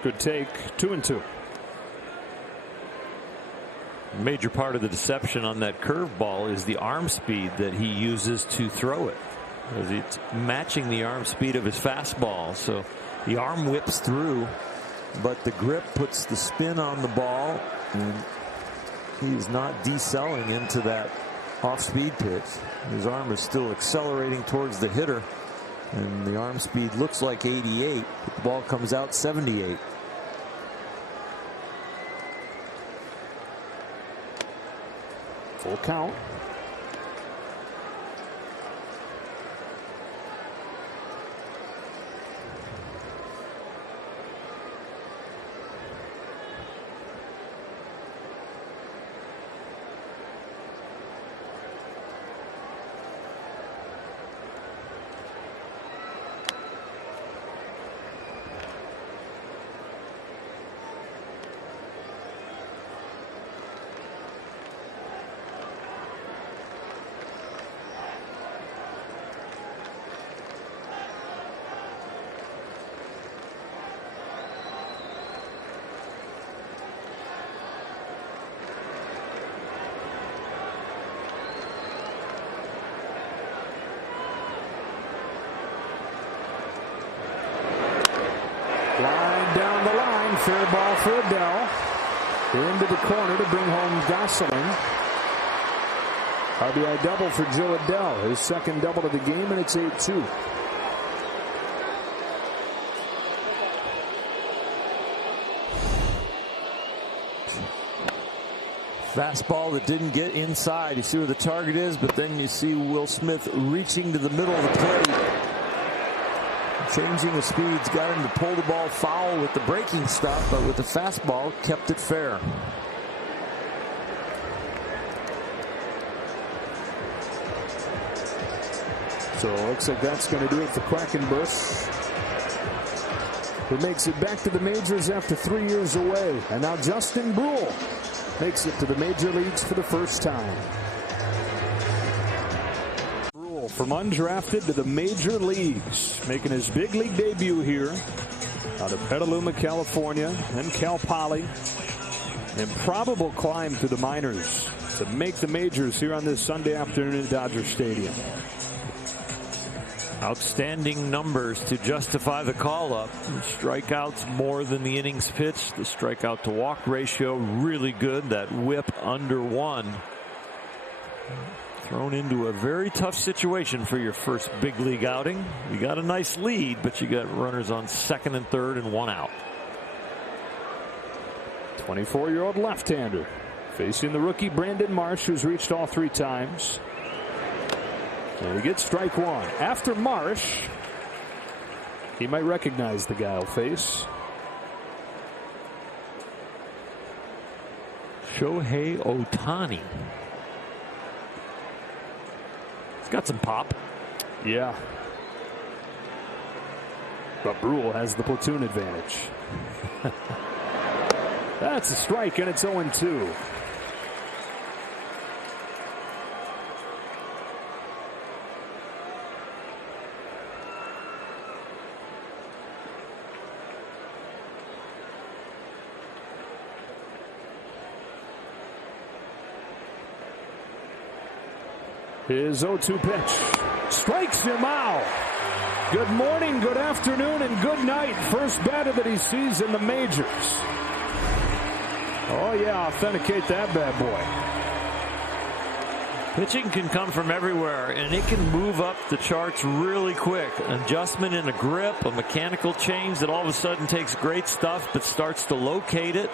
Good take, 2-2. Major part of the deception on that curveball is the arm speed that he uses to throw it. Because it's matching the arm speed of his fastball. So the arm whips through, but the grip puts the spin on the ball, and he's not decelling into that off-speed pitch. His arm is still accelerating towards the hitter, and the arm speed looks like 88, but the ball comes out 78. Full count. Line down the line, fair ball for Adell. Into the corner to bring home Gosselin. RBI double for Joe Adell, his second double of the game, and it's 8-2. Fastball that didn't get inside. You see where the target is, but then you see Will Smith reaching to the middle of the plate. Changing the speeds got him to pull the ball foul with the breaking stuff, but with the fastball kept it fair. So it looks like that's going to do it for Quackenbush, who makes it back to the majors after 3 years away. And now Justin Bruihl makes it to the major leagues for the first time. Bruihl from undrafted to the major leagues, making his big league debut here out of Petaluma, California, and Cal Poly. Improbable climb to the minors to make the majors here on this Sunday afternoon at Dodger Stadium. Outstanding numbers to justify the call-up. Strikeouts more than the innings pitched. The strikeout to walk ratio really good. That whip under 1. Thrown into a very tough situation for your first big league outing. You got a nice lead, but you got runners on second and third and 1 out. 24-year-old left-hander facing the rookie Brandon Marsh, who's reached all 3 times. And he gets strike 1. After Marsh, he might recognize the guy he'll face. Shohei Ohtani. He's got some pop. Yeah. But Bruihl has the platoon advantage. That's a strike, and it's 0-2. His 0-2 pitch strikes him out. Good morning, good afternoon, and good night. First batter that he sees in the majors. Oh yeah, authenticate that bad boy. Pitching can come from everywhere, and it can move up the charts really quick. An adjustment in a grip, a mechanical change that all of a sudden takes great stuff but starts to locate it.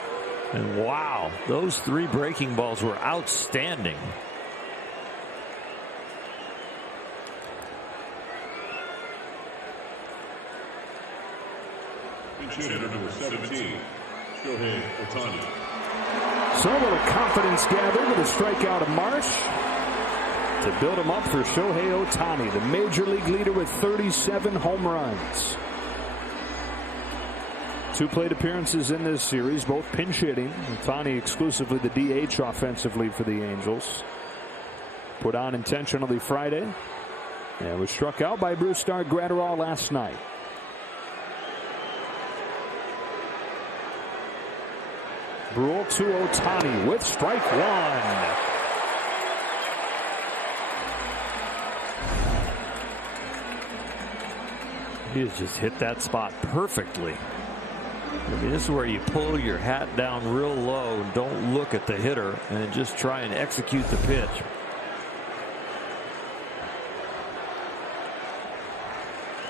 And wow, those 3 breaking balls were outstanding. Hitter number 17, Shohei Ohtani. So a little confidence gathered with a strikeout of Marsh to build him up for Shohei Ohtani, the major league leader with 37 home runs. 2 plate appearances in this series, both pinch hitting. Ohtani exclusively the DH offensively for the Angels. Put on intentionally Friday and was struck out by Brusdar Graterol last night. Bruihl to Ohtani with strike 1. He has just hit that spot perfectly. I mean, this is where you pull your hat down real low and don't look at the hitter and just try and execute the pitch.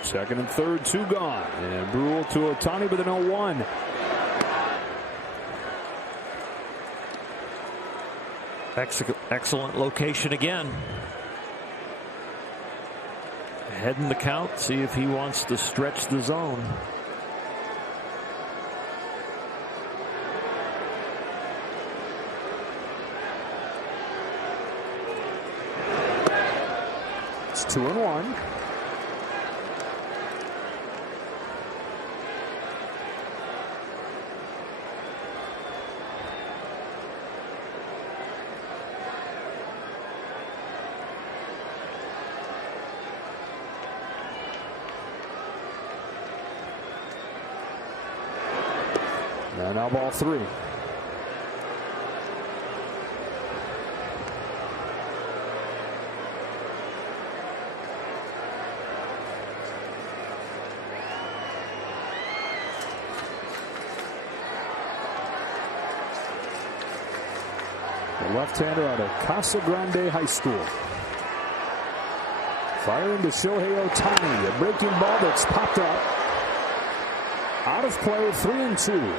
Second and third, 2 gone. And Bruihl to Ohtani with an 0-1. Excellent location again. Head in the count, see if he wants to stretch the zone. It's 2-1. And now ball 3. The left-hander out of Casa Grande High School. Firing to Shohei Ohtani. A breaking ball that's popped up. Out of play, 3-2.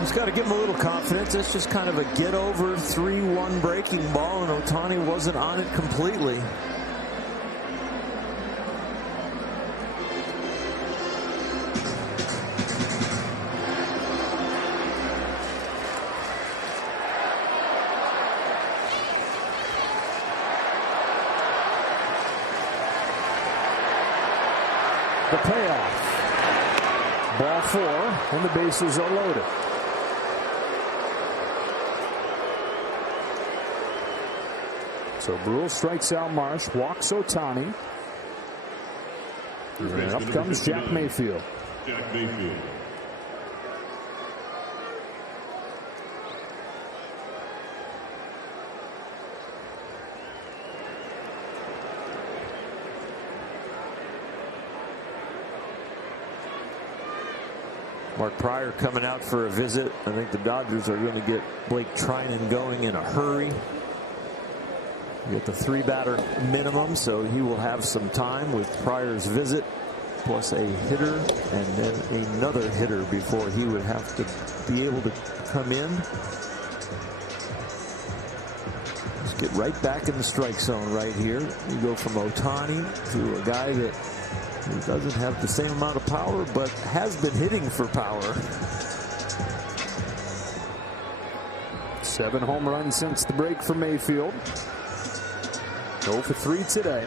He's got to give him a little confidence. It's just kind of a get-over 3-1 breaking ball, and Ohtani wasn't on it completely. The payoff. Ball 4, and the bases are loaded. So Brule strikes out Marsh, walks Ohtani. And up comes Jack Mayfield. Jack Mayfield. Mark Pryor coming out for a visit. I think the Dodgers are going to get Blake Treinen going in a hurry. You get the 3-batter minimum, so he will have some time with Pryor's visit, plus a hitter and then another hitter before he would have to be able to come in. Let's get right back in the strike zone right here. You go from Ohtani to a guy that doesn't have the same amount of power, but has been hitting for power. 7 home runs since the break for Mayfield. 0 for 3 today.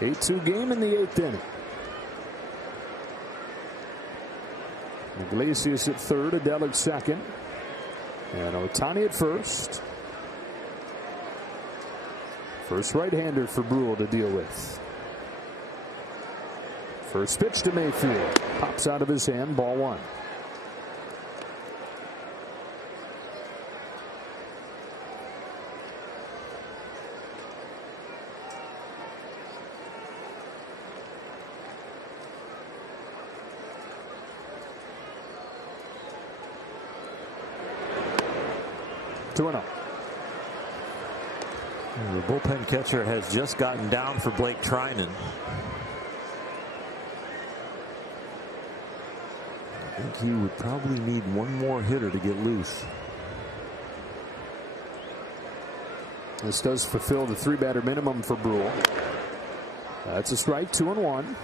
8-2 game in the 8th inning. Iglesias at third, Adele at second, and Ohtani at first. First right-hander for Brule to deal with. First pitch to Mayfield. Pops out of his hand, ball 1. Two and up. The bullpen catcher has just gotten down for Blake Treinen. I think he would probably need one more hitter to get loose. This does fulfill the 3-batter minimum for Brule. That's a strike, 2-1.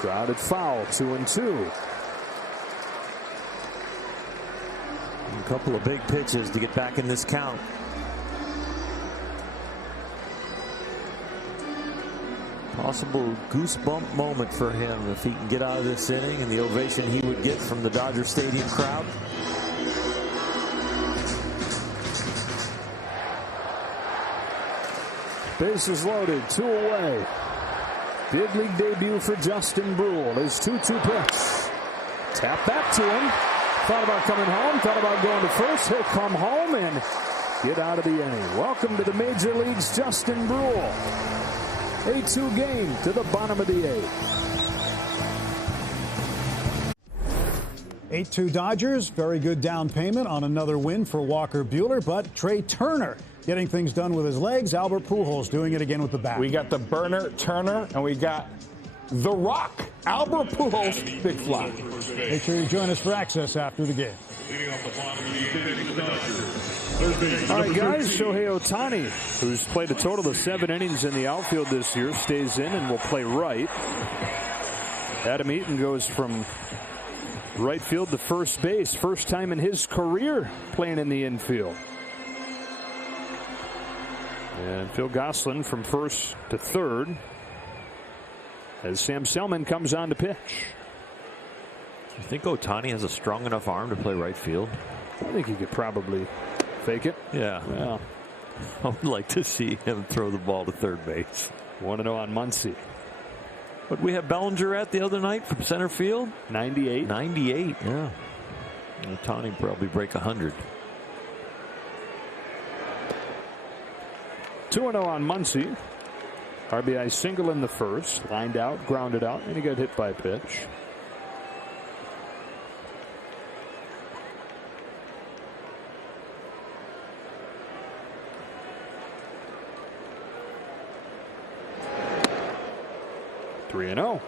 Grounded foul, 2-2. A couple of big pitches to get back in this count. Possible goosebump moment for him if he can get out of this inning, and the ovation he would get from the Dodger Stadium crowd. Bases loaded, 2 away. Big league debut for Justin Brule. His 2-2 pitch. Tap back to him. Thought about coming home. Thought about going to first. He'll come home and get out of the inning. Welcome to the Major Leagues, Justin Brule. 8-2 game to the bottom of the 8th. 8-2 Dodgers. Very good down payment on another win for Walker Buehler, but Trey Turner getting things done with his legs. Albert Pujols doing it again with the bat. We got the burner Turner, and we got the Rock, Albert Pujols, big fly. Make sure you join us for access after the game. All right, guys, Shohei Ohtani, who's played a total of 7 innings in the outfield this year, stays in and will play right. Adam Eaton goes from right field to first base. First time in his career playing in the infield. And Phil Gosselin from first to third as Sam Selman comes on to pitch. Do you think Ohtani has a strong enough arm to play right field? I think he could probably fake it. Yeah. Well, I would like to see him throw the ball to third base. 1-0 on Muncy. But we have Bellinger at the other night from center field. 98. 98, yeah. Ohtani probably break 100. 2-0 on Muncy. RBI single in the first, lined out, grounded out, and he got hit by a pitch. Three and 0.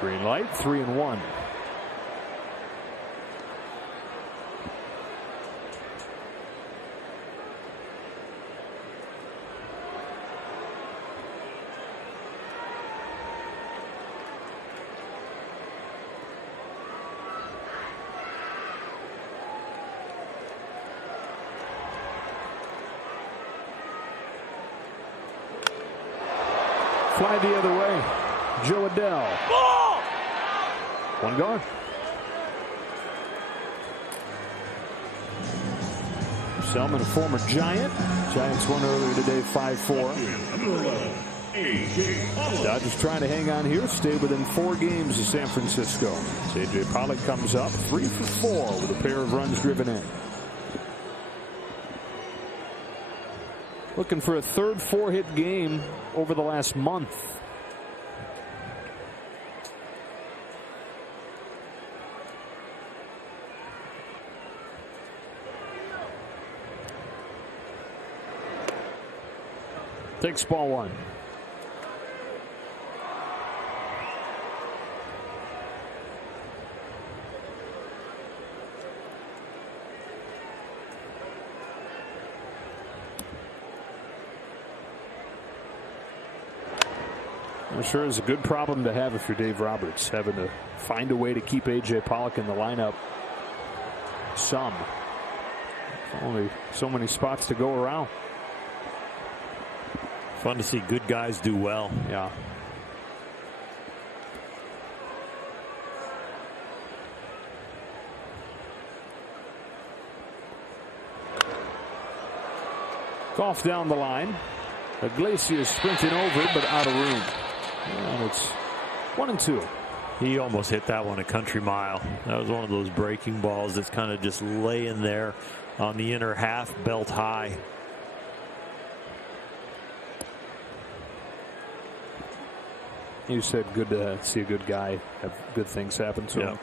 Green light, 3-1. Fly the other way. Joe Adell. Ball! One gone. Selman, a former Giant. Giants won earlier today, 5-4. Dodgers trying to hang on here, stay within 4 games of San Francisco. A.J. Pollock comes up 3 for 4 with a pair of runs driven in. Looking for a third 4-hit game over the last month. Takes ball 1. I'm sure it's a good problem to have if you're Dave Roberts, having to find a way to keep A.J. Pollock in the lineup. Some. There's only so many spots to go around. Fun to see good guys do well. Yeah. Golf down the line. Iglesias sprinting over, but out of room. And it's 1-2. He almost hit that one a country mile. That was one of those breaking balls that's kind of just laying there on the inner half, belt high. You said good to see a good guy have good things happen to him.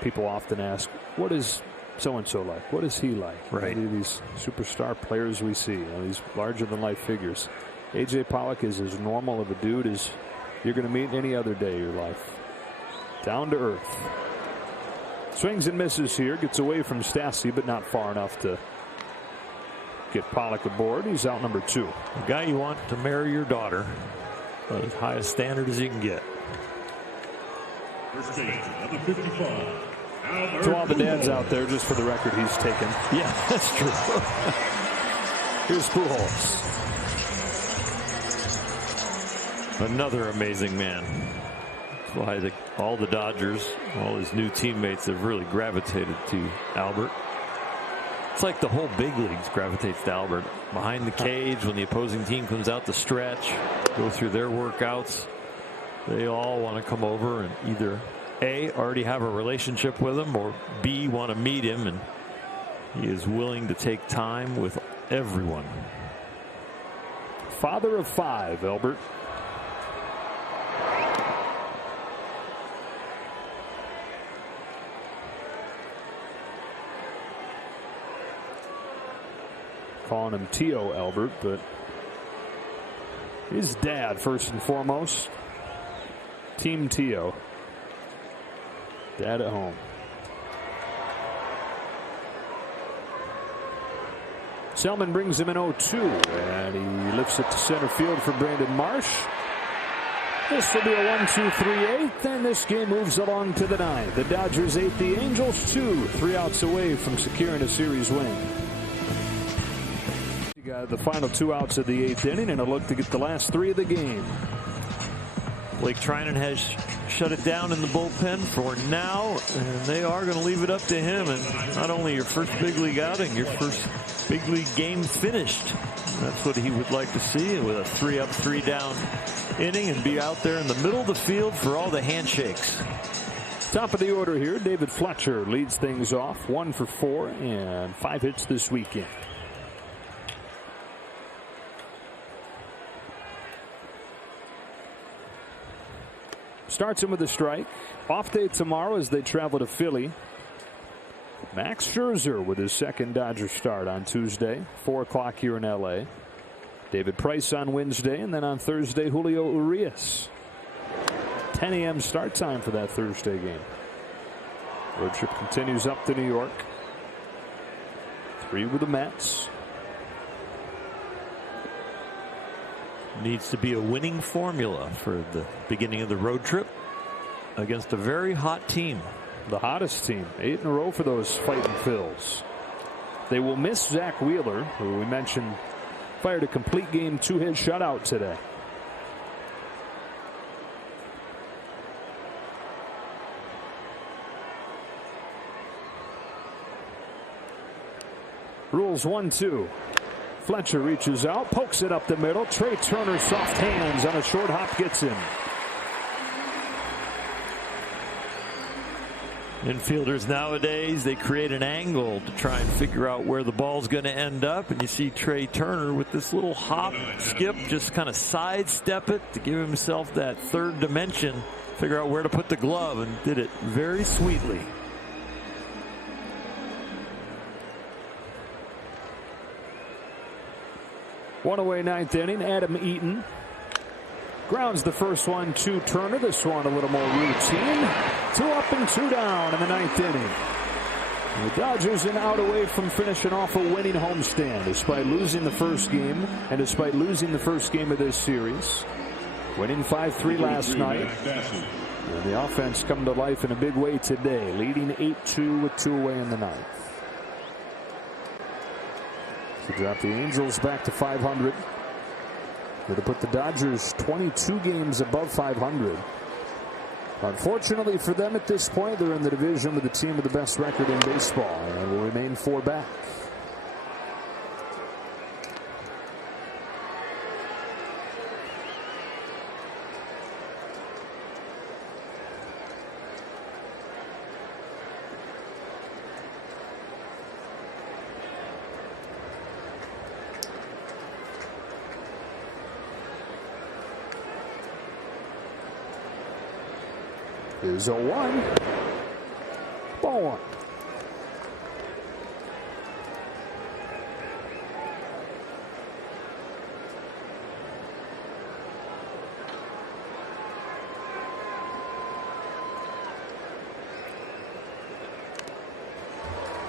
People often ask, what is so-and-so like? What is he like? Right. These superstar players we see, these larger-than-life figures. A.J. Pollock is as normal of a dude as you're going to meet any other day of your life. Down to earth. Swings and misses here. Gets away from Stassi, but not far enough to get Pollock aboard. He's out number 2. The guy you want to marry your daughter. As high a standard as you can get. First base, number 55. To all the dads out there, just for the record, he's taken. Yeah, that's true. Here's Pujols. Another amazing man. That's why all the Dodgers, all his new teammates have really gravitated to Albert. It's like the whole big leagues gravitates to Albert. Behind the cage, when the opposing team comes out to stretch, go through their workouts, they all want to come over and either A, already have a relationship with him, or B, want to meet him, and he is willing to take time with everyone. Father of 5, Albert. Calling him Tio Albert, but his dad first and foremost. Team Tio. Dad at home. Selman brings him in 0-2, and he lifts it to center field for Brandon Marsh. This will be a 1-2-3-8, and this game moves along to the 9th. The Dodgers 8, the Angels 2, 3 outs away from securing a series win. The final 2 outs of the 8th inning, and a look to get the last 3 of the game. Blake Treinen has shut it down in the bullpen for now, and they are going to leave it up to him. And not only your first big league outing, your first big league game finished. That's what he would like to see, with a 3-up, 3-down inning, and be out there in the middle of the field for all the handshakes. Top of the order here, David Fletcher leads things off, 1 for 4 and 5 hits this weekend. Starts him with a strike. Off day tomorrow as they travel to Philly. Max Scherzer with his second Dodger start on Tuesday, 4 o'clock here in L.A. David Price on Wednesday, and then on Thursday, Julio Urias. 10 a.m. start time for that Thursday game. Road trip continues up to New York. 3 with the Mets. Needs to be a winning formula for the beginning of the road trip against a very hot team. The hottest team, 8 in a row for those Fighting Phils. They will miss Zach Wheeler, who we mentioned fired a complete game 2-hit shutout today. Rules 1-2. Fletcher reaches out, pokes it up the middle. Trey Turner, soft hands on a short hop, gets him. Infielders nowadays, they create an angle to try and figure out where the ball's going to end up. And you see Trey Turner with this little hop, skip, just kind of sidestep it to give himself that third dimension, figure out where to put the glove, and did it very sweetly. One away, 9th inning. Adam Eaton grounds the first one to Turner. This one a little more routine. 2 up and 2 down in the 9th inning. The Dodgers an out away from finishing off a winning homestand despite losing the first game and despite losing the first game of this series. Winning 5-3 last night. And the offense come to life in a big way today, leading 8-2 with 2 away in the 9th. To drop the Angels back to 500. To put the Dodgers 22 games above 500. Unfortunately for them at this point, they're in the division with the team with the best record in baseball and will remain 4 back. Here's 0-1. Ball 1.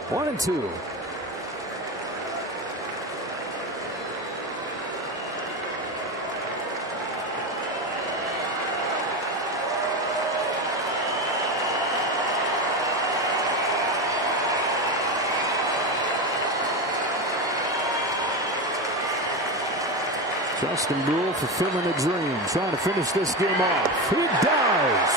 One and 2. Justin Brule fulfilling a dream, trying to finish this game off. He does.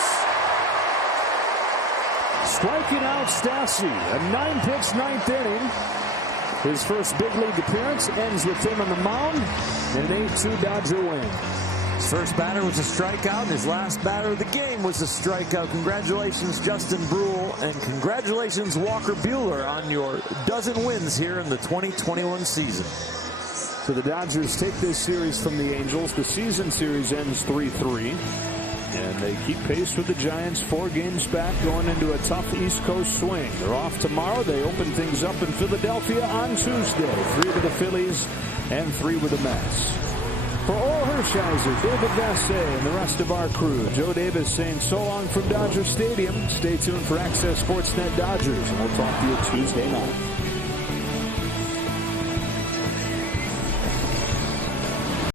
Striking out Stassi, a 9-pitch 9th inning. His first big league appearance ends with him on the mound and an 8-2 Dodger win. His first batter was a strikeout, and his last batter of the game was a strikeout. Congratulations, Justin Brule, and congratulations, Walker Buehler, on your dozen wins here in the 2021 season. So the Dodgers take this series from the Angels. The season series ends 3-3. And they keep pace with the Giants, 4 games back, going into a tough East Coast swing. They're off tomorrow. They open things up in Philadelphia on Tuesday. 3 with the Phillies and 3 with the Mets. For Oral Hershiser, David Vassay, and the rest of our crew, Joe Davis saying so long from Dodger Stadium. Stay tuned for Access Sportsnet Dodgers, and we'll talk to you Tuesday night.